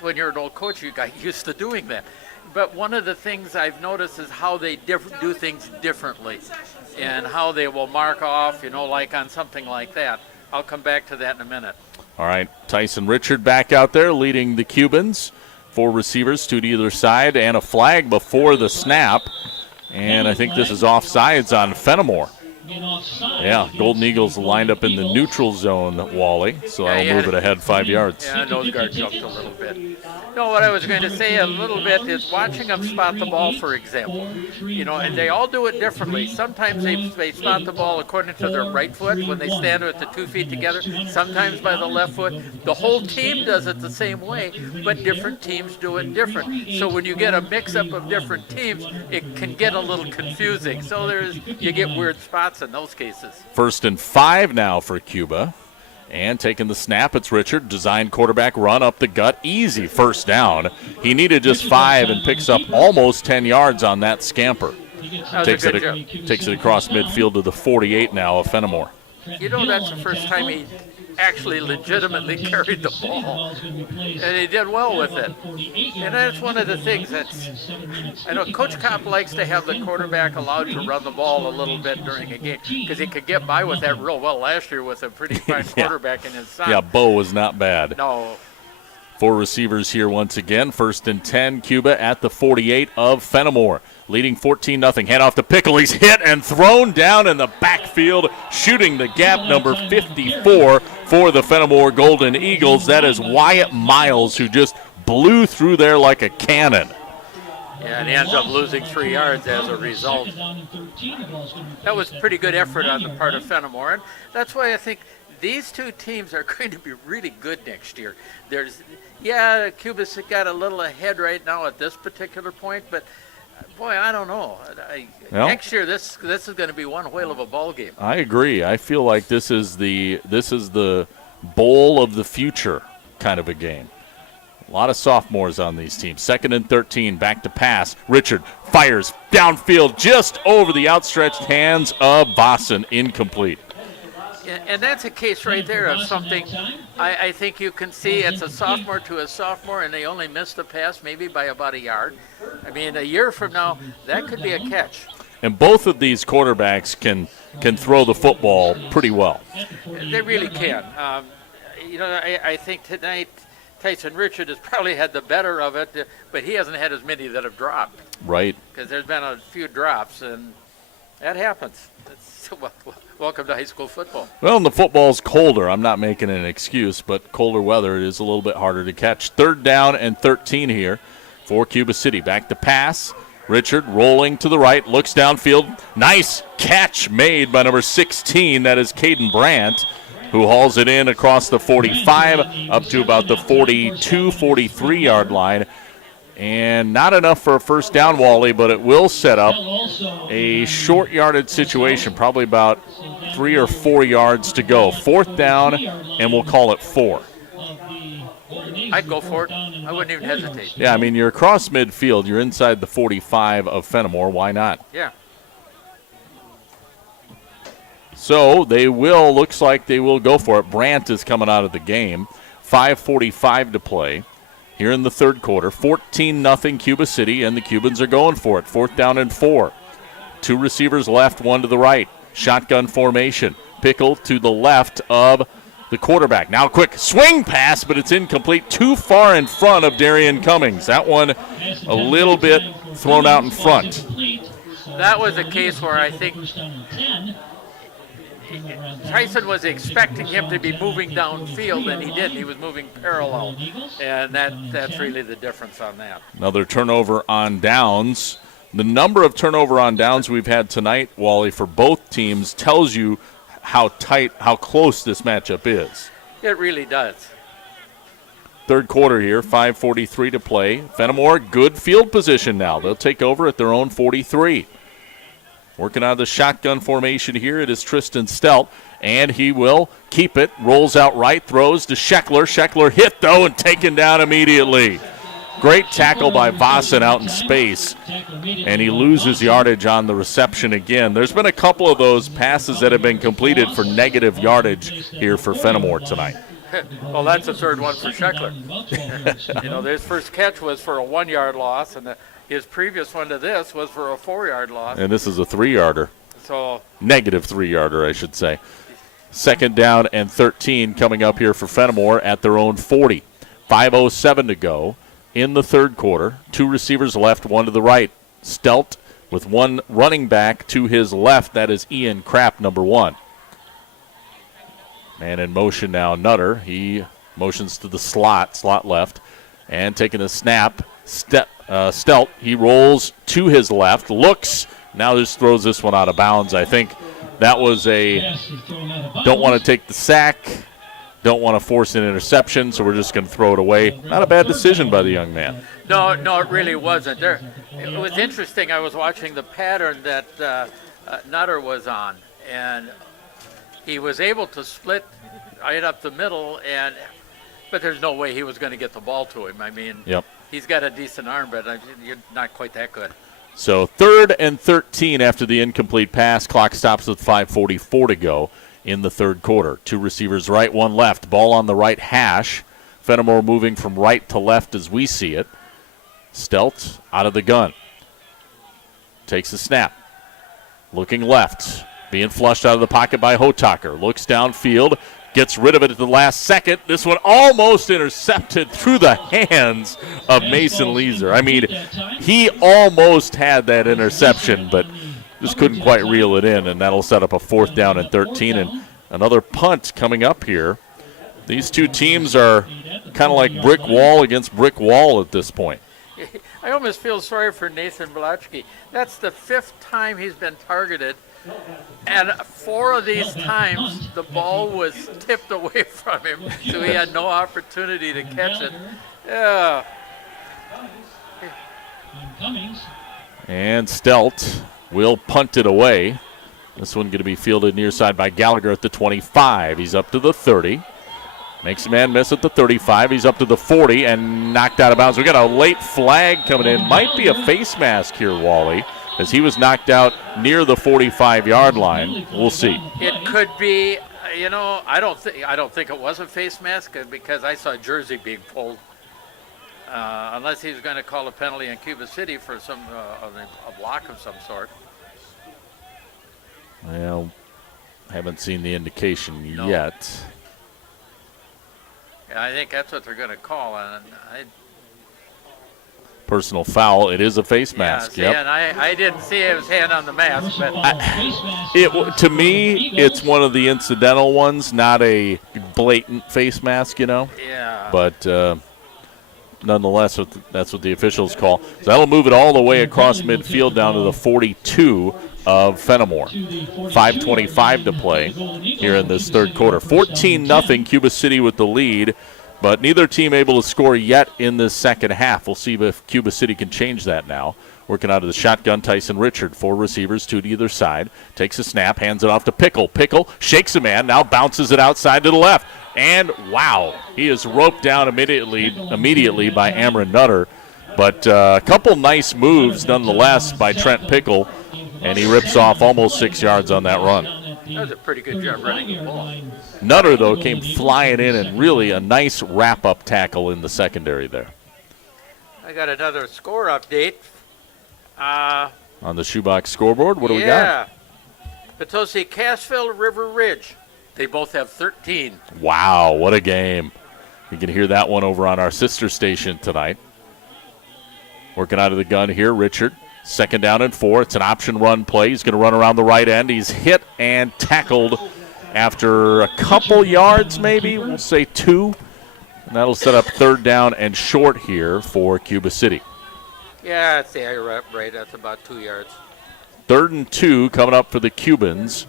when you're an old coach, you got used to doing that. But one of the things I've noticed is how they do things differently and how they will mark off, like on something like that. I'll come back to that in a minute. All right, Tyson Richard back out there leading the Cubans. 4 receivers, 2 to either side, and a flag before the snap. And I think this is offsides on Fennimore. Yeah, Golden Eagles lined up in the neutral zone, Wally, so that'll move it ahead 5 yards. Yeah, nose guard jumped a little bit. No, what I was going to say a little bit is watching them spot the ball, for example. And they all do it differently. Sometimes they spot the ball according to their right foot when they stand with the 2 feet together, sometimes by the left foot. The whole team does it the same way, but different teams do it different. So when you get a mix-up of different teams, it can get a little confusing. So you get weird spots in those cases. 1st and 5 now for Cuba. And taking the snap, it's Richard. Design quarterback run up the gut. Easy first down. He needed just 5 and picks up almost 10 yards on that scamper. Takes it across midfield to the 48 now of Fennimore. That's the first time he actually legitimately carried the ball, and he did well with it. And that's one of the things I know Coach Kopp likes to have the quarterback allowed to run the ball a little bit during a game because he could get by with that real well last year with a pretty fine quarterback in his side. Yeah, Bo was not bad. No. 4 receivers here once again. 1st and 10, Cuba at the 48 of Fennimore. Leading 14-0. Handoff to Pickle. He's hit and thrown down in the backfield, shooting the gap, number 54 for the Fennimore Golden Eagles. That is Wyatt Miles, who just blew through there like a cannon. Yeah, and he ends up losing 3 yards as a result. That was pretty good effort on the part of Fennimore, and that's why I think these two teams are going to be really good next year. Cuba's got a little ahead right now at this particular point, but boy, I don't know. Next year, this is going to be one whale of a ball game. I agree. I feel like this is the bowl of the future kind of a game. A lot of sophomores on these teams. 2nd and 13, back to pass. Richard fires downfield just over the outstretched hands of Vossen. Incomplete. And that's a case right there of something I think you can see. It's a sophomore to a sophomore, and they only missed the pass maybe by about a yard. I mean, a year from now, that could be a catch. And both of these quarterbacks can throw the football pretty well. They really can. I think tonight Tyson Richard has probably had the better of it, but he hasn't had as many that have dropped. Right. Because there's been a few drops, and that happens. Welcome to high school football. Well, and the football's colder. I'm not making an excuse, but colder weather, it is a little bit harder to catch. 3rd down and 13 here for Cuba City. Back to pass. Richard rolling to the right, looks downfield. Nice catch made by number 16. That is Caden Brandt, who hauls it in across the 45 up to about the 42, 43-yard line. And not enough for a first down, Wally, but it will set up a short yardage situation, probably about 3 or 4 yards to go. 4th down, and we'll call it 4. I'd go for it. I wouldn't even hesitate. Yeah, I mean, you're across midfield. You're inside the 45 of Fennimore. Why not? Yeah. So looks like they will go for it. Brandt is coming out of the game. 5:45 to play here in the 3rd quarter. 14-0 Cuba City, and the Cubans are going for it. 4th down and 4. 2 receivers left, 1 to the right. Shotgun formation. Pickle to the left of the quarterback. Now quick swing pass, but it's incomplete. Too far in front of Darian Cummings. That one a little bit thrown out in front. That was a case where I think Tyson was expecting him to be moving downfield, and he didn't. He was moving parallel, and that's really the difference on that. Another turnover on downs. The number of turnover on downs we've had tonight, Wally, for both teams tells you how tight, how close this matchup is. It really does. 3rd quarter here, 5:43 to play. Fennimore, good field position now. They'll take over at their own 43. Working out of the shotgun formation here, it is Tristan Stelt, and he will keep it. Rolls out right, throws to Scheckler. Scheckler hit, though, and taken down immediately. Great tackle by Vossen out in space, and he loses yardage on the reception again. There's been a couple of those passes that have been completed for negative yardage here for Fennimore tonight. Well, that's the 3rd one for Scheckler. His first catch was for a 1-yard loss, and his previous one to this was for a 4-yard loss. And this is a 3-yarder. So negative 3-yarder, I should say. 2nd down and 13 coming up here for Fennimore at their own 40. 5:07 to go in the 3rd quarter. 2 receivers left, 1 to the right. Stelt with one running back to his left. That is Ian Krapp, number 1. Man in motion now, Nutter. He motions to the slot left, and taking a snap. Stelt, he rolls to his left, looks, now just throws this one out of bounds. I think that was don't want to take the sack, don't want to force an interception, so we're just going to throw it away. Not a bad decision by the young man. No, it really wasn't. It was interesting. I was watching the pattern that Nutter was on, and he was able to split right up the middle, but there's no way he was going to get the ball to him. I mean, he's got a decent arm, but you're not quite that good. So 3rd and 13 after the incomplete pass. Clock stops with 5:44 to go in the third quarter. 2 receivers right, 1 left. Ball on the right hash. Fennimore moving from right to left as we see it. Stelt out of the gun. Takes the snap. Looking left. Being flushed out of the pocket by Hotaker. Looks downfield. Gets rid of it at the last second. This one almost intercepted through the hands of Mason Leeser. I mean, he almost had that interception, but just couldn't quite reel it in, and that'll set up a 4th down and 13. And another punt coming up here. These two teams are kind of like brick wall against brick wall at this point. I almost feel sorry for Nathan Blachke. That's the 5th time he's been targeted. And 4 of these times, the ball was tipped away from him, so he had no opportunity to catch it. Yeah. And Stelt will punt it away. This one going to be fielded near side by Gallagher at the 25. He's up to the 30. Makes a man miss at the 35. He's up to the 40 and knocked out of bounds. We got a late flag coming in. Might be a face mask here, Wally, as he was knocked out near the 45-yard line. We'll see. It could be, I don't think it was a face mask because I saw a jersey being pulled. Unless he was going to call a penalty in Cuba City for a block of some sort. Well, haven't seen the indication yet. Yeah, I think that's what they're going to call. And personal foul. It is a face mask. Yeah, and I didn't see his hand on the mask, but to me, it's one of the incidental ones, not a blatant face mask. Yeah. But nonetheless, that's what the officials call. So that'll move it all the way across midfield down to the 42 of Fennimore. 5:25 to play here in this third quarter. 14-0, Cuba City with the lead, but neither team able to score yet in this second half. We'll see if Cuba City can change that now. Working out of the shotgun, Tyson Richard. 4 receivers, 2 to either side. Takes a snap, hands it off to Pickle. Pickle shakes a man, now bounces it outside to the left. And, wow, he is roped down immediately by Amron Nutter. But a couple nice moves, nonetheless, by Trent Pickle. And he rips off almost 6 yards on that run. That was a pretty good job running the ball. Nutter, though, came flying in and really a nice wrap-up tackle in the secondary there. I got another score update. On the shoebox scoreboard, what do we got? Potosi, Cassville, River Ridge. They both have 13. Wow, what a game. You can hear that one over on our sister station tonight. Working out of the gun here, Richard. 2nd down and 4. It's an option run play. He's going to run around the right end. He's hit and tackled after a couple yards, maybe. We'll say 2. And that'll set up 3rd down and short here for Cuba City. Yeah, I'd say you're right. That's about 2 yards. 3rd and 2 coming up for the Cubans.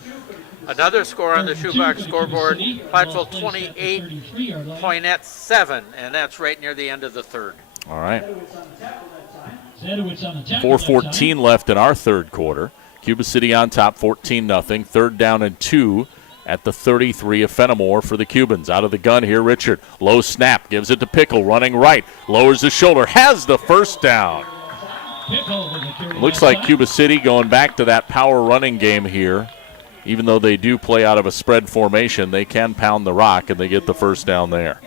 Another score on the shoebox scoreboard, Platteville 28, Poinette 7, and that's right near the end of the third. All right. 4:14 left in our third quarter. Cuba City on top, 14-0. 3rd down and 2 at the 33 of Fennimore for the Cubans. Out of the gun here, Richard. Low snap, gives it to Pickle, running right. Lowers his shoulder, has the 1st down. Looks like Cuba City going back to that power running game here. Even though they do play out of a spread formation, they can pound the rock, and they get the 1st down there.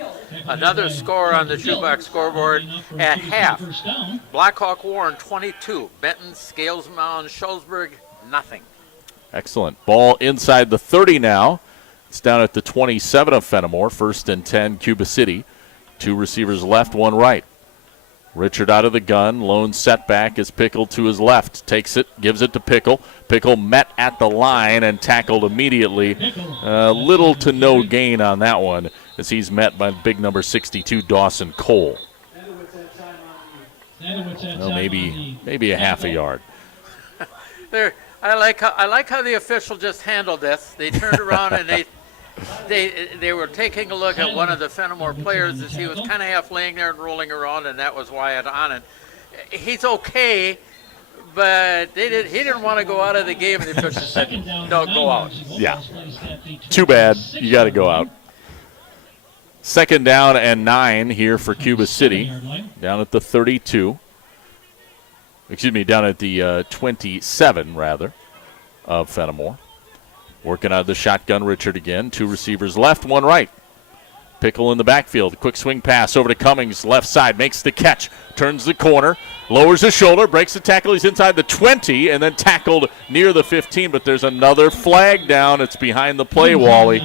Another score on the shoebox scoreboard at half. Blackhawk Warren 22, Benton, Scales Mound, Schulzberg, nothing. Excellent. Ball inside the 30 now. It's down at the 27 of Fennimore. 1st and 10, Cuba City. 2 receivers left, 1 right. Richard out of the gun. Lone setback is Pickle to his left. Takes it, gives it to Pickle. Pickle met at the line and tackled immediately. Little to no gain on that one as he's met by big number 62, Dawson Cole. Well, maybe a half a yard. I like how the official just handled this. They turned around and they were taking a look at one of the Fennimore players as he was kind of half laying there and rolling around, and that was Wyatt Anand. He's okay, but he didn't want to go out of the game, and the official said, no, go out. Yeah. Too bad. You got to go out. 2nd down and 9 here for Cuba City. Down at the 32. Excuse me, down at the 27, rather, of Fennimore. Working out of the shotgun, Richard again. 2 receivers left, 1 right. Pickle in the backfield. Quick swing pass over to Cummings, left side. Makes the catch. Turns the corner. Lowers his shoulder. Breaks the tackle. He's inside the 20 and then tackled near the 15. But there's another flag down. It's behind the play, Wally.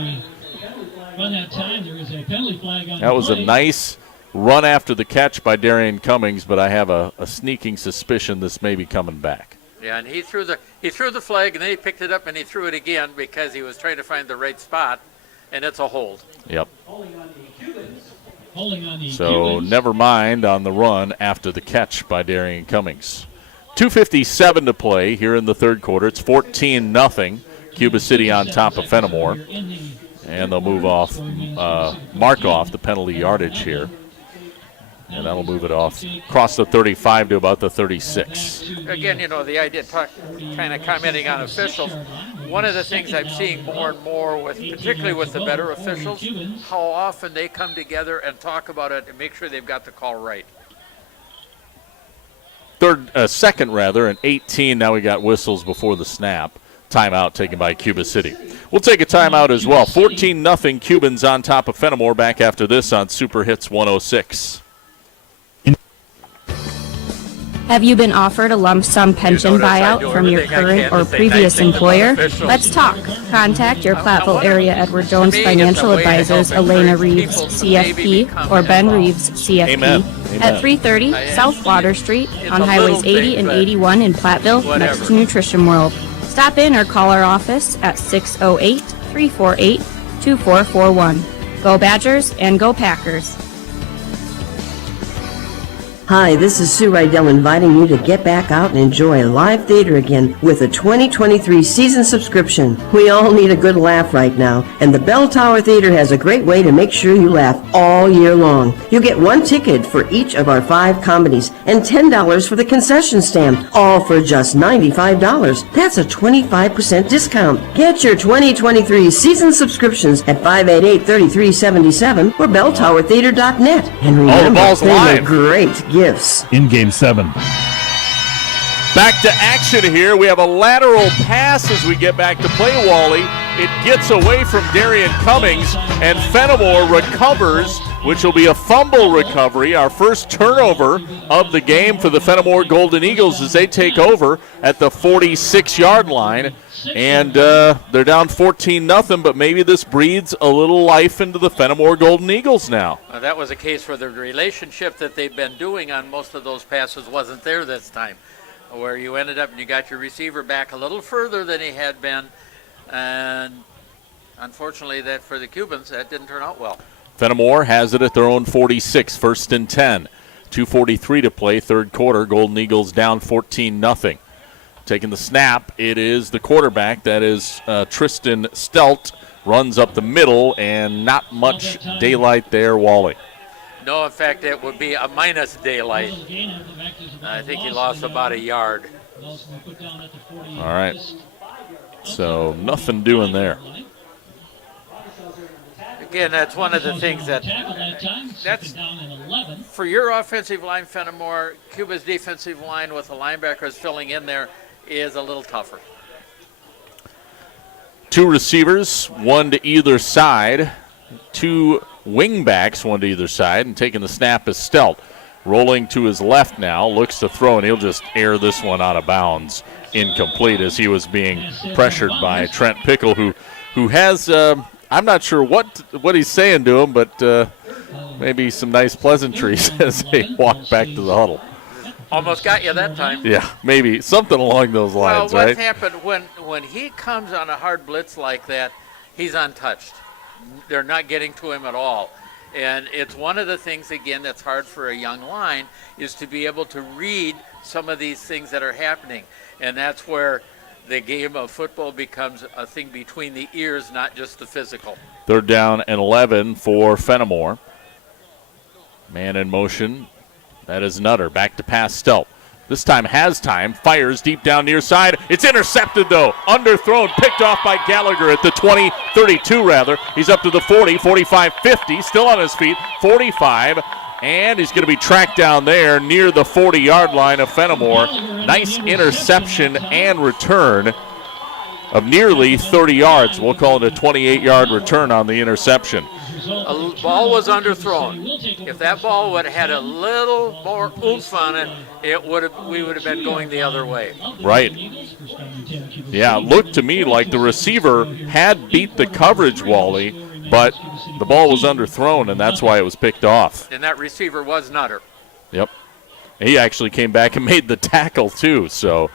That was a nice run after the catch by Darian Cummings, but I have a sneaking suspicion this may be coming back. Yeah, and he threw the flag, and then he picked it up and he threw it again because he was trying to find the right spot, and it's a hold. Yep. So never mind on the run after the catch by Darian Cummings. 2:57 to play here in the 3rd quarter. It's 14-0. Cuba City on top of Fennimore. And they'll move off, mark off the penalty yardage here. And that'll move it off across the 35 to about the 36. Again, the idea, kind of commenting on officials, one of the things I'm seeing more and more, particularly with the better officials, how often they come together and talk about it and make sure they've got the call right. 2nd, and 18. Now we got whistles before the snap. Timeout taken by Cuba City. We'll take a timeout as well. 14-0 Cubans on top of Fennimore. Back after this on Super Hits 106. Have you been offered a lump sum pension buyout from your current or previous employer? Let's talk. Contact your Platteville area Edward Jones financial advisors, Elena Reeves, CFP, or Ben Reeves, CFP, Amen. at 330 South Water Street on Highways 80 and 81 in Platteville, next to Nutrition World. Stop in or call our office at 608-348-2441. Go Badgers and go Packers. Hi, this is Sue Rydell inviting you to get back out and enjoy live theater again with a 2023 season subscription. We all need a good laugh right now, and the Bell Tower Theater has a great way to make sure you laugh all year long. You get 1 ticket for each of our 5 comedies and $10 for the concession stand, all for just $95. That's a 25% discount. Get your 2023 season subscriptions at 588-3377 or belltowertheater.net. And remember, they are great gifts. In Game 7. Back to action here. We have a lateral pass as we get back to play, Wally. It gets away from Darian Cummings, and Fennimore recovers, which will be a fumble recovery. Our first turnover of the game for the Fennimore Golden Eagles as they take over at the 46-yard line. And they're down 14-0, but maybe this breathes a little life into the Fennimore Golden Eagles now. That was a case where the relationship that they've been doing on most of those passes wasn't there this time, where you ended up and you got your receiver back a little further than he had been. And unfortunately, that for the Cubans, that didn't turn out well. Fennimore has it at their own 46, 1st and 10. 2:43 to play, 3rd quarter. Golden Eagles down 14-0. Taking the snap, it is the quarterback. That is Tristan Stelt. Runs up the middle, and not much daylight there, Wally. No, in fact, it would be a minus daylight. I think he lost about a yard. All right. So nothing doing there. Again, that's one of the things that's for your offensive line, Fennimore. Cuba's defensive line with the linebackers filling in there is a little tougher. 2 receivers, 1 to either side. 2 wing backs, 1 to either side, and taking the snap is Stelt. Rolling to his left now, looks to throw, and he'll just air this one out of bounds. Incomplete as he was being pressured by Trent Pickle, who has, I'm not sure what he's saying to him, but maybe some nice pleasantries as they walk back to the huddle. Almost got you that time. Yeah, maybe something along those lines, well, right? what's happened when he comes on a hard blitz like that, he's untouched. They're not getting to him at all. And it's one of the things, again, that's hard for a young line is to be able to read some of these things that are happening. And that's where the game of football becomes a thing between the ears, not just the physical. 3rd down and 11 for Fennimore. Man in motion. That is Nutter. Back to pass Stelp. This time has time. Fires deep down near side. It's intercepted, though. Underthrown. Picked off by Gallagher at the 20, 32 rather. He's up to the 40, 45, 50. Still on his feet. 45. And he's going to be tracked down there near the 40-yard line of Fennimore. Nice interception and return of nearly 30 yards. We'll call it a 28-yard return on the interception. A ball was underthrown. If that ball would have had a little more oomph on it, we would have been going the other way. Right. Yeah, it looked to me like the receiver had beat the coverage, Wally, but the ball was underthrown, and that's why it was picked off. And that receiver was Nutter. Yep. He actually came back and made the tackle, too, so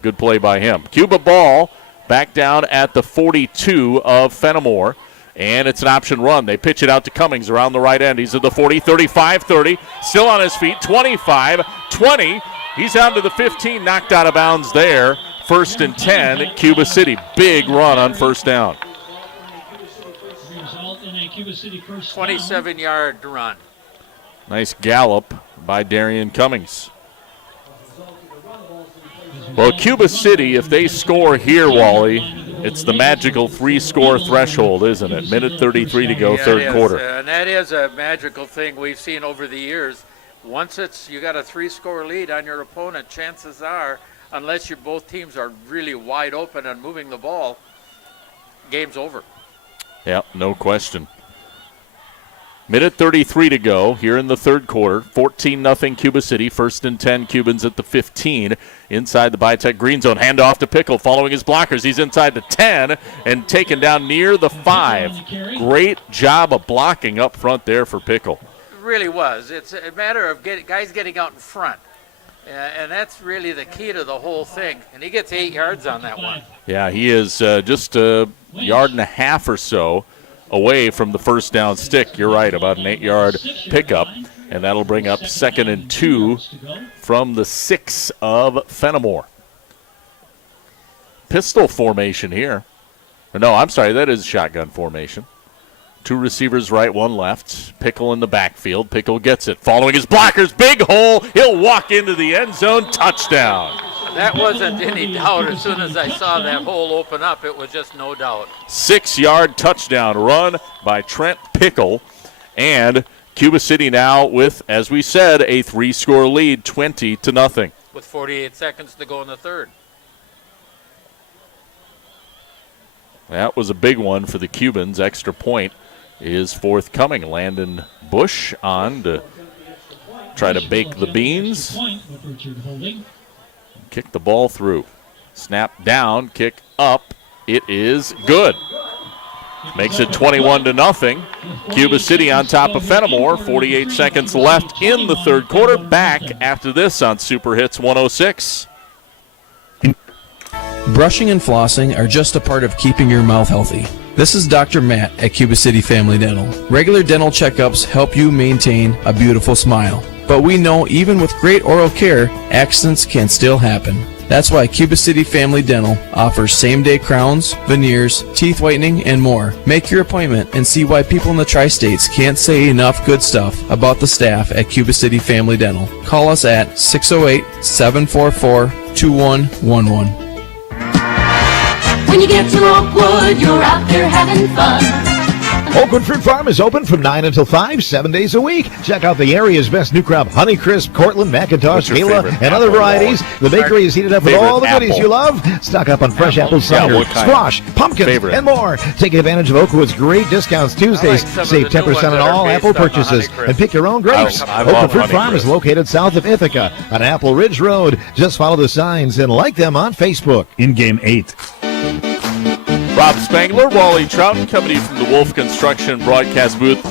good play by him. Cuba ball back down at the 42 of Fennimore. And it's an option run. They pitch it out to Cummings around the right end. He's at the 40, 35, 30. Still on his feet. 25, 20. He's down to the 15. Knocked out of bounds there. 1st and 10. Cuba City. Big run on 1st down. 27-yard run. Nice gallop by Darian Cummings. Well, Cuba City, if they score here, Wally, it's the magical 3-score threshold, isn't it? Minute 33 to go, third quarter. And that is a magical thing we've seen over the years. Once you got a 3-score lead on your opponent, chances are, unless both teams are really wide open and moving the ball, game's over. Yeah, no question. Minute 33 to go here in the third quarter. 14-0 Cuba City. 1st and 10 Cubans at the 15. Inside the Biotech green zone. Handoff to Pickle following his blockers. He's inside the 10 and taken down near the 5. Great job of blocking up front there for Pickle. It really was. It's a matter of guys getting out in front. And that's really the key to the whole thing. And he gets 8 yards on that one. Yeah, he is just a yard and a half or so away from the first down stick. You're right, about an 8-yard pickup, and that'll bring up 2nd and 2 from the 6 of Fennimore. Pistol formation here. No, I'm sorry, that is shotgun formation. 2 receivers right, 1 left. Pickle in the backfield. Pickle gets it. Following his blockers, big hole. He'll walk into the end zone. Touchdown. That wasn't any doubt. As soon as I saw that hole open up, it was just no doubt. 6-yard touchdown run by Trent Pickle. And Cuba City now with, as we said, a 3-score lead, 20-0. With 48 seconds to go in the third. That was a big one for the Cubans. Extra point is forthcoming. Landon Bush on to try to bake the beans. Kick the ball through. Snap down, kick up. It is good. Makes it 21-0. Cuba City on top of Fennimore. 48 seconds left in the third quarter. Back after this on Super Hits 106. Brushing and flossing are just a part of keeping your mouth healthy. This is Dr. Matt at Cuba City Family Dental. Regular dental checkups help you maintain a beautiful smile. But we know even with great oral care, accidents can still happen. That's why Cuba City Family Dental offers same-day crowns, veneers, teeth whitening, and more. Make your appointment and see why people in the tri-states can't say enough good stuff about the staff at Cuba City Family Dental. Call us at 608-744-2111. When you get to Oakwood, you're out there having fun. Oakwood Fruit Farm is open from 9 until 5, 7 days a week. Check out the area's best new crop Honeycrisp, Cortland, McIntosh, Gila, and other varieties. The bakery is heated up with all the goodies you love. Stock up on fresh apple cider, squash, pumpkins, and more. Take advantage of Oakwood's great discounts Tuesdays. Save 10% on all apple purchases and pick your own grapes. Oakwood Fruit Farm is located south of Ithaca on Apple Ridge Road. Just follow the signs and like them on Facebook. In Game 8. Rob Spangler, Wally Trouton coming to you from the Wolf Construction broadcast booth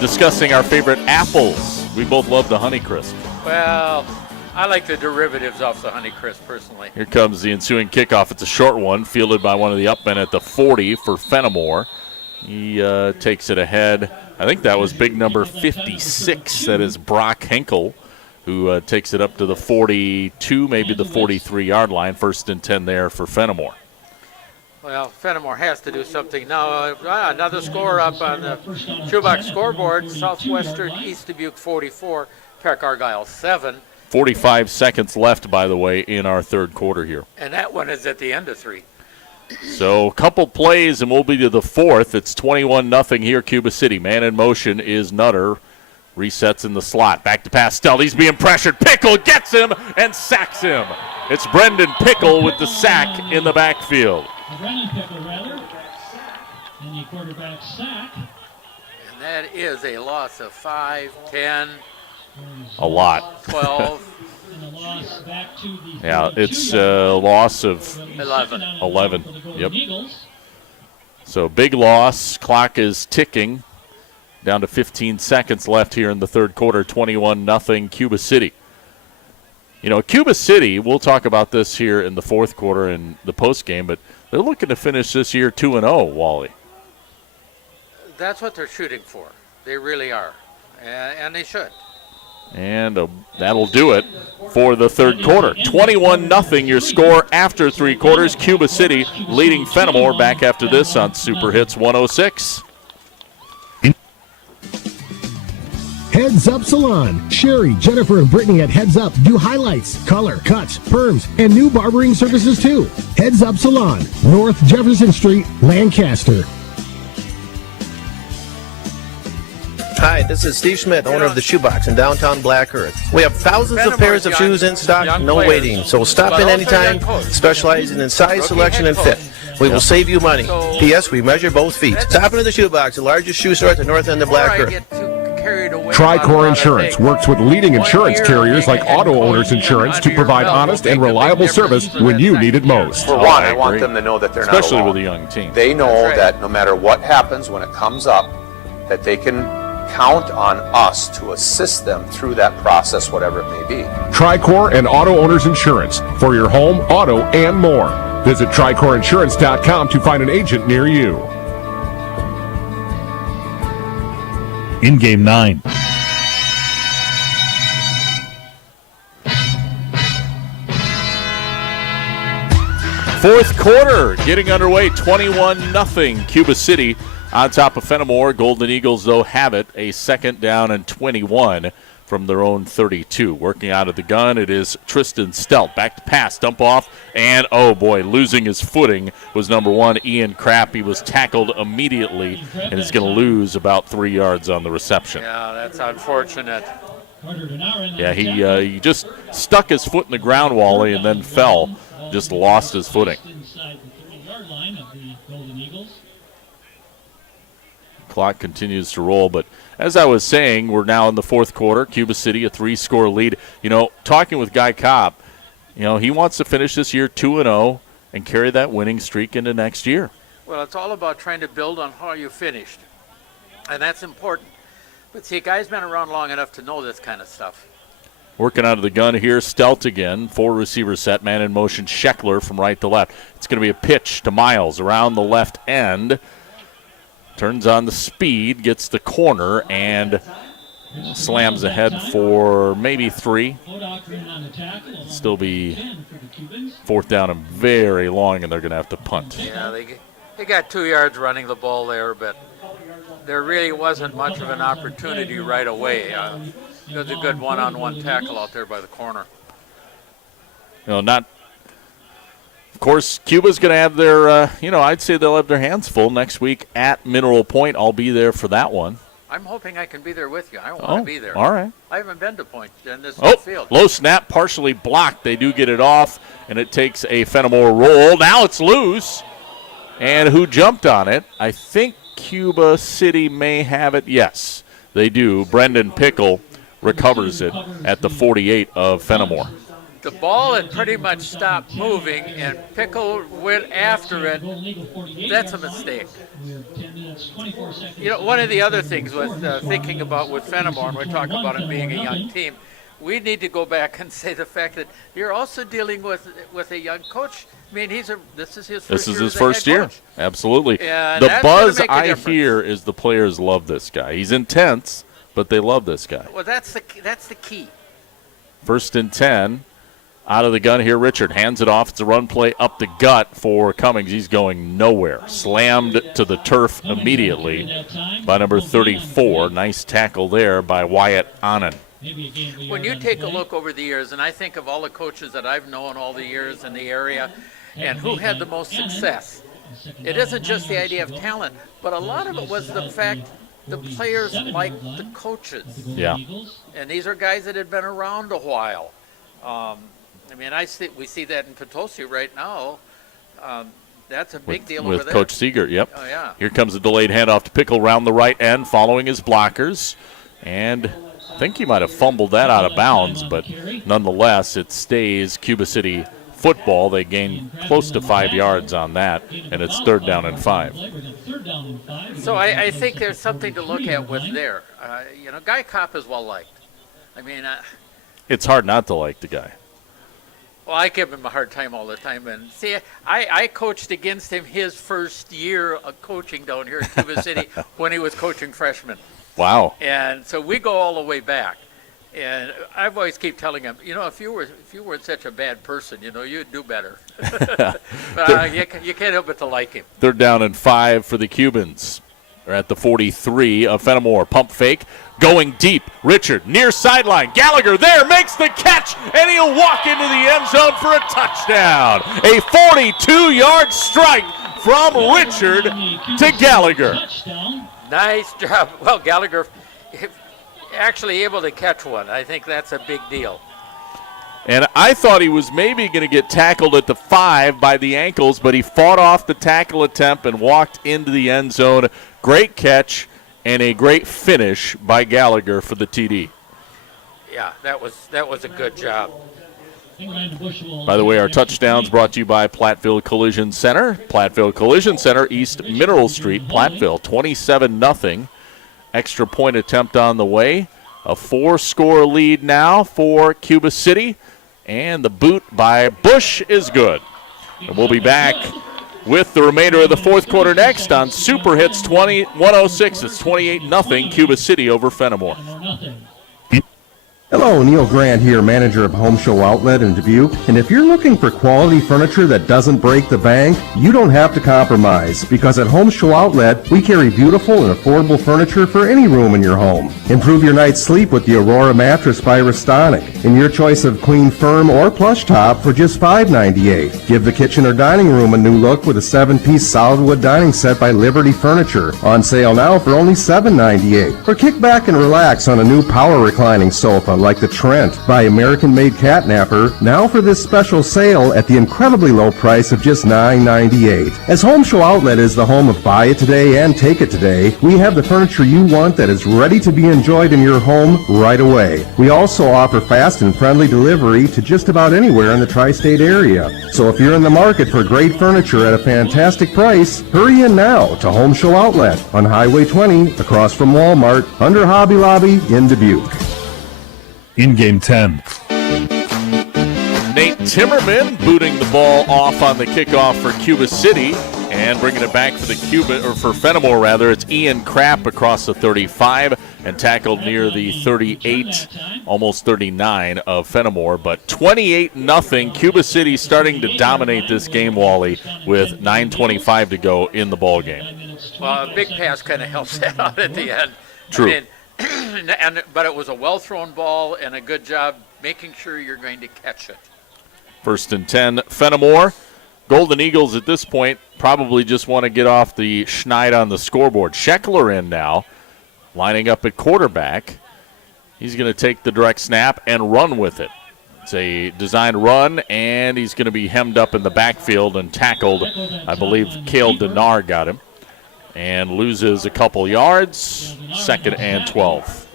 discussing our favorite apples. We both love the Honeycrisp. Well, I like the derivatives off the Honeycrisp personally. Here comes the ensuing kickoff. It's a short one, fielded by one of the upmen at the 40 for Fennimore. He takes it ahead. I think that was big number 56. That is Brock Henkel, who takes it up to the 42, maybe the 43-yard line. 1st and 10 there for Fennimore. Well, Fennimore has to do something now. Another score up on the shoebox scoreboard. Southwestern East Dubuque 44, Peck Argyle 7. 45 seconds left, by the way, in our third quarter here. And that one is at the end of 3. So a couple plays, and we'll be to the 4th. It's 21-0 here, Cuba City. Man in motion is Nutter. Resets in the slot. Back to pass. Stelt. He's being pressured. Pickle gets him and sacks him. It's Brendan Pickle with the sack in the backfield. Brendan Pickle, rather. And the quarterback sack. And that is a loss of 5, 10. A lot. 12. And a loss back to the Yeah, it's a loss of 11. Yep. So big loss. Clock is ticking. Down to 15 seconds left here in the third quarter. 21-0 Cuba City. You know, Cuba City, we'll talk about this here in the fourth quarter in the post game, but they're looking to finish this year 2-0, Wally. That's what they're shooting for. They really are. And they should. And that'll do it for the third quarter. 21-0 your score after 3 quarters. Cuba City leading Fennimore. Back after this on Super Hits 106. Heads Up Salon. Sherry, Jennifer, and Brittany at Heads Up do highlights, color, cuts, perms, and new barbering services too. Heads Up Salon, North Jefferson Street, Lancaster. Hi, this is Steve Schmidt, owner of the Shoebox in downtown Black Earth. We have thousands of pairs of shoes in stock, no waiting. So stop in anytime, specializing in size, selection, and fit. We will save you money. P.S. We measure both feet. Stop into the Shoebox, the largest shoe store at the north end of Black Earth. Tricor Insurance works with leading insurance carriers like Auto Owners Insurance to provide honest and reliable service when you need it most. For one, I want them to know that they're not alone. Especially with a young team. They know that no matter what happens when it comes up, that they can count on us to assist them through that process, whatever it may be. Tricor and Auto Owners Insurance for your home, auto, and more. Visit TricorInsurance.com to find an agent near you. In Game 9. Fourth quarter getting underway. 21-0 Cuba City on top of Fennimore. Golden Eagles, though, have it. A 2nd down and 21 from their own 32. Working out of the gun, it is Tristan Stelt. Back to pass, dump off, and oh boy, losing his footing was number 1, Ian Krapp. He was tackled immediately and is going to lose about 3 yards on the reception. Yeah, that's unfortunate. Yeah, he just stuck his foot in the ground, Wally, and then fell. Just lost his footing. Clock continues to roll, but as I was saying, we're now in the fourth quarter. Cuba City, a 3-score lead. You know, talking with Guy Cobb, you know, he wants to finish this year 2-0 and carry that winning streak into next year. Well, it's all about trying to build on how you finished, and that's important. But see, Guy's been around long enough to know this kind of stuff. Working out of the gun here, Stelt again, 4-receiver set, man in motion, Scheckler from right to left. It's going to be a pitch to Miles around the left end. Turns on the speed, gets the corner, and slams ahead for maybe 3. Still be 4th down and very long, and they're going to have to punt. Yeah, they got 2 yards running the ball there, but there really wasn't much of an opportunity right away. It was a good one-on-one tackle out there by the corner. You know, of course, Cuba's going to have their, I'd say they'll have their hands full next week at Mineral Point. I'll be there for that one. I'm hoping I can be there with you. I want to be there. All right. I haven't been to Point in this field. Low snap, partially blocked. They do get it off, and it takes a Fennimore roll. Now it's loose. And who jumped on it? I think Cuba City may have it. Yes, they do. Brendan Pickle recovers it at the 48 of Fennimore. the ball had pretty much stopped moving, and Pickle went after it. That's a mistake. You know, one of the other things with thinking about with Fennimore, and we're talking about it being a young team, we need to go back and say the fact that you're also dealing with a young coach. I mean, this is his first year. Absolutely. And the buzz I difference. hear is the players love this guy. He's intense, but they love this guy. Well, that's the key. 1st and 10. Out of the gun here, Richard hands it off. It's a run play up the gut for Cummings. He's going nowhere. Slammed to the turf immediately by number 34. Nice tackle there by Wyatt Annan. When you take a look over the years, and I think of all the coaches that I've known all the years in the area, and who had the most success, it isn't just the idea of talent, but a lot of it was the fact the players liked the coaches. Yeah. And these are guys that had been around a while. I mean, we see that in Potosi right now. That's a big deal over there. With Coach Seeger, yep. Oh, yeah. Here comes a delayed handoff to Pickle round the right end, following his blockers. And I think he might have fumbled that out of bounds, but nonetheless, it stays Cuba City football. They gain close to 5 yards on that, and it's 3rd down and 5. So I think there's something to look at with there. Guy Kopp is well liked. I mean, it's hard not to like the guy. Well, I give him a hard time all the time. And see, I coached against him his first year of coaching down here in Cuba City when he was coaching freshmen. Wow. And so we go all the way back. And I've always keep telling him, if you weren't such a bad person, you'd do better. But you can't help but to like him. 3rd down and 5 for the Cubans. They're at the 43 of Fennimore. Pump fake. Going deep. Richard near sideline. Gallagher there makes the catch, and he'll walk into the end zone for a touchdown. A 42-yard strike from Richard to Gallagher. Nice job. Well, Gallagher actually able to catch one. I think that's a big deal. And I thought he was maybe going to get tackled at the 5 by the ankles, but he fought off the tackle attempt and walked into the end zone. Great catch and a great finish by Gallagher for the TD. Yeah, that was a good job. By the way, our touchdowns brought to you by Platteville Collision Center. Platteville Collision Center, East Mineral Street, Platteville, 27-0. Extra point attempt on the way. A 4-score lead now for Cuba City. And the boot by Bush is good. And we'll be back with the remainder of the 4th quarter next on Super Hits 106. It's 28-0 Cuba City over Fennimore. Hello, Neil Grant here, manager of Home Show Outlet in Dubuque. And if you're looking for quality furniture that doesn't break the bank, you don't have to compromise, because at Home Show Outlet, we carry beautiful and affordable furniture for any room in your home. Improve your night's sleep with the Aurora mattress by Restonic, in your choice of queen firm or plush top for just $5.98. Give the kitchen or dining room a new look with a 7-piece solid wood dining set by Liberty Furniture, on sale now for only $7.98. Or kick back and relax on a new power reclining sofa like the Trent by American-made Catnapper, now for this special sale at the incredibly low price of just $9.98. As Home Show Outlet is the home of buy it today and take it today, we have the furniture you want that is ready to be enjoyed in your home right away. We also offer fast and friendly delivery to just about anywhere in the tri-state area. So if you're in the market for great furniture at a fantastic price, hurry in now to Home Show Outlet on Highway 20 across from Walmart, under Hobby Lobby in Dubuque. In game 10. Nate Timmerman booting the ball off on the kickoff for Cuba City, and bringing it back for Fennimore rather. It's Ian Krapp across the 35 and tackled near the 38, almost 39 of Fennimore. But 28-0, Cuba City starting to dominate this game, Wally, with 9:25 to go in the ball game. Well, a big pass kind of helps that out at the end. True. I mean, but it was a well-thrown ball and a good job making sure you're going to catch it. 1st and 10, Fennimore. Golden Eagles at this point probably just want to get off the schneid on the scoreboard. Scheckler in now, lining up at quarterback. He's going to take the direct snap and run with it. It's a designed run, and he's going to be hemmed up in the backfield and tackled. I believe Cale Denar got him. And loses a couple yards, 2nd and 12.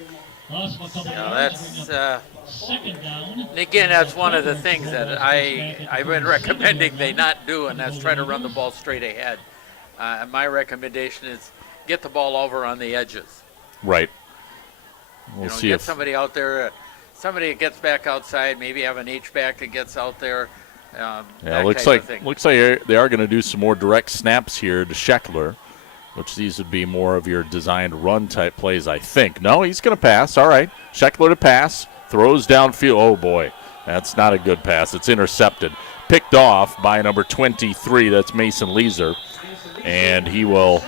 Yeah, Second down. And again, that's one of the things that I've been recommending they not do, and that's try to run the ball straight ahead. My recommendation is get the ball over on the edges. Right. We'll see get if somebody out there, somebody that gets back outside, maybe have an H-back that gets out there. looks like they are going to do some more direct snaps here to Scheckler, which these would be more of your designed run type plays, I think. No, he's going to pass. All right, Scheckler to pass, throws downfield. Oh boy, that's not a good pass. It's intercepted, picked off by number 23. That's Mason Leeser, and he will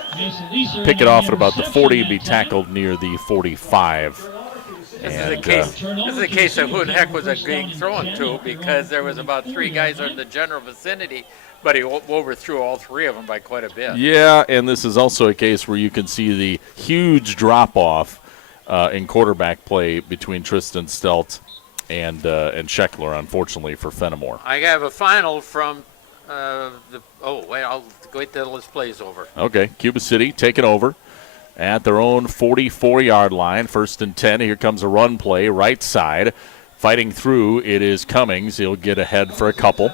pick it off at about the 40 and be tackled near the 45. This is a case of who the heck was it being thrown to, because there was about 3 guys in the general vicinity, but he overthrew all 3 of them by quite a bit. Yeah, and this is also a case where you can see the huge drop-off in quarterback play between Tristan Stelt and Scheckler, unfortunately, for Fennimore. I have a final from I'll wait till this play's over. Okay, Cuba City taking over at their own 44-yard line. 1st and 10. Here comes a run play, right side. Fighting through, it is Cummings. He'll get ahead for a couple.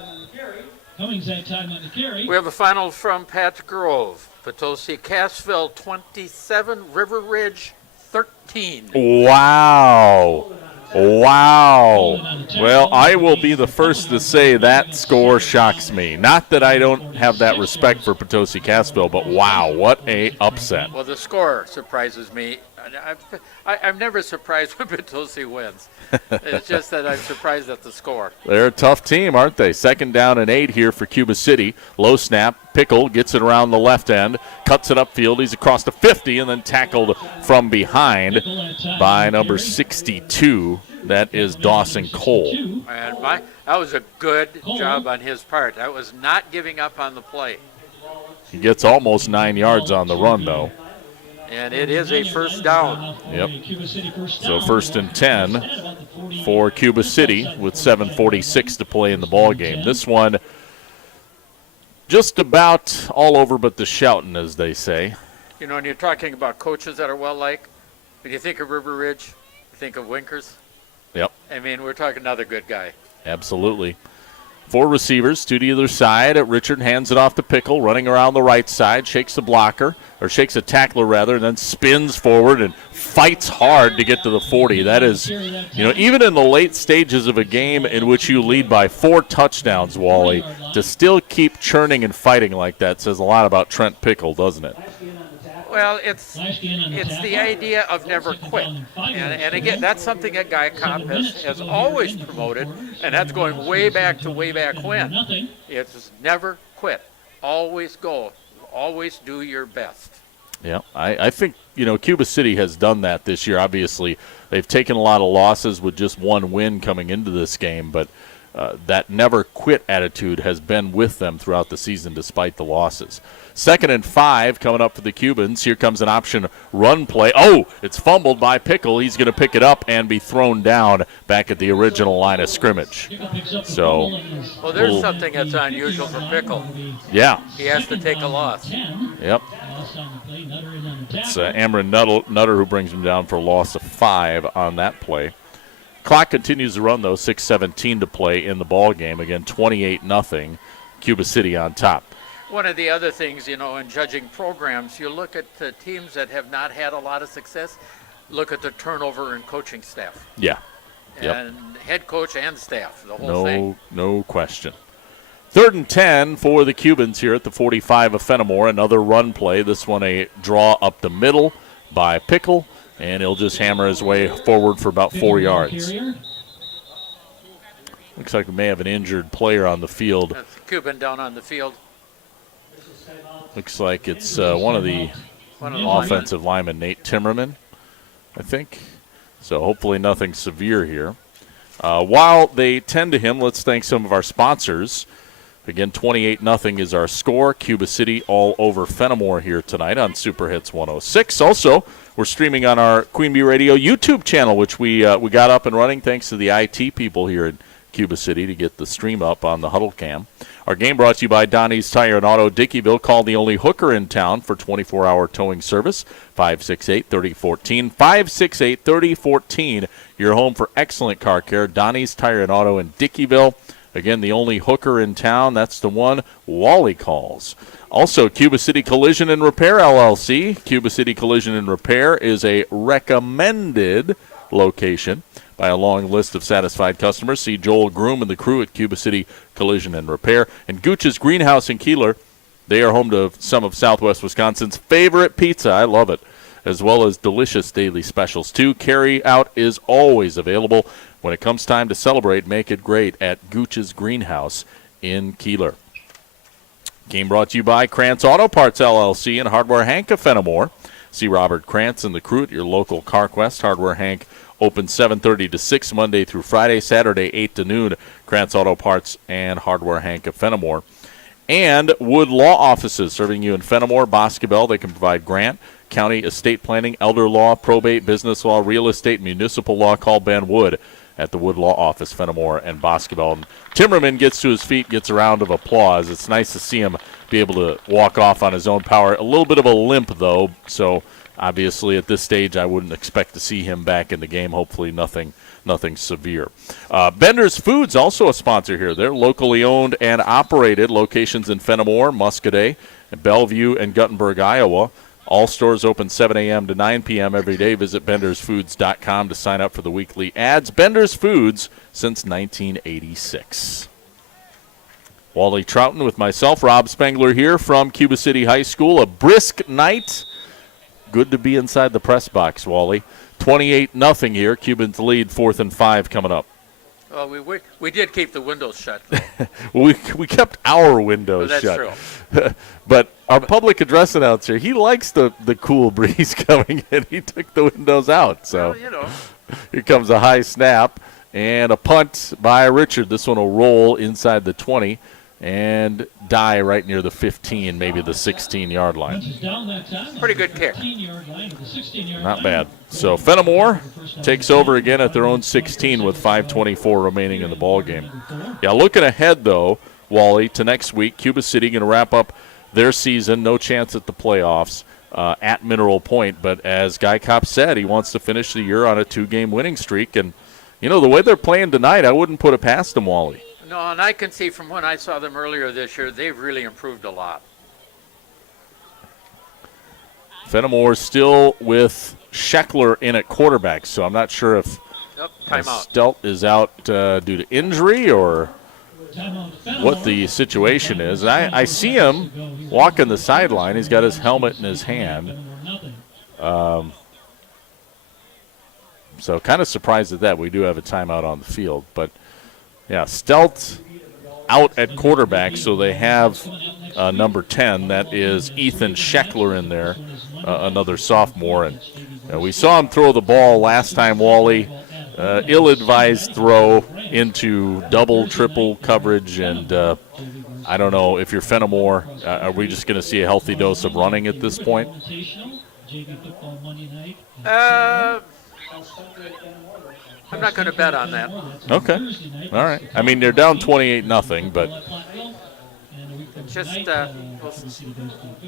Cummings that time on the carry. We have a final from Pat Grove. Potosi Cassville 27, River Ridge 13. Wow. Well, I will be the first to say that score shocks me. Not that I don't have that respect for Potosi Cassville, but wow, what a upset. Well, the score surprises me. I'm never surprised when Potosi wins. It's just that I'm surprised at the score. They're a tough team, aren't they? 2nd down and 8 here for Cuba City. Low snap. Pickle gets it around the left end, cuts it upfield. He's across the 50 and then tackled from behind by number 62. That is Dawson Cole. And that was a good job on his part. That was not giving up on the play. He gets almost 9 yards on the run, though. And it is a first down. Yep. So 1st and 10 for Cuba City with 7:46 to play in the ball game. This one just about all over but the shouting, as they say. You know, when you're talking about coaches that are well-liked, when you think of River Ridge, you think of Winkers. Yep. I mean, we're talking another good guy. Absolutely. 4 receivers, 2 to either side. Richard hands it off to Pickle, running around the right side, shakes a tackler rather, and then spins forward and fights hard to get to the 40. That is, even in the late stages of a game in which you lead by 4 touchdowns, Wally, to still keep churning and fighting like that says a lot about Trent Pickle, doesn't it? Well, it's the idea of never quit. And again, that's something that Guy Kopp has always promoted, and that's going way back when. It's never quit. Always go. Always do your best. Yeah, I think, Cuba City has done that this year. Obviously, they've taken a lot of losses with just 1 win coming into this game, but that never quit attitude has been with them throughout the season despite the losses. 2nd and 5 coming up for the Cubans. Here comes an option run play. Oh, it's fumbled by Pickle. He's going to pick it up and be thrown down back at the original line of scrimmage. So, well, there's something that's unusual for Pickle. Yeah. He has to take a loss. Yep. It's Amron Nutter who brings him down for a loss of 5 on that play. Clock continues to run, though. 6:17 to play in the ball game. Again, 28-0. Cuba City on top. One of the other things, in judging programs, you look at the teams that have not had a lot of success, look at the turnover in coaching staff. Yeah. Yep. And head coach and staff, the whole thing. No question. 3rd and 10 for the Cubans here at the 45 of Fennimore. Another run play. This one a draw up the middle by Pickle, and he'll just hammer his way forward for about 4 yards. Looks like we may have an injured player on the field. That's Cuban down on the field. Looks like it's one of the offensive linemen, Nate Timmerman, I think. So hopefully nothing severe here. While they tend to him, let's thank some of our sponsors. Again, 28-0 is our score. Cuba City all over Fennimore here tonight on Super Hits 106. Also, we're streaming on our Queen Bee Radio YouTube channel, which we got up and running thanks to the IT people here in Cuba City to get the stream up on the Huddle Cam. Our game brought to you by Donnie's Tire and Auto Dickeyville. Call the only hooker in town for 24-hour towing service, 568-3014. 568-3014. your home for excellent car care. Donnie's Tire and Auto in Dickeyville. Again, the only hooker in town, that's the one Wally calls. Also, Cuba City Collision and Repair, LLC. Cuba City Collision and Repair is a recommended location by a long list of satisfied customers. See Joel Groom and the crew at Cuba City Collision and Repair. And Gooch's Greenhouse in Keeler, they are home to some of Southwest Wisconsin's favorite pizza. I love it. As well as delicious daily specials, too. Carry out is always available. When it comes time to celebrate, make it great at Gooch's Greenhouse in Keeler. Game brought to you by Krantz Auto Parts, LLC, and Hardware Hank of Fennimore. See Robert Krantz and the crew at your local CarQuest. Hardware Hank open 7:30 to 6 Monday through Friday, Saturday 8 to noon. Krantz Auto Parts and Hardware Hank of Fennimore. And Wood Law Offices serving you in Fennimore, Boscobel. They can provide grant, county estate planning, elder law, probate, business law, real estate, municipal law. Call Ben Wood at the Wood Law Office, Fennimore and Boscobel. And Timmerman gets to his feet, gets a round of applause. It's nice to see him be able to walk off on his own power. A little bit of a limp, though, so obviously at this stage I wouldn't expect to see him back in the game. Hopefully nothing severe. Bender's Foods, also a sponsor here. They're locally owned and operated. Locations in Fennimore, Muscadet, Bellevue, and Guttenberg, Iowa. All stores open 7 a.m. to 9 p.m. every day. Visit bendersfoods.com to sign up for the weekly ads. Bender's Foods since 1986. Wally Trouton with myself, Rob Spengler here from Cuba City High School. A brisk night. Good to be inside the press box, Wally. 28-0 here. Cubans lead, 4th and 5 coming up. Well, we did keep the windows shut. we kept our windows that's shut. True. But our public address announcer, he likes the cool breeze coming in. He took the windows out. So well, you know. Here comes a high snap and a punt by Richard. This one will roll inside the 20 and die right near the 15, maybe the 16-yard line. Pretty good kick. Not bad. So Fennimore takes over again at their own 16 with 5:24 remaining in the ball game. Yeah, looking ahead, though, Wally, to next week, Cuba City going to wrap up their season. No chance at the playoffs at Mineral Point. But as Guy Kopp said, he wants to finish the year on a 2-game winning streak. And, you know, the way they're playing tonight, I wouldn't put it past them, Wally. No, and I can see from when I saw them earlier this year, they've really improved a lot. Fennimore still with Scheckler in at quarterback, so I'm not sure if Stelt is out due to injury or what the situation is. I see him walking the sideline. He's got his helmet in his hand. So kind of surprised at that. We do have a timeout on the field. But, yeah, Stelt out at quarterback, so they have number 10. That is Ethan Scheckler in there, another sophomore. And we saw him throw the ball last time, Wally. Ill-advised throw into double, triple coverage. And I don't know if you're Fennimore, are we just going to see a healthy dose of running at this point? I'm not going to bet on that. Okay. All right. I mean, they're down 28-0, but just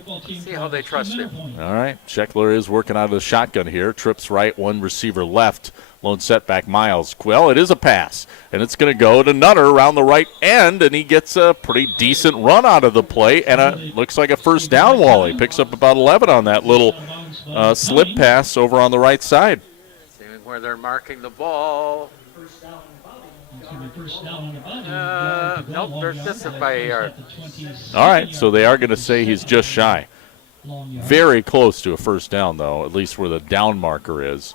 we'll see how they trust him. All right. Scheckler is working out of the shotgun here. Trips right, one receiver left. Lone setback, Miles. Well, it is a pass, and it's going to go to Nutter around the right end, and he gets a pretty decent run out of the play, and it looks like a first down, Wally. Picks up about 11 on that little slip pass over on the right side. Where they're marking the ball. Nope, they're just by a yard. All right, so they are going to say he's just shy. Very close to a first down, though, at least where the down marker is.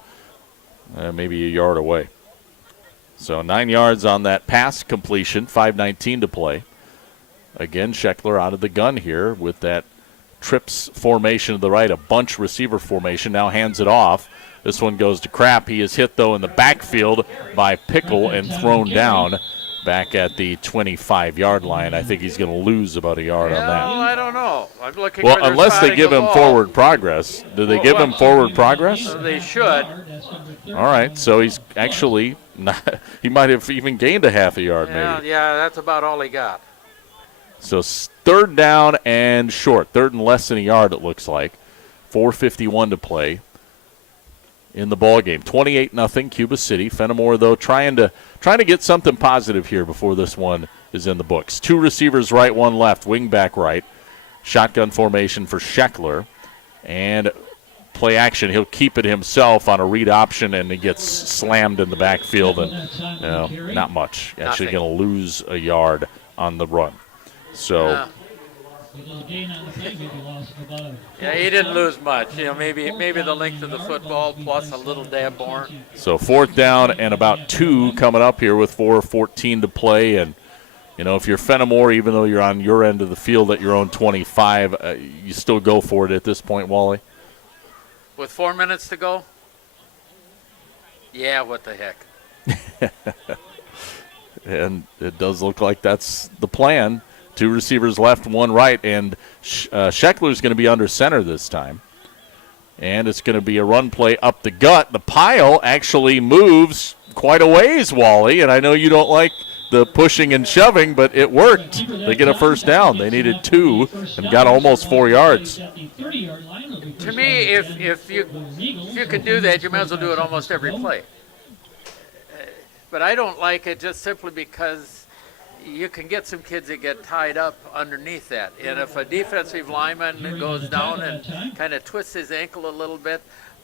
Maybe a yard away. So 9 yards on that pass completion, 5:19 to play. Again, Scheckler out of the gun here with that trips formation to the right, a bunch receiver formation. Now hands it off. This one goes to Krapp. He is hit, though, in the backfield by Pickle and thrown down back at the 25-yard line. I think he's going to lose about a yard on that. Well, I don't know. I'm looking. Well, unless they give him forward progress. Do they give him forward progress? They should. All right, so he's actually not, he might have even gained a half a yard maybe. Yeah, that's about all he got. So third down and short. Third and less than a yard, it looks like. 4:51 to play. in the ball game. 28-0 Cuba City. Fennimore, though, trying to get something positive here before this one is in the books. 2 receivers right, 1 left, wing back right. Shotgun formation for Scheckler. And play action. He'll keep it himself on a read option, and he gets slammed in the backfield, and not much. Actually going to lose a yard on the run. So. Yeah, he didn't lose much. Maybe the length of the football plus a little dab more. So 4th down and about 2 coming up here with 4:14 to play. And, if you're Fennimore, even though you're on your end of the field at your own 25, you still go for it at this point, Wally? With 4 minutes to go? Yeah, what the heck. And it does look like that's the plan. 2 receivers left, 1 right, and Scheckler's going to be under center this time. And it's going to be a run play up the gut. The pile actually moves quite a ways, Wally, and I know you don't like the pushing and shoving, but it worked. They get a first down. They needed 2 and got almost 4 yards. To me, if you can do that, you might as well do it almost every play. But I don't like it just simply because you can get some kids that get tied up underneath that. And if a defensive lineman goes down and kind of twists his ankle a little bit,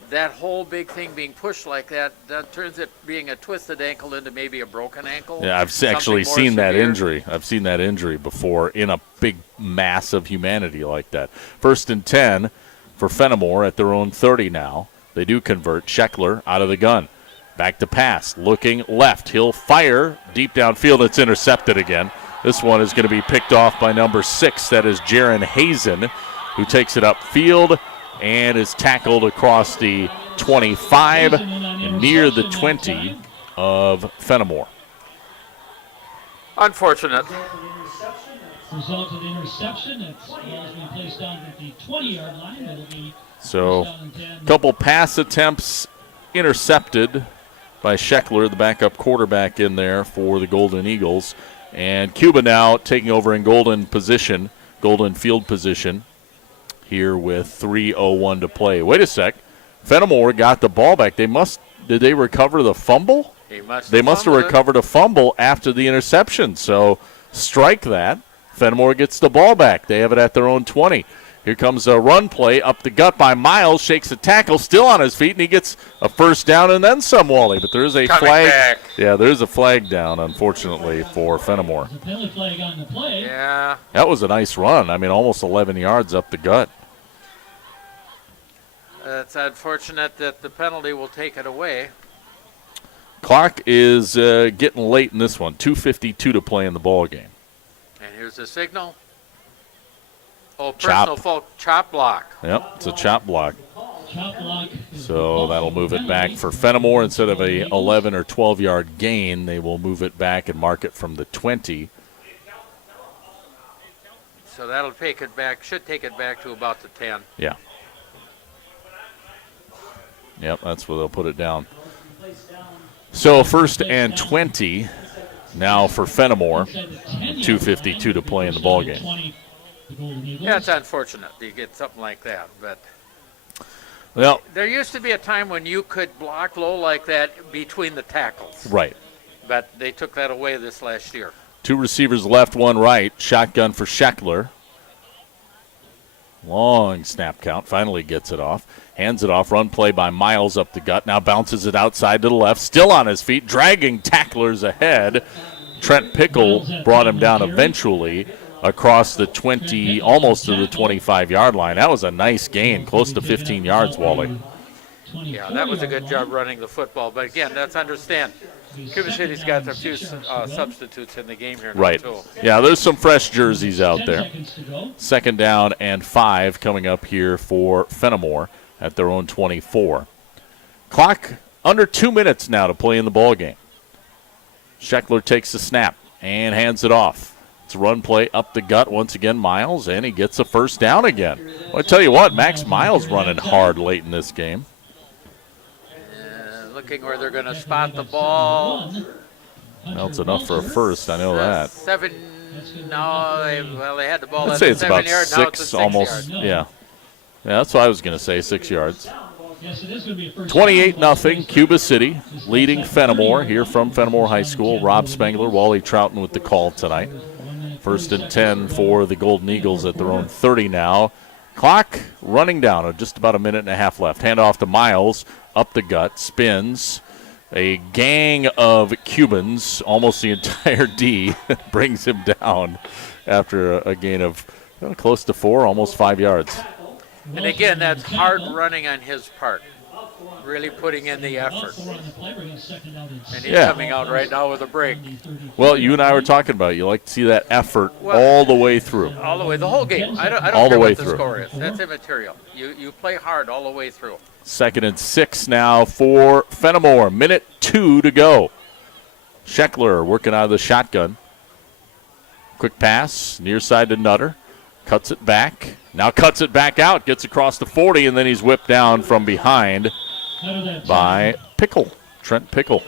that whole big thing being pushed like that turns it being a twisted ankle into maybe a broken ankle. Yeah, I've actually seen that injury. I've seen that injury before in a big mass of humanity like that. 1st and 10 for Fennimore at their own 30 now. They do convert. Scheckler out of the gun. Back to pass. Looking left. He'll fire deep downfield. It's intercepted again. This one is going to be picked off by number 6. That is Jaron Hazen, who takes it upfield and is tackled across the 25 and near the 20 of Fennimore. Unfortunate. Result of the interception. It's been placed down at the 20-yard line. It'll be so a couple pass attempts intercepted by Scheckler, the backup quarterback in there for the Golden Eagles. And Cuba now taking over in golden field position here with 3:01 to play. Wait a sec. Fennimore got the ball back. Did they recover the fumble? They must have recovered a fumble after the interception. So strike that. Fennimore gets the ball back. They have it at their own 20. Here comes a run play up the gut by Miles, shakes a tackle, still on his feet, and he gets a first down and then some, Wally. But there is a flag. Back. Yeah, there is a flag down, unfortunately, for Fennimore. Penalty flag on the play. Yeah. That was a nice run. I mean, almost 11 yards up the gut. It's unfortunate that the penalty will take it away. Clock is getting late in this one. 2:52 to play in the ball game. And here's the signal. Oh, personal fault, chop block. Yep, it's a chop block. Chop block. So that'll move it back for Fennimore. Instead of a 11 or 12-yard gain, they will move it back and mark it from the 20. So that'll take it back, should take it back to about the 10. Yeah. Yep, that's where they'll put it down. So 1st and 20 now for Fennimore. 2:52 to play in the ball game. Yeah, it's unfortunate you get something like that, but well, there used to be a time when you could block low like that between the tackles. Right. But they took that away this last year. 2 receivers left, 1 right. Shotgun for Scheckler. Long snap count. Finally gets it off. Hands it off. Run play by Miles up the gut. Now bounces it outside to the left. Still on his feet. Dragging tacklers ahead. Trent Pickle brought him down eventually across the 20, almost to the 25-yard line. That was a nice gain. Close to 15 yards, Wally. Yeah, that was a good job running the football. But, again, let's understand. Cuba City's got a few substitutes in the game here now, right. too. Yeah, there's some fresh jerseys out there. 2nd down and 5 coming up here for Fennimore at their own 24. Clock under 2 minutes now to play in the ball game. Scheckler takes the snap and hands it off. It's a run play up the gut once again, Miles, and he gets a first down again. Well, I tell you what, Max Miles running hard late in this game. Looking where they're going to spot the ball. Well, it's enough for a first, I know that. 7, no, they had the ball I'd at say the it's about 7 yard, now it's a 6 6 almost, yard. yeah. Yeah, that's what I was going to say, 6 yards. Yes, it is going to be a first 28-0, Cuba City leading Fennimore here from Fennimore High School. Rob Spengler, Wally Troughton with the call tonight. 1st and 10 for the Golden Eagles at their own 30 now. Clock running down, just about a minute and a half left. Handoff to Miles, up the gut, spins. A gang of Cubans, almost the entire D, brings him down after a gain of close to 4, almost 5 yards. And again, that's hard running on his part, really putting in the effort. And he's coming out right now with a break. Well, you and I were talking about it. You like to see that effort all the way through. All the way, the whole game. I don't all care the way what the through. score is. That's immaterial. You play hard all the way through. 2nd and 6 now for Fennimore. Minute 2 to go. Scheckler working out of the shotgun. Quick pass, near side to Nutter. Cuts it back. Now cuts it back out. Gets across the 40, and then he's whipped down from behind by Pickle. Trent Pickle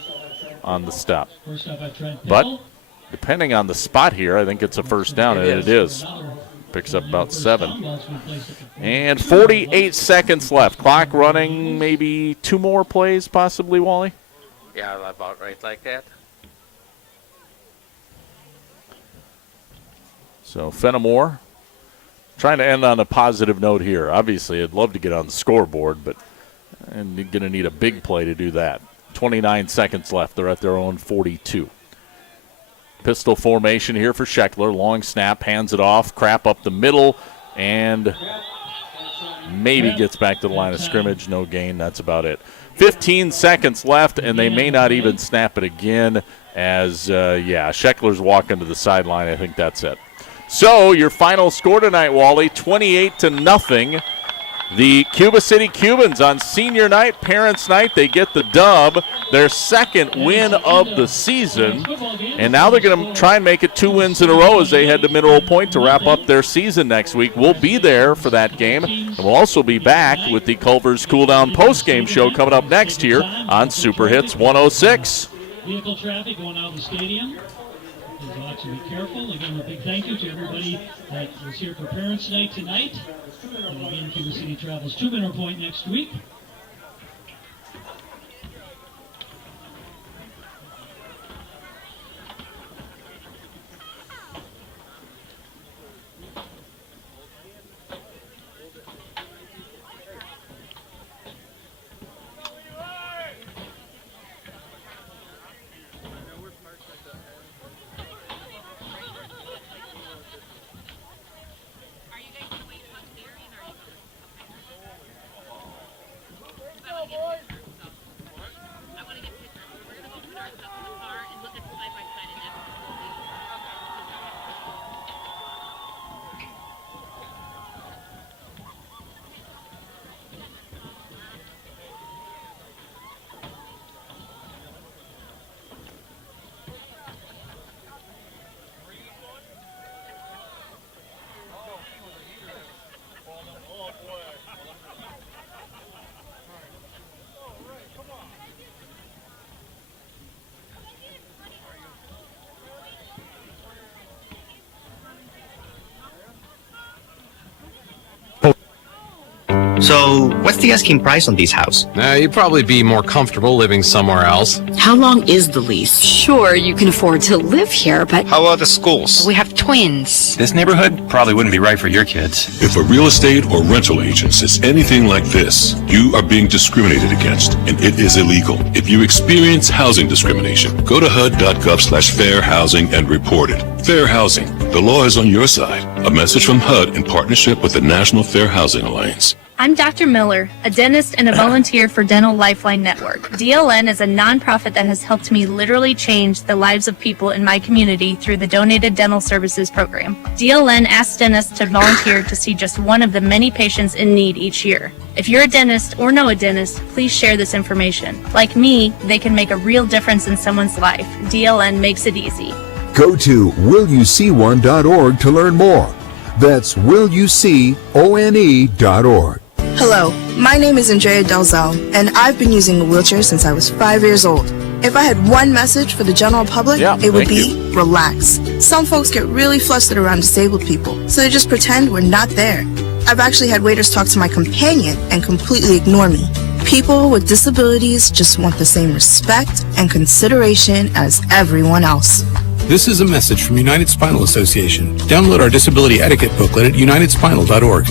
on the stop. But depending on the spot here, I think it's a first down, and it is. Picks up about 7. And 48 seconds left. Clock running, maybe 2 more plays possibly, Wally? Yeah, about right like that. So Fennimore trying to end on a positive note here. Obviously, I'd love to get on the scoreboard, but I'm going to need a big play to do that. 29 seconds left. They're at their own 42. Pistol formation here for Scheckler. Long snap, hands it off, crap up the middle, and maybe gets back to the line of scrimmage. No gain. That's about it. 15 seconds left, and they may not even snap it again as, Scheckler's walking to the sideline. I think that's it. So your final score tonight, Wally, 28-0. The Cuba City Cubans on senior night, parents' night, they get the dub, their second win of the season. And now they're going to try and make it 2 wins in a row as they head to Mineral Point to wrap up their season next week. We'll be there for that game. And we'll also be back with the Culver's Cool Down post-game show coming up next here on Super Hits 106. Vehicle traffic going out of the stadium. You'll have to be careful. Again, a big thank you to everybody that was here for Parents' Night tonight. And again, Cuba City travels to Mineral Point next week. So, what's the asking price on these houses? You'd probably be more comfortable living somewhere else. How long is the lease? Sure, you can afford to live here, but... How about the schools? We have twins. This neighborhood probably wouldn't be right for your kids. If a real estate or rental agent says anything like this, you are being discriminated against, and it is illegal. If you experience housing discrimination, go to HUD.gov/fair housing and report it. Fair housing. The law is on your side. A message from HUD in partnership with the National Fair Housing Alliance. I'm Dr. Miller, a dentist and a volunteer for Dental Lifeline Network. DLN is a nonprofit that has helped me literally change the lives of people in my community through the Donated Dental Services program. DLN asks dentists to volunteer to see just one of the many patients in need each year. If you're a dentist or know a dentist, please share this information. Like me, they can make a real difference in someone's life. DLN makes it easy. Go to willyouseeone.org to learn more. That's willyouseeone.org. Hello, my name is Andrea Dalzell, and I've been using a wheelchair since I was 5 years old. If I had one message for the general public, it would be relax. Some folks get really flustered around disabled people, so they just pretend we're not there. I've actually had waiters talk to my companion and completely ignore me. People with disabilities just want the same respect and consideration as everyone else. This is a message from United Spinal Association. Download our disability etiquette booklet at unitedspinal.org.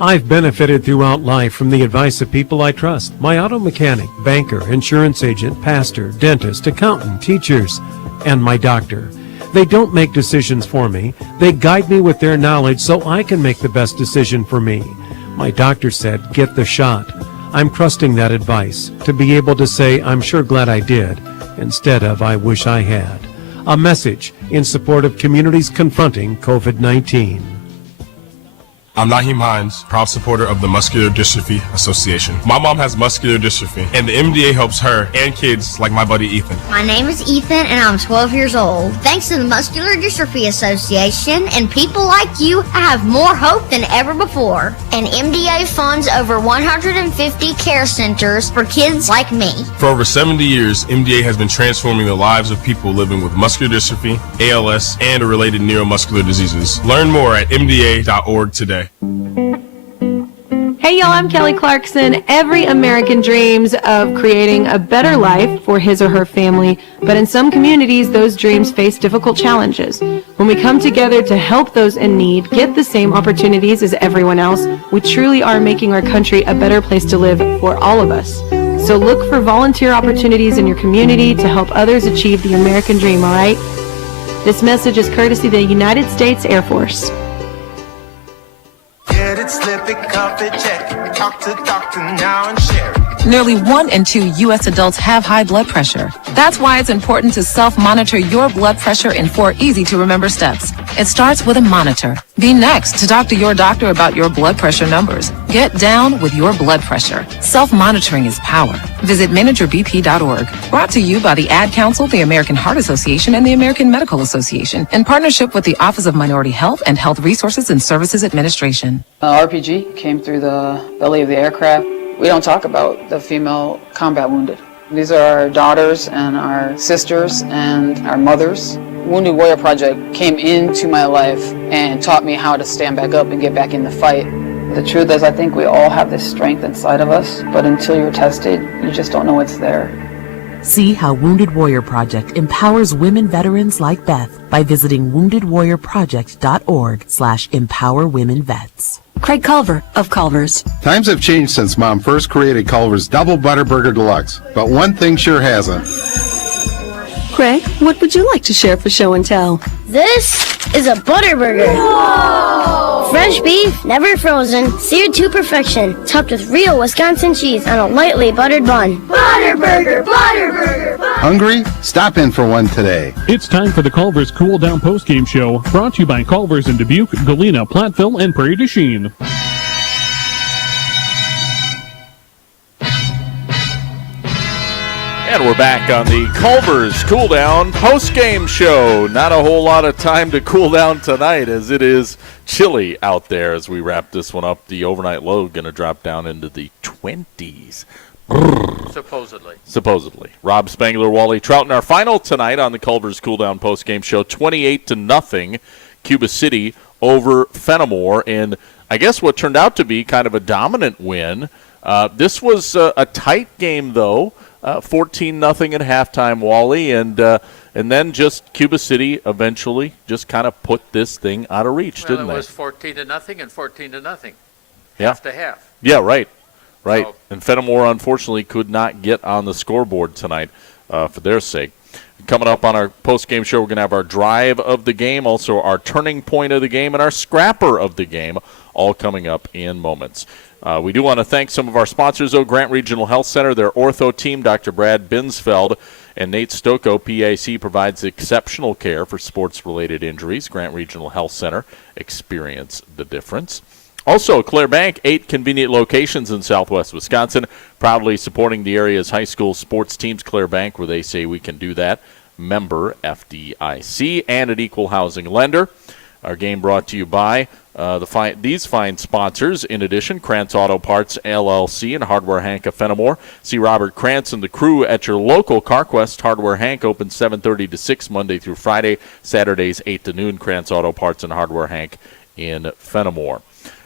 I've benefited throughout life from the advice of people I trust. My auto mechanic, banker, insurance agent, pastor, dentist, accountant, teachers, and my doctor. They don't make decisions for me. They guide me with their knowledge so I can make the best decision for me. My doctor said, get the shot. I'm trusting that advice to be able to say, I'm sure glad I did, instead of I wish I had. A message in support of communities confronting COVID-19. I'm Naheem Hines, proud supporter of the Muscular Dystrophy Association. My mom has muscular dystrophy, and the MDA helps her and kids like my buddy Ethan. My name is Ethan, and I'm 12 years old. Thanks to the Muscular Dystrophy Association and people like you, I have more hope than ever before. And MDA funds over 150 care centers for kids like me. For over 70 years, MDA has been transforming the lives of people living with muscular dystrophy, ALS, and related neuromuscular diseases. Learn more at MDA.org today. Hey y'all, I'm Kelly Clarkson. Every American dreams of creating a better life for his or her family, but in some communities, those dreams face difficult challenges. When we come together to help those in need get the same opportunities as everyone else, we truly are making our country a better place to live for all of us. So look for volunteer opportunities in your community to help others achieve the American dream, all right? This message is courtesy of the United States Air Force. Get it, slip it, cuff it, check it. Talk to doctor now and share it. Nearly 1 in 2 U.S. adults have high blood pressure. That's why it's important to self-monitor your blood pressure in 4 easy-to-remember steps. It starts with a monitor. Be next to talk to your doctor about your blood pressure numbers. Get down with your blood pressure. Self-monitoring is power. Visit managerbp.org. Brought to you by the Ad Council, the American Heart Association, and the American Medical Association, in partnership with the Office of Minority Health and Health Resources and Services Administration. RPG came through the belly of the aircraft. We don't talk about the female combat wounded. These are our daughters and our sisters and our mothers. Wounded Warrior Project came into my life and taught me how to stand back up and get back in the fight. The truth is, I think we all have this strength inside of us, but until you're tested, you just don't know it's there. See how Wounded Warrior Project empowers women veterans like Beth by visiting woundedwarriorproject.org/empowerwomenvets. Craig Culver of Culver's. Times have changed since Mom first created Culver's Double Butter Burger Deluxe, but one thing sure hasn't. Craig, what would you like to share for show and tell? This is a butter burger. Whoa! Fresh beef, never frozen, seared to perfection, topped with real Wisconsin cheese on a lightly buttered bun. Butter burger, butter burger, butter. Hungry? Stop in for one today. It's time for the Culver's Cool Down Postgame Show, brought to you by Culver's in Dubuque, Galena, Platteville, and Prairie du Chien. And we're back on the Culver's Cool Down post-game show. Not a whole lot of time to cool down tonight as it is chilly out there as we wrap this one up. The overnight low going to drop down into the 20s. Supposedly. Rob Spangler, Wally Troughton, our final tonight on the Culver's Cool Down post-game show. 28-0, Cuba City over Fennimore in, I guess, what turned out to be kind of a dominant win. This was a tight game, though. 14-0 at halftime, Wally, and then just Cuba City eventually just kind of put this thing out of reach, didn't they? It was 14-0 and 14-0, Yeah. half to half. Yeah, right. So, And Fennimore, unfortunately, could not get on the scoreboard tonight for their sake. Coming up on our post-game show, we're going to have our drive of the game, also our turning point of the game, and our scrapper of the game, all coming up in moments. We do want to thank some of our sponsors, though. Grant Regional Health Center, their ortho team, Dr. Brad Binsfeld and Nate Stocco, PAC, provides exceptional care for sports-related injuries. Grant Regional Health Center, experience the difference. Also, Claire Bank, 8 convenient locations in southwest Wisconsin, proudly supporting the area's high school sports teams. Claire Bank, where they say we can do that. Member FDIC and an equal housing lender. Our game brought to you by these fine sponsors. In addition, Krantz Auto Parts, LLC, and Hardware Hank of Fennimore. See Robert Krantz and the crew at your local CarQuest. Hardware Hank open 7:30 to 6 Monday through Friday. Saturdays 8 to noon. Krantz Auto Parts and Hardware Hank in Fennimore.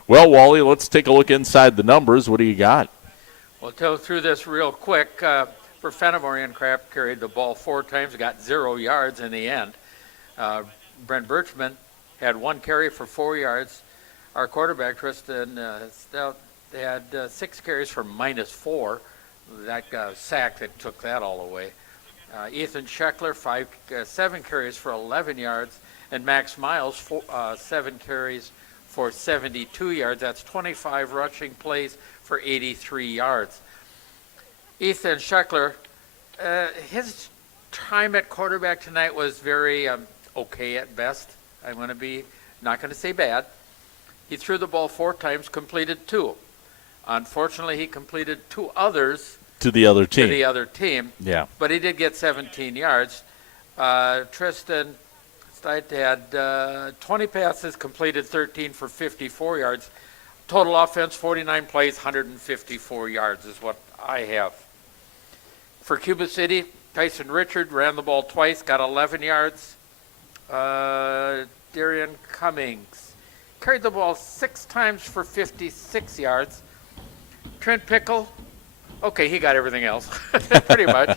Well, Wally, let's take a look inside the numbers. What do you got? We'll go through this real quick. For Fennimore, Ian Kraft carried the ball 4 times, got 0 yards in the end. Brent Birchman had 1 carry for 4 yards. Our quarterback, Tristan Stout, had 6 carries for -4. That sack that took that all away. Ethan Scheckler, 7 carries for 11 yards. And Max Miles, 7 carries for 72 yards. That's 25 rushing plays for 83 yards. Ethan Scheckler, his time at quarterback tonight was very okay at best. I'm going to be not going to say bad. He threw the ball 4 times, completed 2. Unfortunately, he completed 2 others To the other team. Yeah. But he did get 17 yards. Tristan Stite had 20 passes, completed 13 for 54 yards. Total offense, 49 plays, 154 yards is what I have. For Cuba City, Tyson Richard ran the ball twice, got 11 yards. Darian Cummings carried the ball 6 times for 56 yards. Trent Pickle, okay, he got everything else, pretty much.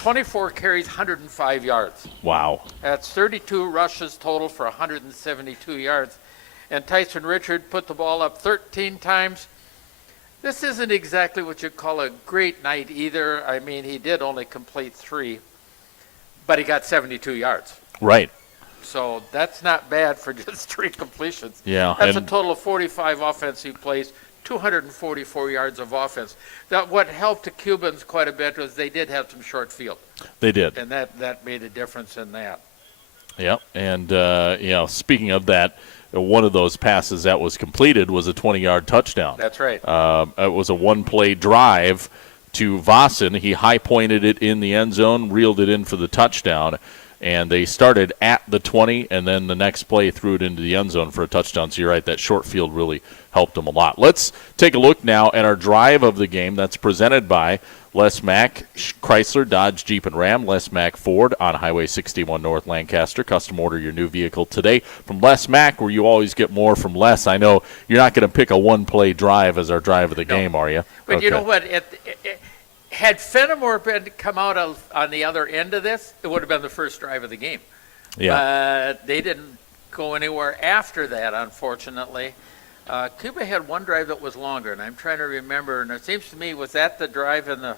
24 carries, 105 yards. Wow. That's 32 rushes total for 172 yards. And Tyson Richard put the ball up 13 times. This isn't exactly what you'd call a great night either. I mean, he did only complete 3, but he got 72 yards. Right. So that's not bad for just 3 completions. Yeah. That's a total of 45 offensive plays, 244 yards of offense. That what helped the Cubans quite a bit was they did have some short field. They did. And that made a difference in that. Yep. And, speaking of that, one of those passes that was completed was a 20-yard touchdown. That's right. It was a 1-play drive to Vossen. He high-pointed it in the end zone, reeled it in for the touchdown, and they started at the 20, and then the next play threw it into the end zone for a touchdown. So you're right, that short field really helped them a lot. Let's take a look now at our drive of the game that's presented by Les Mack, Chrysler, Dodge, Jeep, and Ram. Les Mack Ford on Highway 61 North Lancaster. Custom order your new vehicle today from Les Mack, where you always get more from Les. I know you're not going to pick a 1-play drive as our drive of the game, are you? But okay. You know what? Had Fennimore come out on the other end of this, it would have been the first drive of the game. Yeah. But they didn't go anywhere after that, unfortunately. Cuba had 1 drive that was longer, and I'm trying to remember. And it seems to me, was that the drive in the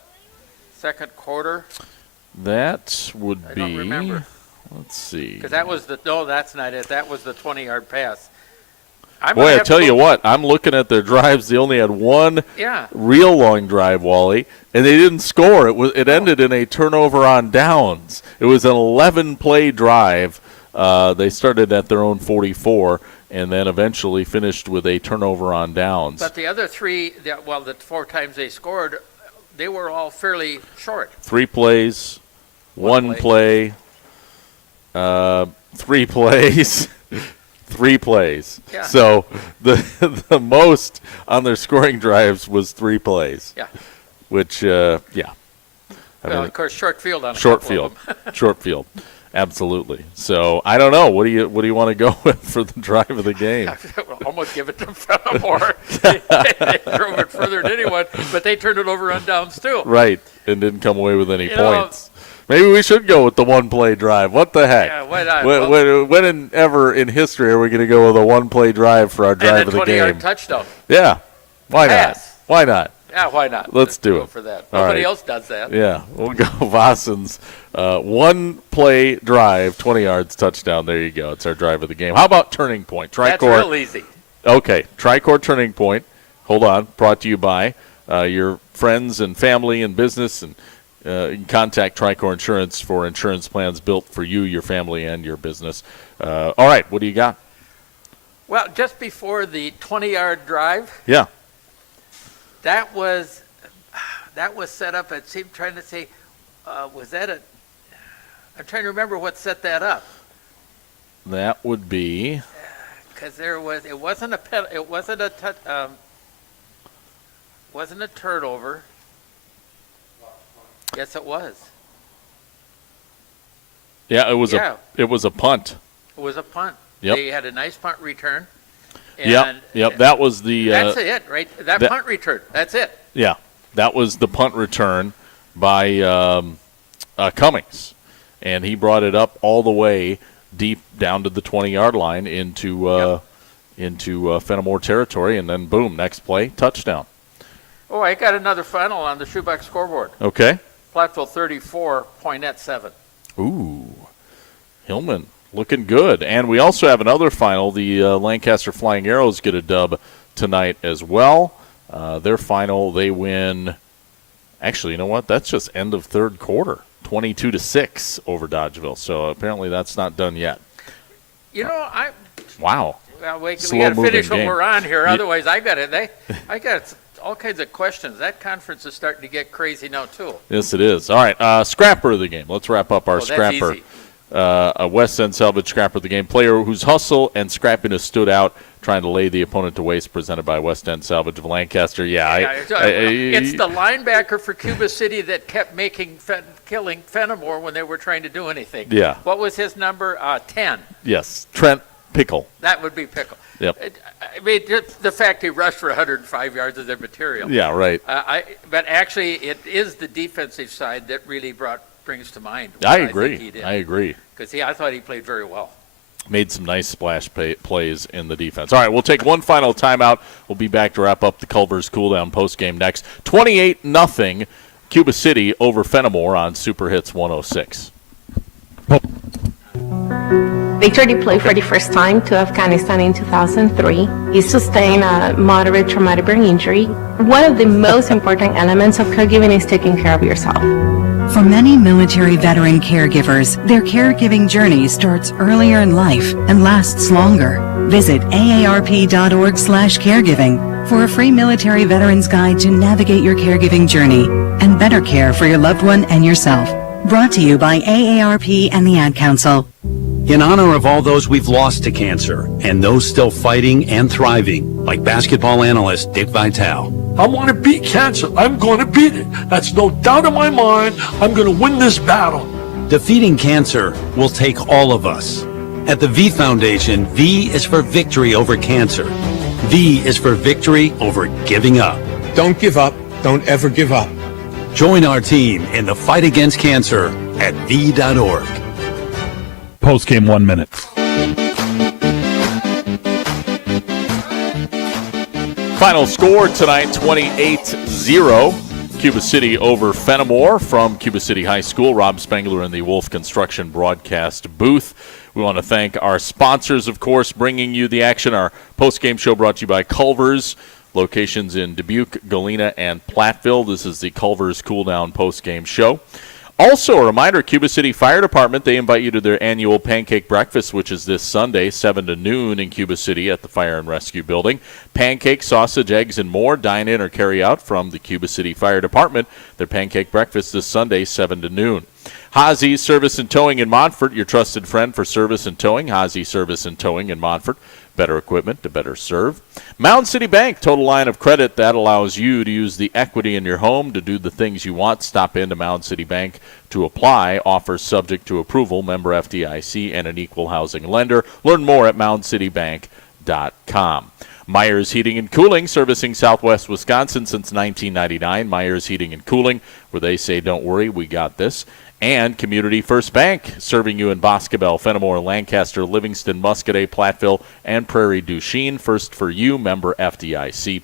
second quarter? That would be. I don't remember. Let's see. Because that was that's not it. That was the 20-yard pass. Boy, I tell you what, I'm looking at their drives. They only had 1 real long drive, Wally, and they didn't score. It ended in a turnover on downs. It was an 11-play drive. They started at their own 44 and then eventually finished with a turnover on downs. But the other 3, the 4 times they scored, they were all fairly short. 3 plays, 1 play, 3 plays. 3 plays. Yeah. So the most on their scoring drives was 3 plays. Yeah. Which, of course, short field on short field. Short field. Absolutely. So I don't know. What do you want to go with for the drive of the game? I almost give it to Fennimore. They drove it further than anyone, but they turned it over on downs too. Right, and didn't come away with any points. Maybe we should go with the 1-play drive. What the heck? Yeah, why not? When ever in history are we going to go with a 1-play drive for our drive of the game? And a 20-yard touchdown. Yeah. Why not? Why not? Yeah, why not? Let's do go it. For that. All Nobody right. else does that. Yeah, we'll go Vossen's 1-play drive, 20 yards, touchdown. There you go. It's our drive of the game. How about Turning Point? Tricor. That's real easy. Okay, Tricor Turning Point. Hold on. Brought to you by your friends and family and business, and you can contact Tricor Insurance for insurance plans built for you, your family, and your business. All right, what do you got? Well, just before the 20-yard drive. Yeah. That was set up. I seem trying to say, was that I'm trying to remember what set that up. That would be. Because it wasn't a turnover. Yes, it was. Yeah, it was a punt. It was a punt. Yep. They had a nice punt return. Yep. That was the. That's it, right? That punt return. That's it. Yeah, that was the punt return by Cummings, and he brought it up all the way deep down to the 20-yard line into Fennimore territory, and then boom, next play, touchdown. Oh, I got another final on the shoebox scoreboard. Okay. Platteville 34, Poinet 7. Ooh, Hillman looking good. And we also have another final. The Lancaster Flying Arrows get a dub tonight as well. Their final, they win. Actually, you know what? That's just end of third quarter, 22-6 over Dodgeville. So apparently that's not done yet. You know, Wow. Well, we got to finish what we're on here. Otherwise, I got all kinds of questions. That conference is starting to get crazy now, too. Yes, it is. All right, scrapper of the game. Let's wrap up our scrapper. Easy. A West End Salvage scrapper of the game. Player whose hustle and scrappiness stood out, trying to lay the opponent to waste, presented by West End Salvage of Lancaster. It's the linebacker for Cuba City that kept killing Fennimore when they were trying to do anything. Yeah. What was his number? 10. Yes, Trent Pickle. That would be Pickle. Yep. I mean, the fact he rushed for 105 yards is immaterial. Yeah, right. But actually, it is the defensive side that really brings to mind. I agree. Because I thought he played very well. Made some nice splash plays in the defense. All right, we'll take one final timeout. We'll be back to wrap up the Culver's cool-down postgame next. 28-0 Cuba City over Fennimore on Super Hits 106. Victor deployed for the first time to Afghanistan in 2003. He sustained a moderate traumatic brain injury. One of the most important elements of caregiving is taking care of yourself. For many military veteran caregivers, their caregiving journey starts earlier in life and lasts longer. Visit aarp.org/caregiving for a free military veterans guide to navigate your caregiving journey and better care for your loved one and yourself. Brought to you by AARP and the Ad Council. In honor of all those we've lost to cancer and those still fighting and thriving, like basketball analyst Dick Vitale. I want to beat cancer. I'm going to beat it. That's no doubt in my mind. I'm going to win this battle. Defeating cancer will take all of us. At the V Foundation, V is for victory over cancer. V is for victory over giving up. Don't give up. Don't ever give up. Join our team in the fight against cancer at V.org. Postgame 1 minute. Final score tonight, 28-0. Cuba City over Fennimore from Cuba City High School. Rob Spengler in the Wolf Construction broadcast booth. We want to thank our sponsors, of course, bringing you the action. Our postgame show brought to you by Culver's. Locations in Dubuque, Galena, and Platteville. This is the Culver's Cool Down postgame show. Also, a reminder, Cuba City Fire Department, they invite you to their annual pancake breakfast, which is this Sunday, 7 to noon in Cuba City at the Fire and Rescue Building. Pancake, sausage, eggs, and more. Dine in or carry out from the Cuba City Fire Department. Their pancake breakfast this Sunday, 7 to noon. Hazi's Service and Towing in Montfort, your trusted friend for service and towing. Hazi Service and Towing in Montfort. Better equipment to better serve. Mound City Bank, total line of credit that allows you to use the equity in your home to do the things you want. Stop into Mound City Bank to apply. Offers subject to approval. Member FDIC and an equal housing lender. Learn more at moundcitybank.com. Myers Heating and Cooling, servicing Southwest Wisconsin since 1999. Myers Heating and Cooling, where they say, don't worry, we got this. And Community First Bank, serving you in Boscobel, Fennimore, Lancaster, Livingston, Muscadet, Platteville, and Prairie du Chien. First for you, member FDIC.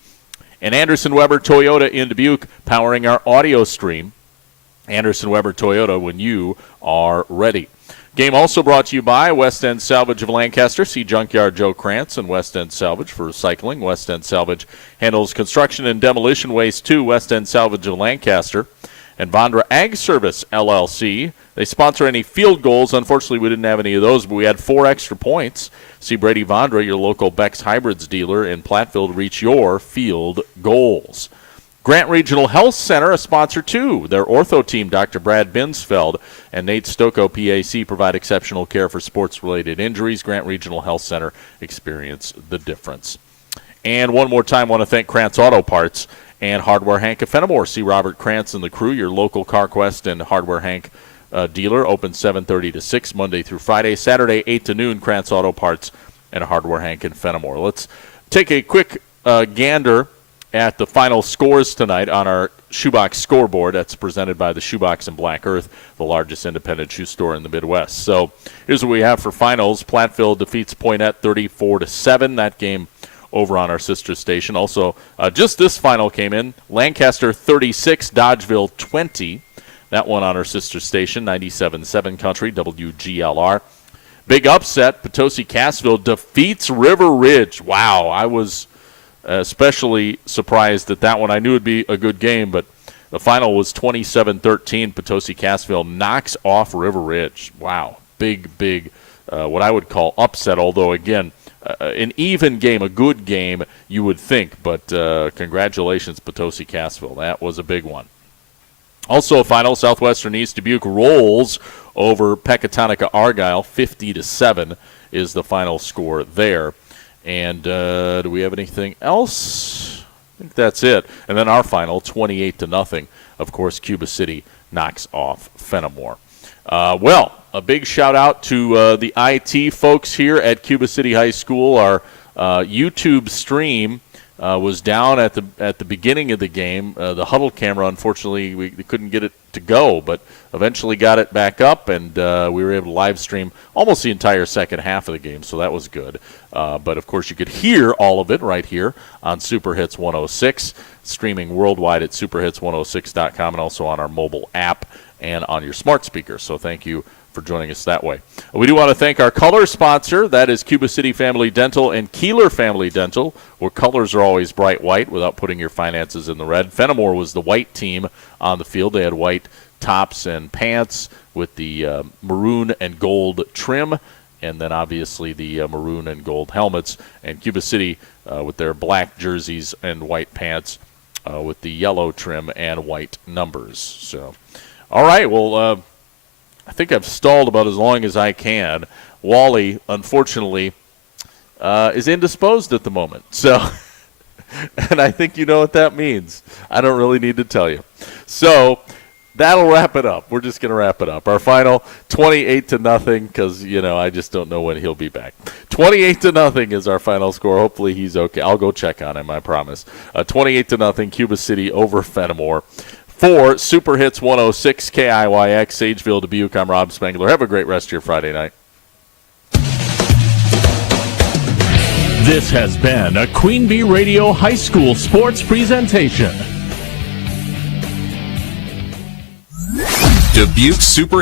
And Anderson Weber Toyota in Dubuque, powering our audio stream. Anderson Weber Toyota, when you are ready. Game also brought to you by West End Salvage of Lancaster. See Junkyard Joe Krantz and West End Salvage for recycling. West End Salvage handles construction and demolition waste too. West End Salvage of Lancaster. And Vondra Ag Service, LLC. They sponsor any field goals. Unfortunately, we didn't have any of those, but we had 4 extra points. See Brady Vondra, your local Beck's Hybrids dealer in Platteville, to reach your field goals. Grant Regional Health Center, a sponsor too. Their ortho team, Dr. Brad Binsfeld and Nate Stocco, PAC, provide exceptional care for sports-related injuries. Grant Regional Health Center, experience the difference. And one more time, I want to thank Krantz Auto Parts and Hardware Hank of Fennimore. See Robert Krantz and the crew, your local CarQuest and Hardware Hank dealer, open 7:30 to 6, Monday through Friday. Saturday, 8 to noon, Krantz Auto Parts and Hardware Hank in Fennimore. Let's take a quick gander at the final scores tonight on our Shoebox scoreboard. That's presented by the Shoebox and Black Earth, the largest independent shoe store in the Midwest. So here's what we have for finals. Platteville defeats Poynette 34-7. That game over on our sister station. Also, just this final came in. Lancaster 36, Dodgeville 20. That one on our sister station, 97.7 Country, WGLR. Big upset, Potosi-Cassville defeats River Ridge. Wow, I was especially surprised at that one. I knew it would be a good game, but the final was 27-13. Potosi-Cassville knocks off River Ridge. Wow, big, what I would call upset, although, again, an even game, a good game, you would think. But congratulations, Potosi-Cassville. That was a big one. Also a final, Southwestern East Dubuque rolls over Pecatonica Argyle. 50-7 is the final score there. And do we have anything else? I think that's it. And then our final, 28-0. Of course, Cuba City knocks off Fennimore. Well, a big shout-out to the IT folks here at Cuba City High School. Our YouTube stream was down at the beginning of the game. The huddle camera, unfortunately, we couldn't get it to go, but eventually got it back up, and we were able to live stream almost the entire second half of the game, so that was good. But, of course, you could hear all of it right here on Super Hits 106, streaming worldwide at superhits106.com and also on our mobile app and on your smart speaker. So thank you for joining us that way. We do want to thank our color sponsor. That is Cuba City Family Dental and Keeler Family Dental, where colors are always bright white without putting your finances in the red. Fennimore was the white team on the field. They had white tops and pants with the maroon and gold trim, and then obviously the maroon and gold helmets. And Cuba City with their black jerseys and white pants with the yellow trim and white numbers. So, all right, well, I think I've stalled about as long as I can. Wally, unfortunately, is indisposed at the moment. So, and I think you know what that means. I don't really need to tell you. So, that'll wrap it up. We're just going to wrap it up. Our final, 28-0, because, I just don't know when he'll be back. 28-0 is our final score. Hopefully he's okay. I'll go check on him, I promise. 28-0, Cuba City over Fennimore. For Super Hits 106 KIYX, Sageville, Dubuque, I'm Rob Spengler. Have a great rest of your Friday night. This has been a Queen Bee Radio High School sports presentation. Dubuque Super